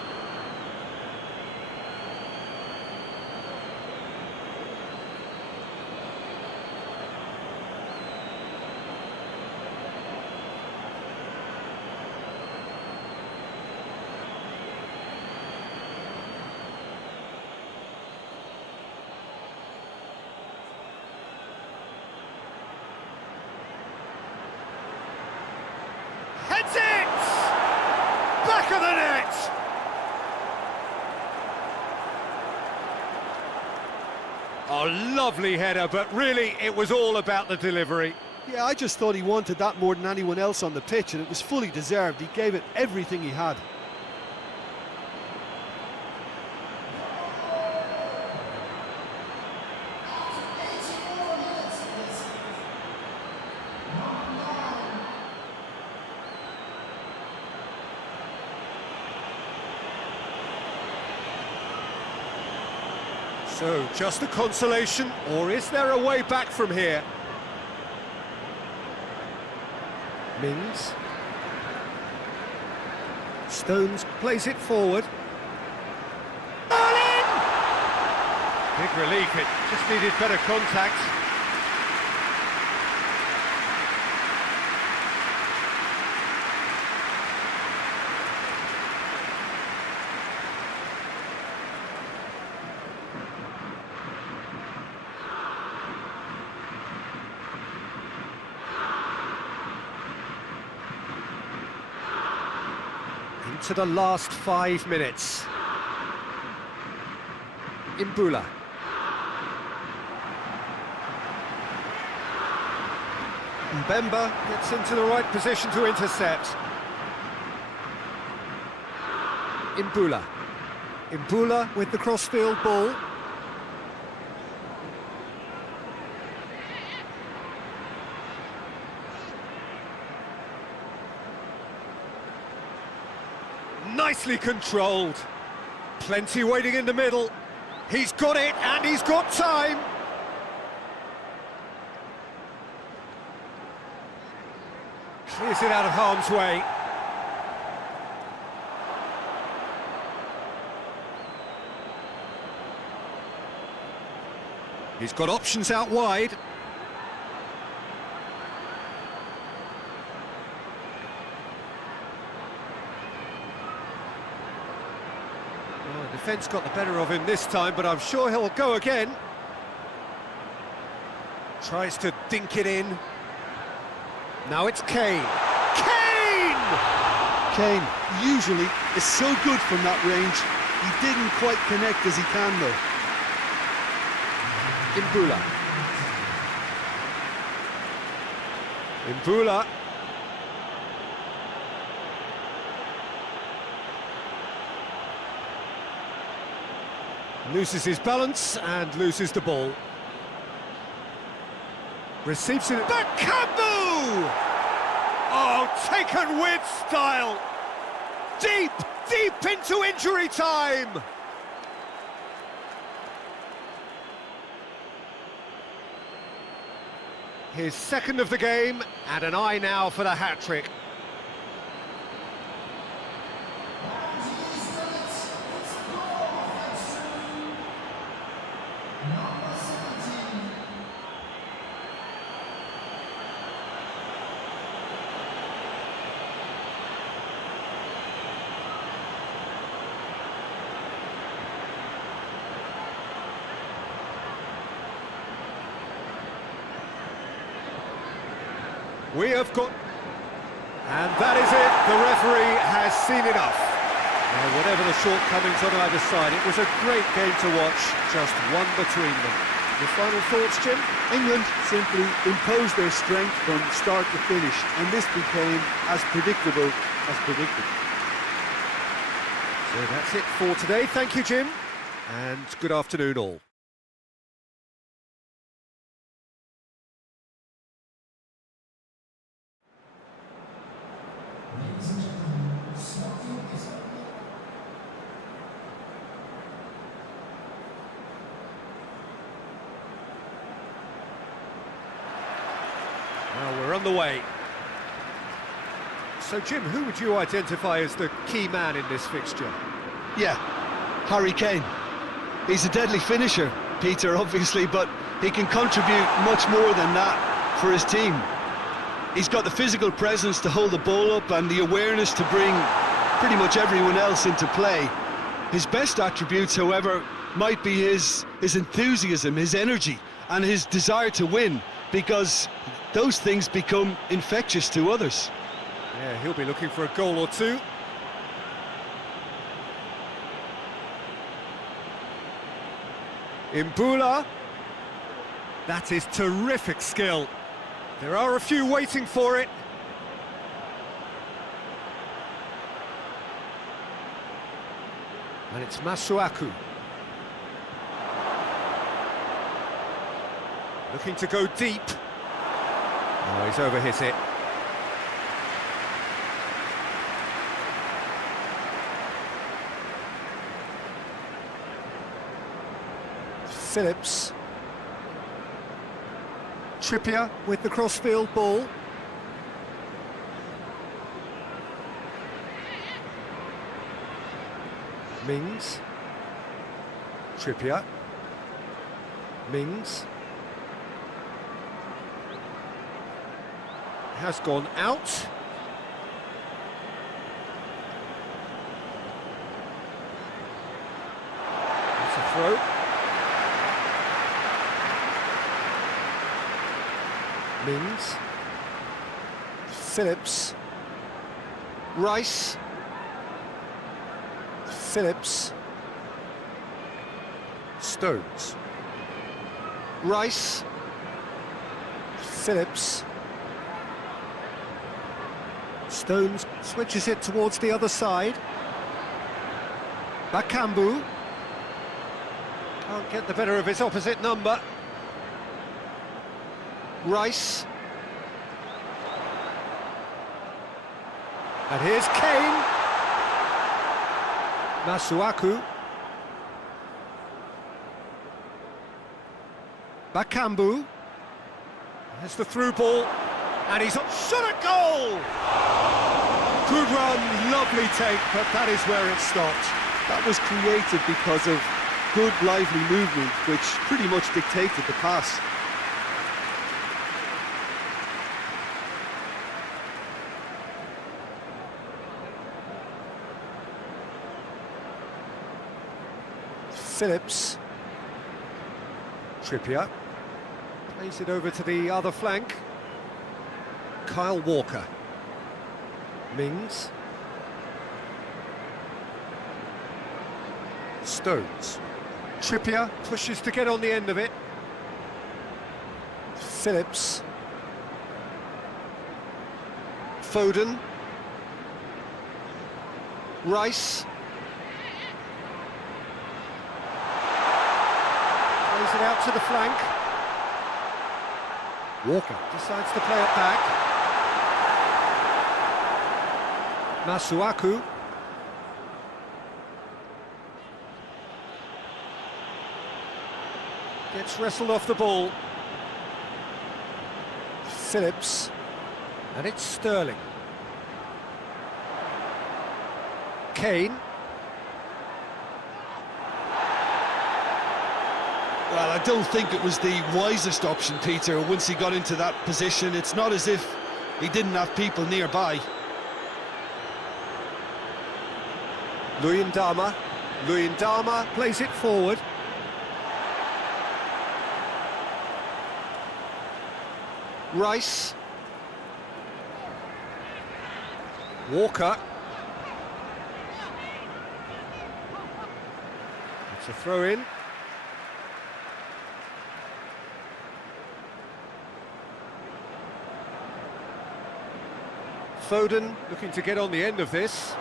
Heads it! Back of the net! Oh, lovely header, but really it was all about the delivery. Yeah, I just thought he wanted that more than anyone else on the pitch, and it was fully deserved. He gave it everything he had. So, just a consolation, or is there a way back from here? Mings. Stones plays it forward. Sterling! Big relief, it just needed better contact. To the last 5 minutes. Imbula. Mbemba gets into the right position to intercept. Imbula. Imbula with the crossfield ball. Nicely controlled. Plenty waiting in the middle. He's got it, and he's got time. Clears it out of harm's way. He's got options out wide. defence got the better of him this time, but I'm sure he'll go again. Tries to dink it in. Now it's Kane. Kane! Kane usually is so good from that range. He didn't quite connect as he can, though. Imbula. Loses his balance and loses the ball. Receives it. Bakambu! Oh, taken with style. Deep into injury time. His second of the game, and an eye now for the hat-trick. We have got... And that is it, the referee has seen enough. Now, whatever the shortcomings on either side, it was a great game to watch, just one between them. Your final thoughts, Jim? England simply imposed their strength from start to finish, and this became as predictable as predicted. So that's it for today. Thank you, Jim, and good afternoon all. Well, we're on the way. So, Jim, who would you identify as the key man in this fixture? Yeah, Harry Kane. He's a deadly finisher, Peter, obviously, but he can contribute much more than that for his team. He's got the physical presence to hold the ball up and the awareness to bring pretty much everyone else into play. His best attributes, however, might be his enthusiasm, his energy, and his desire to win, because those things become infectious to others. Yeah, he'll be looking for a goal or two. Imbula. That is terrific skill. There are a few waiting for it. And it's Masuaku. Looking to go deep. Oh, he's overhit it. Phillips. Trippier with the crossfield ball. Mings. Trippier. Mings. Has gone out. That's a throw. Mings. Phillips. Rice. Phillips. Stones. Rice. Phillips. Stones switches it towards the other side. Bakambu. Can't get the better of his opposite number. Rice. And here's Kane. Masuaku. Bakambu. There's the through ball. And he's shot at goal! Good run, lovely take, but that is where it stopped. That was created because of good, lively movement, which pretty much dictated the pass. Phillips. Trippier. Plays it over to the other flank. Kyle Walker. Mings. Stones. Trippier pushes to get on the end of it. Phillips. Foden. Rice. Plays it out to the flank. Walker decides to play it back. Masuaku. Gets wrestled off the ball. Phillips. And it's Sterling. Kane. Well, I don't think it was the wisest option, Peter, once he got into that position. It's not as if he didn't have people nearby. Luyendama. Luyendama plays it forward. Rice. Walker. It's a throw-in. Foden looking to get on the end of this.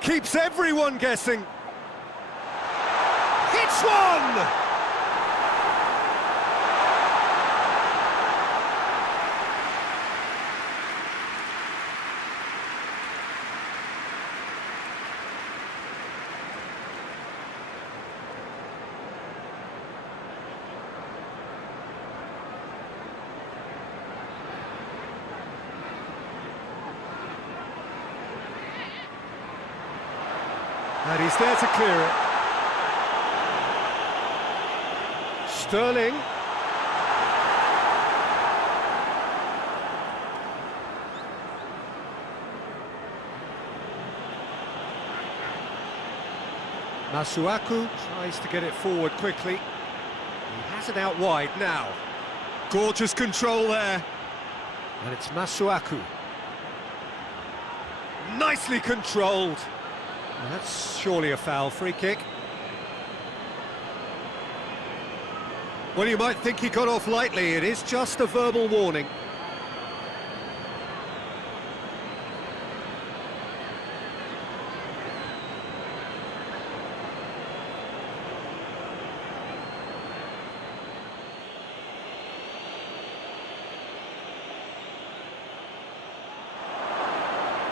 Keeps everyone guessing. Hits one! And he's there to clear it. Sterling. Masuaku tries to get it forward quickly. He has it out wide now. Gorgeous control there. And it's Masuaku. Nicely controlled. And that's surely a foul. Free kick. Well, you might think he got off lightly. It is just a verbal warning.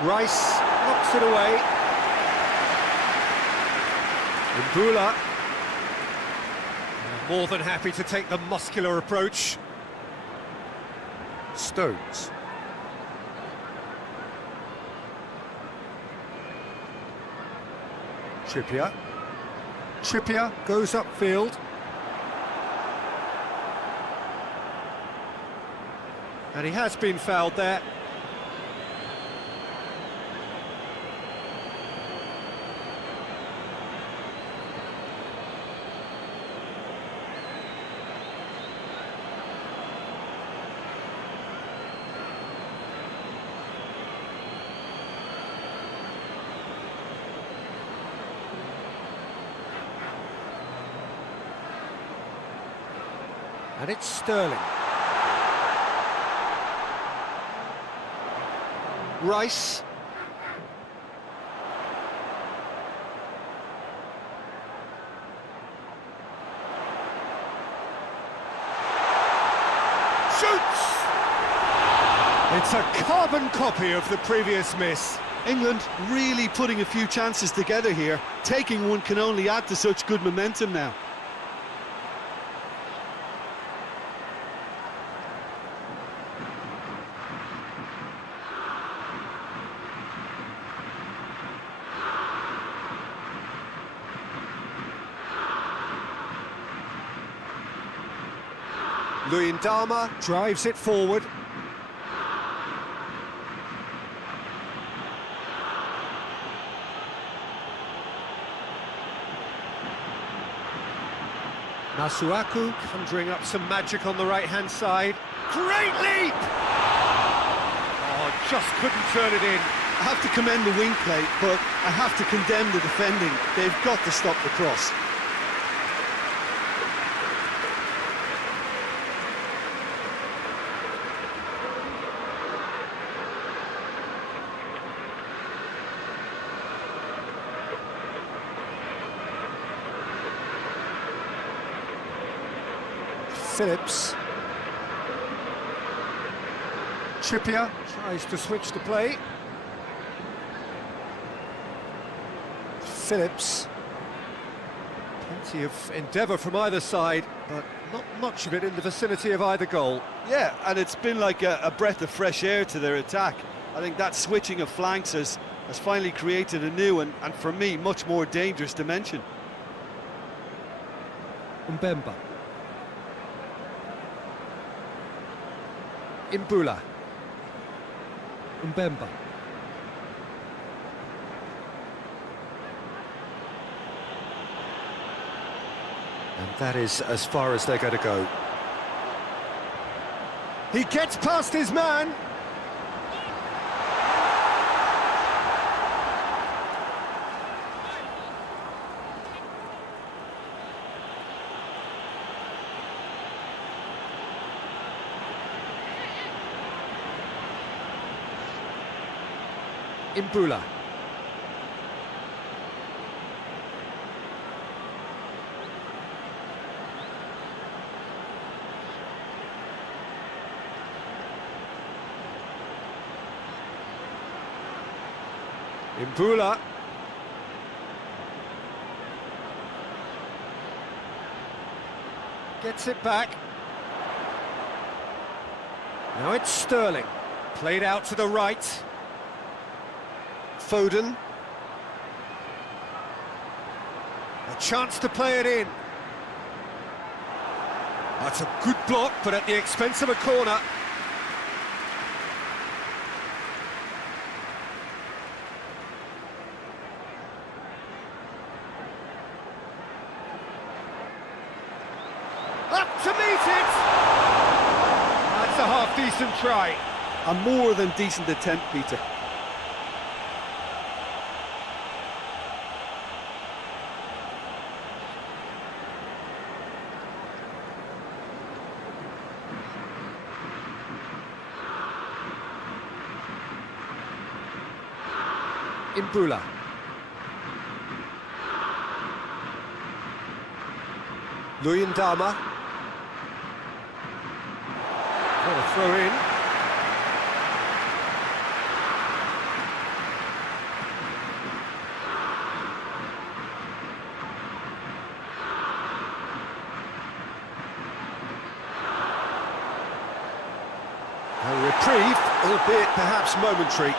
Rice knocks it away. Mbula, more than happy to take the muscular approach. Stones. Trippier. Trippier goes upfield. And he has been fouled there. And it's Sterling. Rice. Shoots! It's a carbon copy of the previous miss. England really putting a few chances together here. Taking one can only add to such good momentum now. Luyendama drives it forward. Masuaku conjuring up some magic on the right-hand side. Great leap! Oh, just couldn't turn it in. I have to commend the wing play, but I have to condemn the defending. They've got to stop the cross. Phillips. Trippier tries to switch the play. Phillips. Plenty of endeavour from either side, but not much of it in the vicinity of either goal. Yeah, and it's been like a breath of fresh air to their attack. I think that switching of flanks has finally created a new and for me, much more dangerous dimension. Mbemba. Imbula. Mbemba. And that is as far as they're going to go. He gets past his man. Imbula. Imbula. Gets it back. Now it's Sterling. Played out to the right. Foden. A chance to play it in. That's a good block, but at the expense of a corner. Up to meet it! That's a half-decent try. A more than decent attempt, Peter. Imbula. Luyendama. What a throw in. A reprieve, albeit perhaps momentary.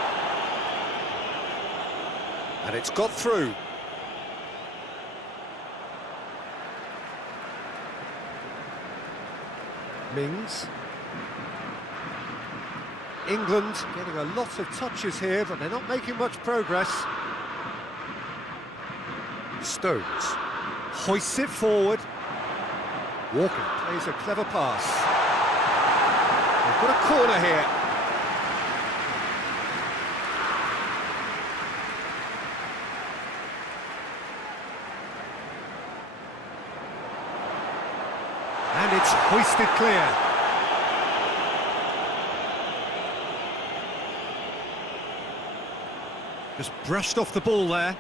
And it's got through. Mings. England getting a lot of touches here, but they're not making much progress. Stones hoists it forward. Walker plays a clever pass. They've got a corner here. And it's hoisted clear. Just brushed off the ball there.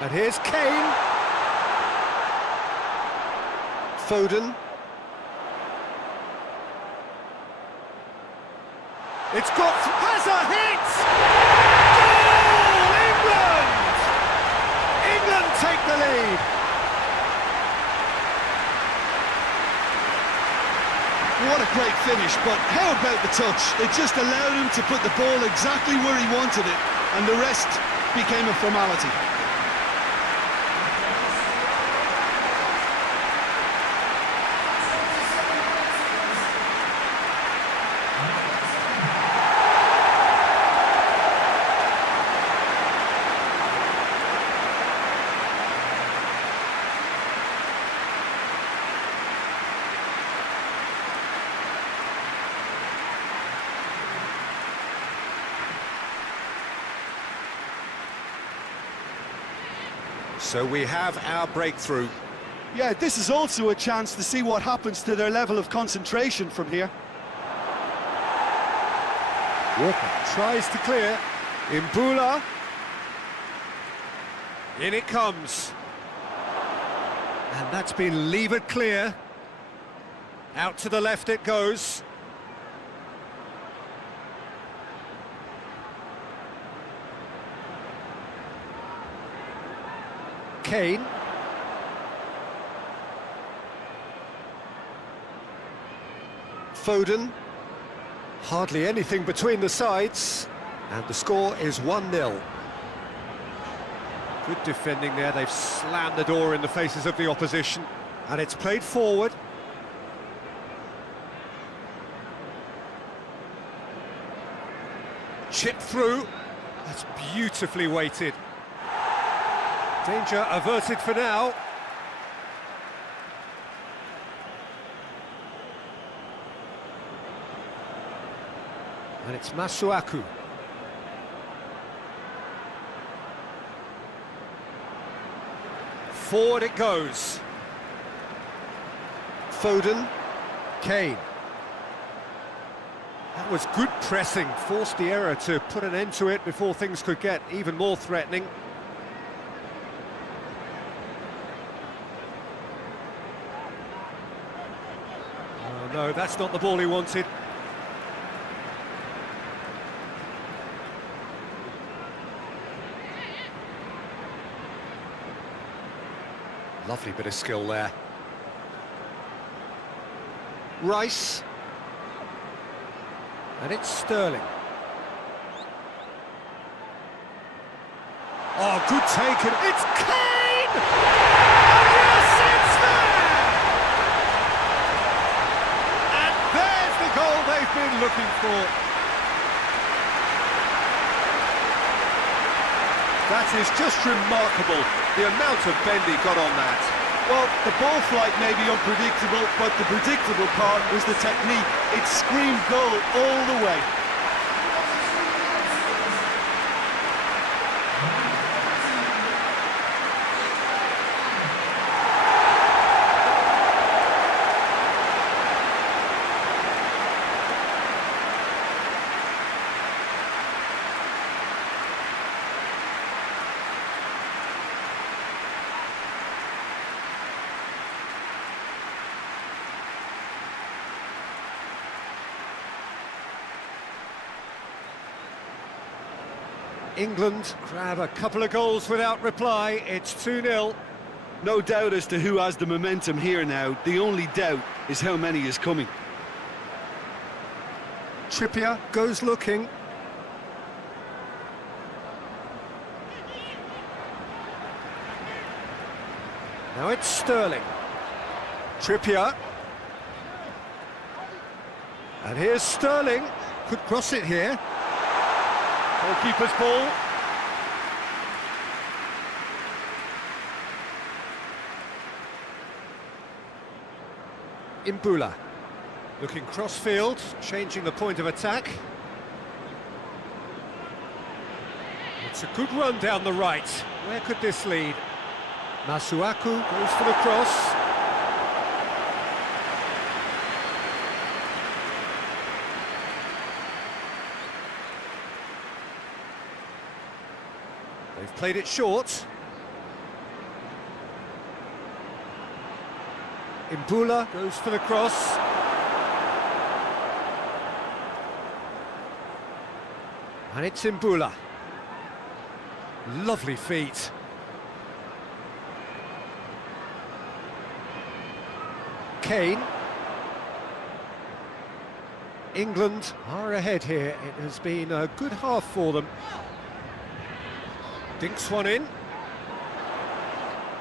And here's Kane. Foden. It's got... has a hit! Goal! England! England take the lead. What a great finish, but how about the touch? It just allowed him to put the ball exactly where he wanted it, and the rest became a formality. So we have our breakthrough. Yeah, this is also a chance to see what happens to their level of concentration from here. Walker tries to clear. Imbula. In it comes. And that's been levered clear. Out to the left it goes. Kane. Foden. Hardly anything between the sides. And the score is 1-0. Good defending there. They've slammed the door in the faces of the opposition. And it's played forward. Chip through. That's beautifully weighted. Danger averted for now. And it's Masuaku. Forward it goes. Foden. Kane. That was good pressing, forced the error to put an end to it before things could get even more threatening. Oh no, that's not the ball he wanted. Lovely bit of skill there. Rice. And it's Sterling. Oh, good take, and it's Kane! And yes, it's there! And there's the goal they've been looking for. That is just remarkable, the amount of bend he got on that. Well, the ball flight may be unpredictable, but the predictable part was the technique. It screamed goal all the way. England grab a couple of goals without reply. It's 2-0. No doubt as to who has the momentum here now. The only doubt is how many is coming. Trippier goes looking. Now it's Sterling. Trippier. And here's Sterling. Could cross it here. Goalkeeper's ball. Imbula. Looking cross-field, changing the point of attack. It's a good run down the right. Where could this lead? Masuaku goes for the cross. They've played it short. Imbula goes for the cross. And it's Imbula. Lovely feet. Kane. England are ahead here. It has been a good half for them. Dinks one in.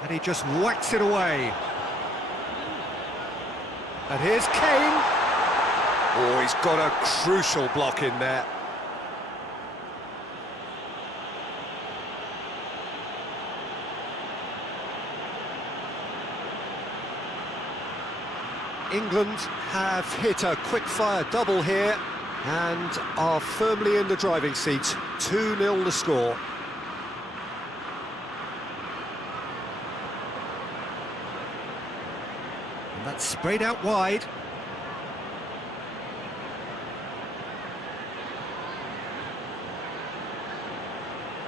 And he just whacks it away. And here's Kane. Oh, he's got a crucial block in there. England have hit a quick-fire double here and are firmly in the driving seat. 2-0 the score. That's sprayed out wide.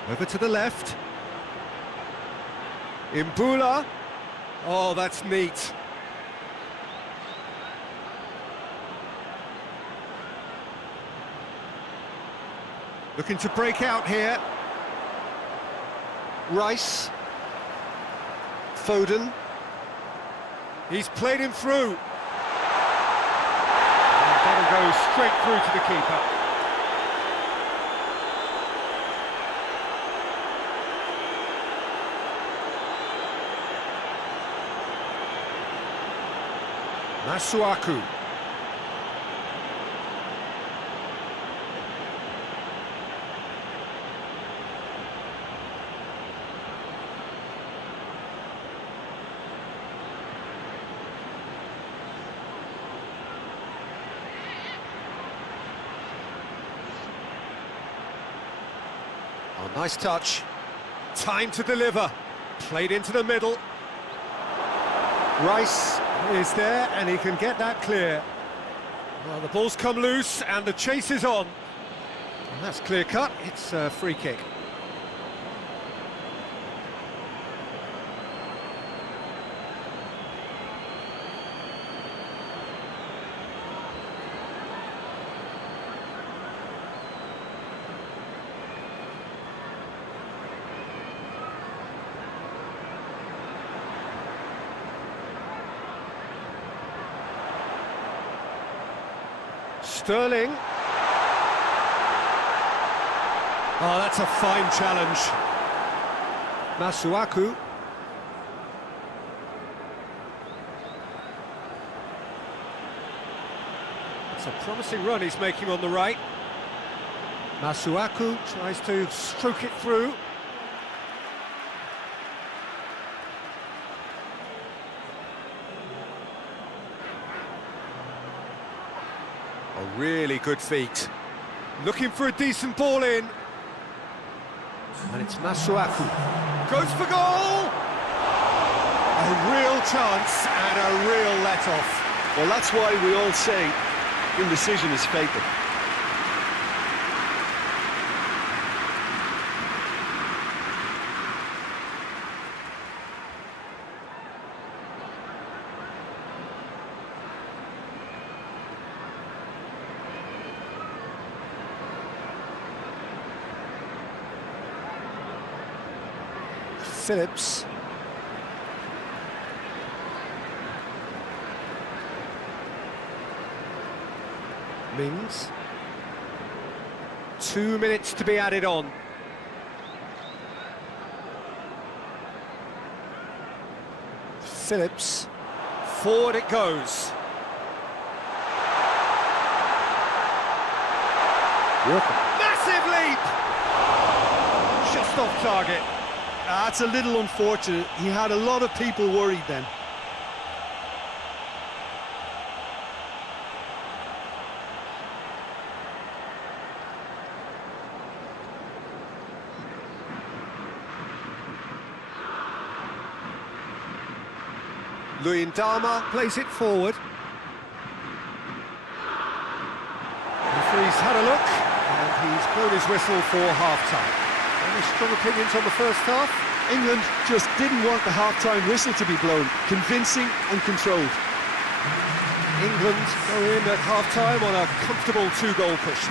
Over to the left. Imbula. Oh, that's neat. Looking to break out here. Rice. Foden. He's played him through. And that'll go straight through to the keeper. Masuaku. Oh, nice touch. Time to deliver. Played into the middle. Rice is there and he can get that clear. Well, the ball's come loose and the chase is on. And that's clear cut. It's a free kick. Sterling. Oh, that's a fine challenge. Masuaku. It's a promising run he's making on the right. Masuaku tries to stroke it through. A really good feat. Looking for a decent ball in. And it's Masuaku. Goes for goal! A real chance and a real let-off. Well, that's why we all say indecision is fatal. Phillips. Mings. 2 minutes to be added on. Phillips. Forward it goes. Massive leap! Just off target. That's a little unfortunate. He had a lot of people worried then. Luyendama plays it forward. The referee's had a look, and he's blown his whistle for half-time. Any strong opinions on the first half? England just didn't want the half-time whistle to be blown. Convincing and controlled. England go in at half-time on a comfortable 2-goal push.